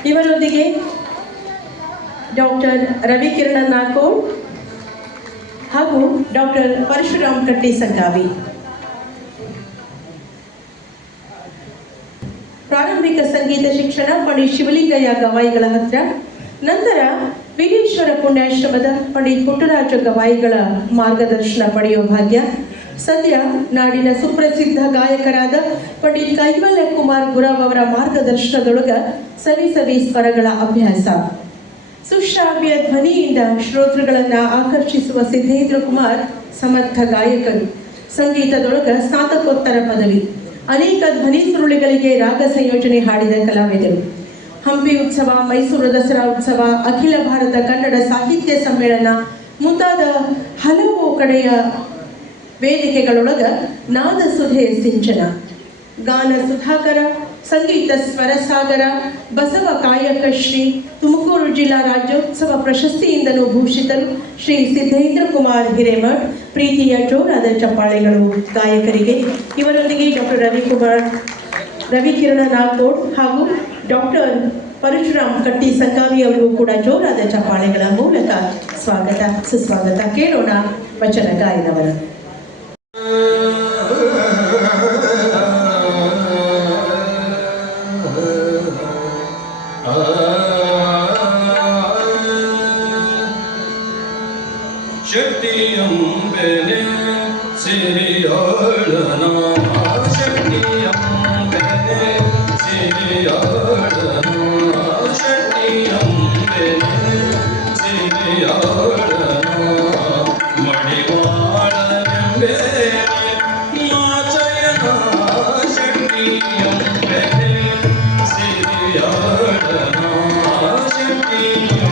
ಇವರೊಂದಿಗೆ ಡಾಕ್ಟರ್ ರವಿಕಿರಣ ನಾಕೋಡ್ ಹಾಗೂ ಡಾಕ್ಟರ್ ಪರಶುರಾಮ್ ಕಟ್ಟಿ ಸಂಗಾವಿ. ಪ್ರಾರಂಭಿಕ ಸಂಗೀತ ಶಿಕ್ಷಣ ಪಂಡಿತ್ ಶಿವಲಿಂಗಯ್ಯ ಗವಾಯಿಗಳ ಹತ್ರ, ನಂತರ ವೀರೇಶ್ವರ ಪುಣ್ಯಾಶ್ರಮದ ಪಂಡಿತ್ ಪುಟ್ಟರಾಜ ಗವಾಯಿಗಳ ಮಾರ್ಗದರ್ಶನ ಪಡೆಯುವ ಭಾಗ್ಯ. ಸದ್ಯ ನಾಡಿನ ಸುಪ್ರಸಿದ್ಧ ಗಾಯಕರಾದ ಪಂಡಿತ್ ಕೈವಲ್ಯ ಕುಮಾರ್ ಗುರವ್ ಅವರ ಮಾರ್ಗದರ್ಶನದೊಳಗ ಸವಿ ಸ್ವರಗಳ ಅಭ್ಯಾಸ. ಸುಶ್ರಾವ್ಯ ಧ್ವನಿಯಿಂದ ಶ್ರೋತೃಗಳನ್ನ ಆಕರ್ಷಿಸುವ ಸಿದ್ದೇಂದ್ರ ಕುಮಾರ್ ಸಮರ್ಥ ಗಾಯಕರು. ಸಂಗೀತದೊಳಗ ಸ್ನಾತಕೋತ್ತರ ಪದವಿ. ಅನೇಕ ಧ್ವನಿ ಸುರುಳಿಗಳಿಗೆ ರಾಗ ಸಂಯೋಜನೆ ಹಾಡಿದ ಕಲಾವಿದರು. ಹಂಪಿ ಉತ್ಸವ, ಮೈಸೂರು ದಸರಾ ಉತ್ಸವ, ಅಖಿಲ ಭಾರತ ಕನ್ನಡ ಸಾಹಿತ್ಯ ಸಮ್ಮೇಳನ ಮುಂತಾದ ಹಲವು ಕಡೆಯ ವೇದಿಕೆಗಳೊಳಗ ನಾದ ಸುಧೆಯ ಸಿಂಚನ. ಗಾನ ಸುಧಾಕರ, ಸಂಗೀತ ಸ್ವರಸಾಗರ, ಬಸವ ಕಾಯಕ ಶ್ರೀ, ತುಮಕೂರು ಜಿಲ್ಲಾ ರಾಜ್ಯೋತ್ಸವ ಪ್ರಶಸ್ತಿಯಿಂದಲೂ ಭೂಷಿತರು ಶ್ರೀ ಸಿದ್ದೇಂದ್ರ ಕುಮಾರ್ ಹಿರೇಮಠ್. ಪ್ರೀತಿಯ ಜೋರಾದ ಚಪ್ಪಾಳೆಗಳು ಗಾಯಕರಿಗೆ. ಇವರೊಂದಿಗೆ ಡಾಕ್ಟರ್ ರವಿಕಿರಣ ನಾಕೋಡ್ ಹಾಗೂ ಡಾಕ್ಟರ್ ಪರಶುರಾಮ್ ಕಟ್ಟಿ ಸಂಗಾವಿ ಅವರಿಗೂ ಕೂಡ ಜೋರಾದ ಚಪ್ಪಾಳೆಗಳ ಮೂಲಕ ಸ್ವಾಗತ ಸುಸ್ವಾಗತ. ಕೇಳೋಣ ವಚನ ಗಾಯನವರು. ಶಕ್ತಿಯಂಬೆನೆ ಸಿರಿಯಾಳನ ಶಕ್ತಿಯಂಬೆನೆ ಸಿರಿಯಾಳನ ಶಕ್ತಿಯಂಬೆನೆ ಸಿರಿಯಾಳನ ಮಡಿವಾಳನೆಂಬೆ ಮಾಚಯನ ಶಕ್ತಿಯಂಬೆನೆ ಸಿರಿಯಾಳನ ಶಕ್ತಿಯಂಬೆನೆ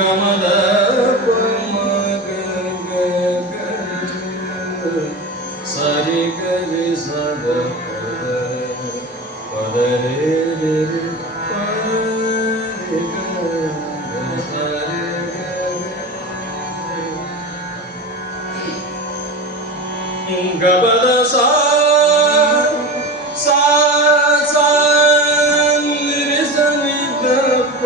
ಗಮದ ಸರಿ ಗರಿ ಸದ ಪದ ರೇ ಗಬದ ಸಾ ಸಾ ಸಾ ನಿರಿ ಸನಿ ದಪ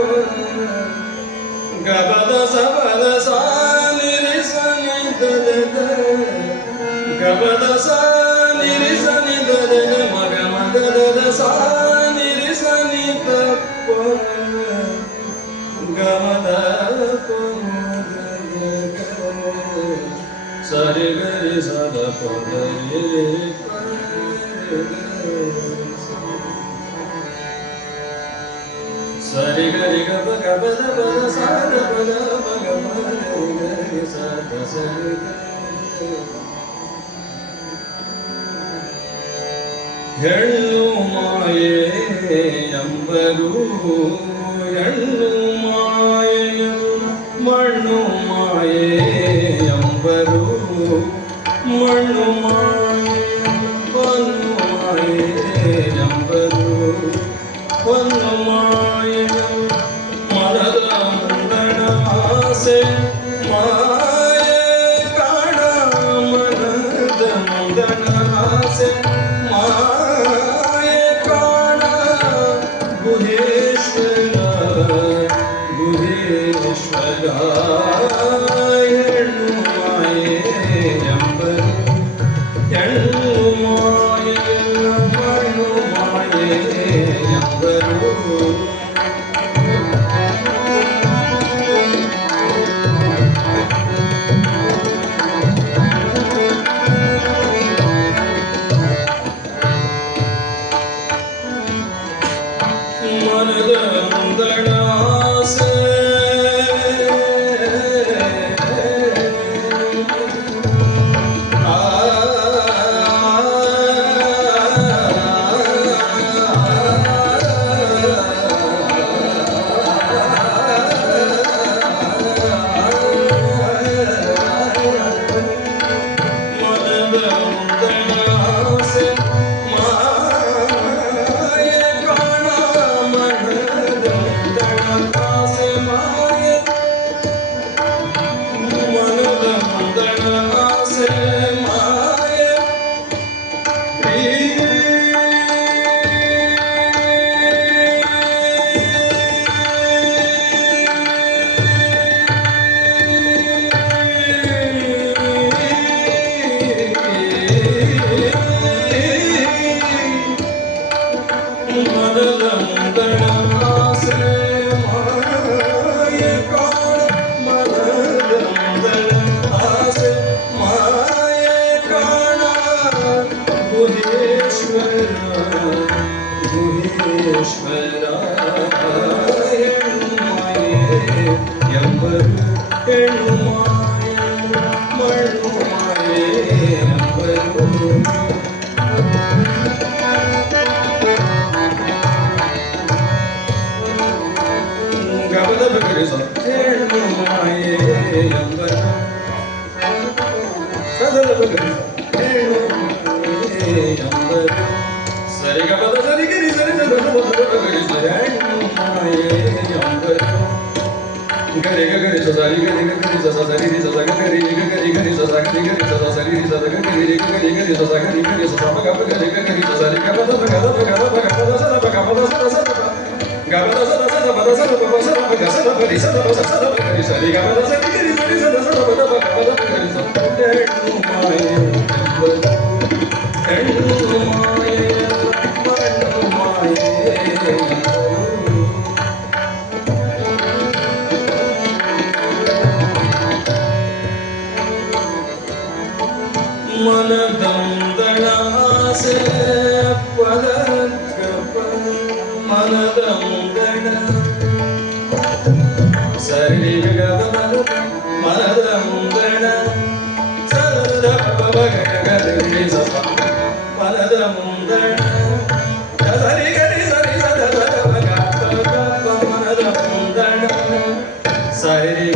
ಗಬದ ಸಬದ ಸಾ ನಿರಿ ಸನಿ ದದ ಗಬದ ಸಾ ನಿರಿ ಸನಿ ದದ ಮಗ ಮದ ಸಾ ನಿರಿ ಸನಿ ದಪ ಗಮದ ಸರಿ ಗರಿ ಸದ ಪದ ಸರಿ ಗರಿ ಗಬ ಗಬದ ಪದ ಸಾದ ಪದ ಮಗ ಗರಿ ಸದ ಸರಿ ಹೆಣ್ಣು ಮಾಯೆ ಎಂಬರು ಹೆಣ್ಣು ಮಾಯೆ ಮಣ್ಣು ಮಾಯೆ ಎಂಬರು ಮಣ್ಣು ಮಾಯೆ ಹೊನ್ನು ಮಾಯೆ ಎಂಬರು ಹೊನ್ನು ಮಾಯೆ ಮನದ ಮುಂದಣ ಆಸೆ ಮಾಯೆ ಕಾಣ ಮನದ ಮುಂದಣ ಆಸೆ ಮಾಯೆ ಕಾಣ ಗುಹೇಶ್ವರ ಗುಹೇಶ್ವರ ಹೆಣ್ಣು ಮಾಯೆ ಎಂಬರು ಹೆಣ್ಣು ಮಾಯೆ ಮಣ್ಣು ಮಾಯೆ ಎಂಬರು ಮನದ ಮುಂದಣ ಆಸೆ ಮನದ ಮುಂದಣ ಆಸೆ ಮಾಯೆ ಕಾಣ ಮನದ ಮುಂದಣ ಆಸೆ ಮಾಯೆ ಮನದ ಮುಂದಣ ಆಸೆ ಮಾಯೆ ಮನದ ಮುಂದಣ ಆಸೆ ಮಾಯೆ ಕಾಣ ಮನದ ಮುಂದಣ ಆಸೆ ಮಾಯೆ ಕಾಣ ಗುಹೇಶ್ವರ ಗುಹೇಶ್ವರ ಹೆಣ್ಣು ಮಾಯೆ ಎಂಬರು ಹೆಣ್ಣು ಮಾಯೆ ಮಣ್ಣು ಮಾಯೆ ಎಂಬರು ಗಬದ ಬಗರಿಸ ಹೆಣ್ಣು ಮಾಯೆ ಎಂಬರು ಸದಲ ಬಗರಿಸ ಹೆಣ್ಣು ಮಾಯೆ ಎಂಬರು ಸರಿ ಗಬದ ಸರಿ ಗರಿ ಸರಿ ಸದಲ ಬಗರಿಸ ಹೆಣ್ಣು ಮಾಯೆ ಎಂಬರು ಗರಿ ಗರಿ ಸರಿ ಗರಿ ಗರಿ ಸರಿ ರಿ ಸದ ಗರಿ ಗರಿ ಗರಿ ಸದ ಗರಿ ಗರಿ ಸದ ಸರಿ ರಿ ಸದ ಗರಿ ಗರಿ ಗರಿ ಸದ ಗರಿ ಗರಿ ಸದ ಮಗ ಗರಿ ಗರಿ ಸರಿ ಗಬದ ಬಗದ ಬಗದ ಬಗದ ಸದ ಬಗದ ಸದ ಸದ ಗಬದ ಸದ ಸದ ಬದ ಸದ ಬದ ಸದ ಬಗ ಸದ ಬರಿ ಸದ ಬದ ಸದ ಬರಿ ಸರಿ ಗಬದ ಸರಿ ಗರಿ ಸರಿ ಸದ ಸದ ಬದ ಬಗದ ಗರಿ ಸದ ಹೆಣ್ಣು ಮಾಯೆ ಹೆಣ್ಣು ಮಾಯೆ ಮಣ್ಣು ಮಾಯೆ ಮನದ ಮುಂದಣ ಆಸೆ ಪದ ಮನದ ಮುಂದಣ ಸರಿ ಗಬದ ಮನದ ಮುಂದಣ ಸದ ಗರಿ ಸದ ಮನದ ಮುಂದಣ ಸರಿ ಗರಿ ಸರಿ ಸದ ಮನದ ಮುಂದಣ ಸರಿ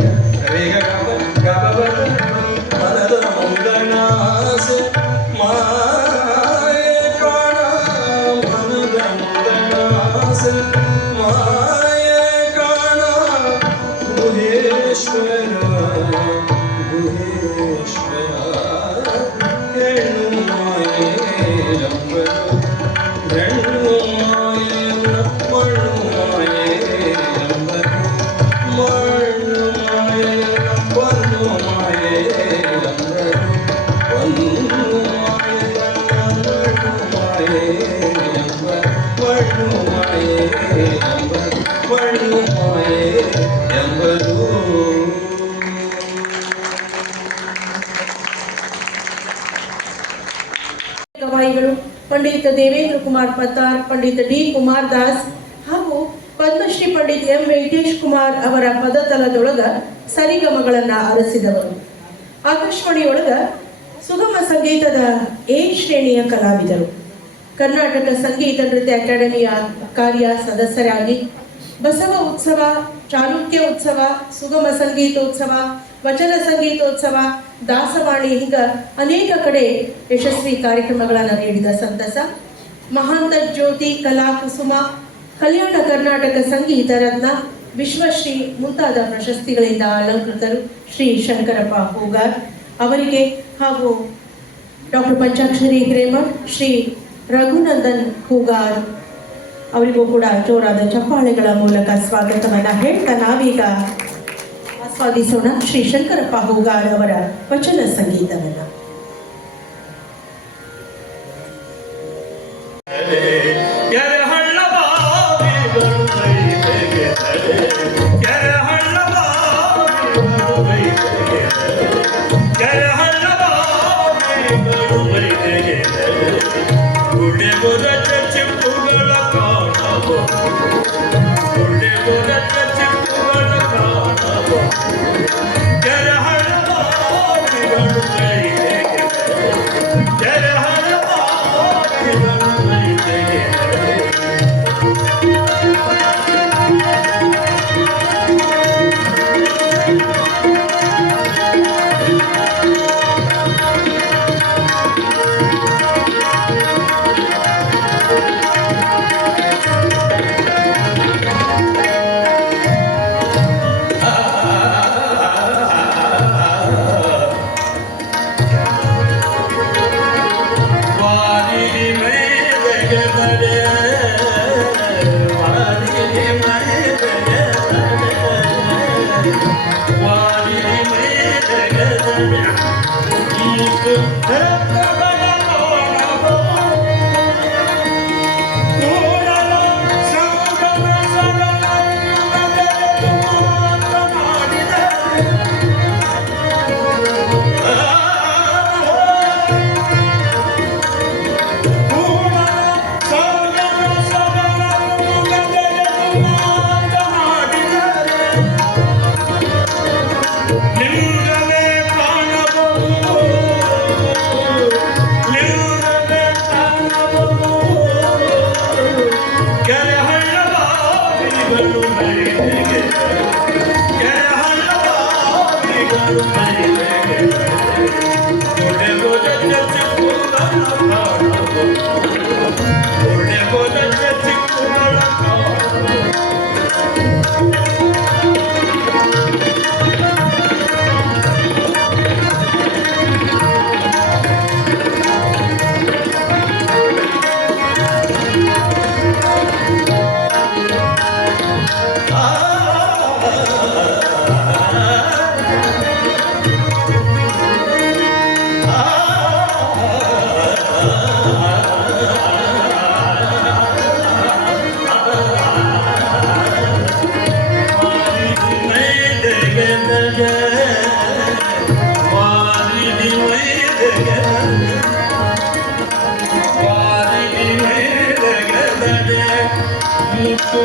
ಗವಾಯಿಗಳು ಪಂಡಿತ ದೇವೇಂದ್ರ ಕುಮಾರ್ ಪತ್ತಾರ್, ಪಂಡಿತ ಡಿ ಕುಮಾರ್ ದಾಸ್ ಹಾಗೂ ಪದ್ಮಶ್ರೀ ಪಂಡಿತ್ ಎಂ ವೆಂಕಟೇಶ್ ಕುಮಾರ್ ಅವರ ಪದತಲದೊಳಗ ಸರಿಗಮಗಳನ್ನ ಆರಿಸಿದವರು. ಆಕಾಶವಾಣಿಯೊಳಗ ಸುಗಮ ಸಂಗೀತದ ಎ ಶ್ರೇಣಿಯ ಕಲಾವಿದರು. ಕರ್ನಾಟಕ ಸಂಗೀತ ನೃತ್ಯ ಅಕಾಡೆಮಿಯ ಕಾರ್ಯ ಸದಸ್ಯರಾಗಿ ಬಸವ ಉತ್ಸವ, ಚಾಲುಕ್ಯ ಉತ್ಸವ, ಸುಗಮ ಸಂಗೀತೋತ್ಸವ, ವಚನ ಸಂಗೀತೋತ್ಸವ, ದಾಸವಾಣಿ ಹಿಂಗ ಅನೇಕ ಕಡೆ ಯಶಸ್ವಿ ಕಾರ್ಯಕ್ರಮಗಳನ್ನು ನೀಡಿದ ಸಂತಸ. ಮಹಾಂತ ಜ್ಯೋತಿ ಕಲಾ ಕುಸುಮ, ಕಲ್ಯಾಣ ಕರ್ನಾಟಕ ಸಂಗೀತ ರತ್ನ, ವಿಶ್ವಶ್ರೀ ಮುಂತಾದ ಪ್ರಶಸ್ತಿಗಳಿಂದ ಅಲಂಕೃತರು ಶ್ರೀ ಶಂಕರಪ್ಪ ಹೂಗಾರ್ ಅವರಿಗೆ ಹಾಗೂ ಡಾಕ್ಟರ್ ಪಂಚಾಕ್ಷರಿ ಹಿರೇಮಠ್, ಶ್ರೀ ರಘುನಂದನ್ ಹೂಗಾರ್ ಅವರಿಗೂ ಕೂಡ ಜೋರಾದ ಚಪ್ಪಾಳೆಗಳ ಮೂಲಕ ಸ್ವಾಗತವನ್ನ ಹೇಳ್ತಾ ನಾವೀಗ ಆಸ್ವಾದಿಸೋಣ ಶ್ರೀ ಶಂಕರಪ್ಪ ಹೂಗಾರ್ ಅವರ ವಚನ ಸಂಗೀತವನ್ನ. Thank you.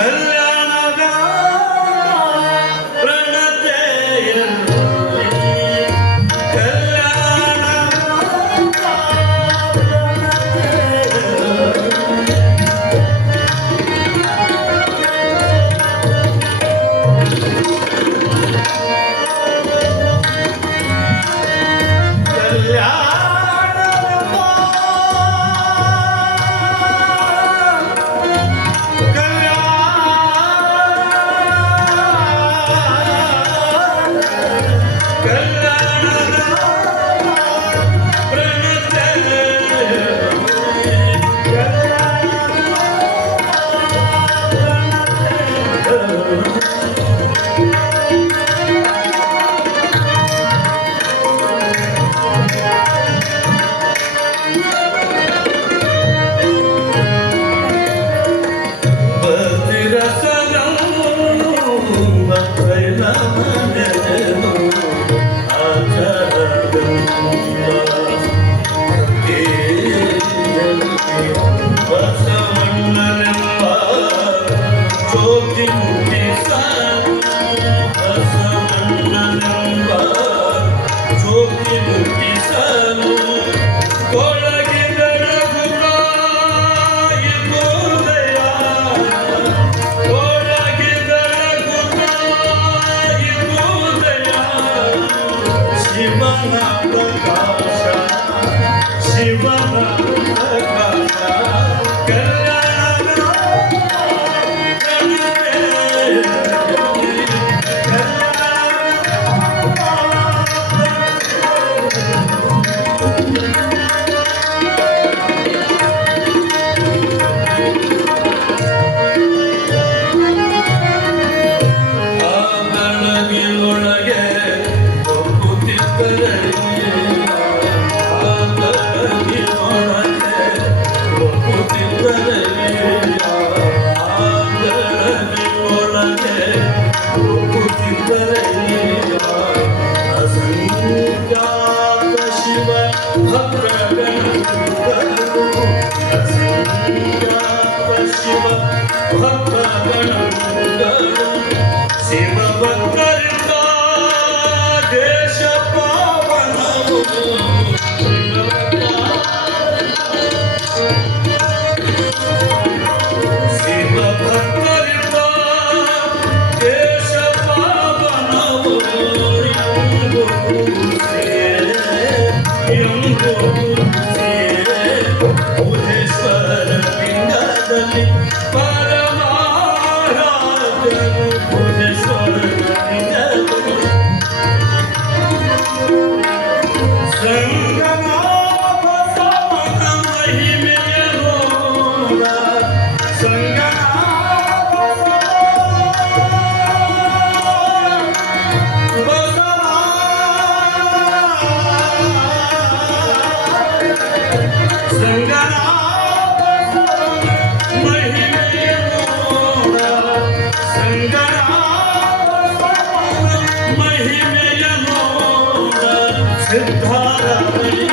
ಕಲ್ಯಾಣದ ಪ್ರಣತೆಯಲ್ಲಿ ಸಿದ್ಧಾರಮಯ್ಯ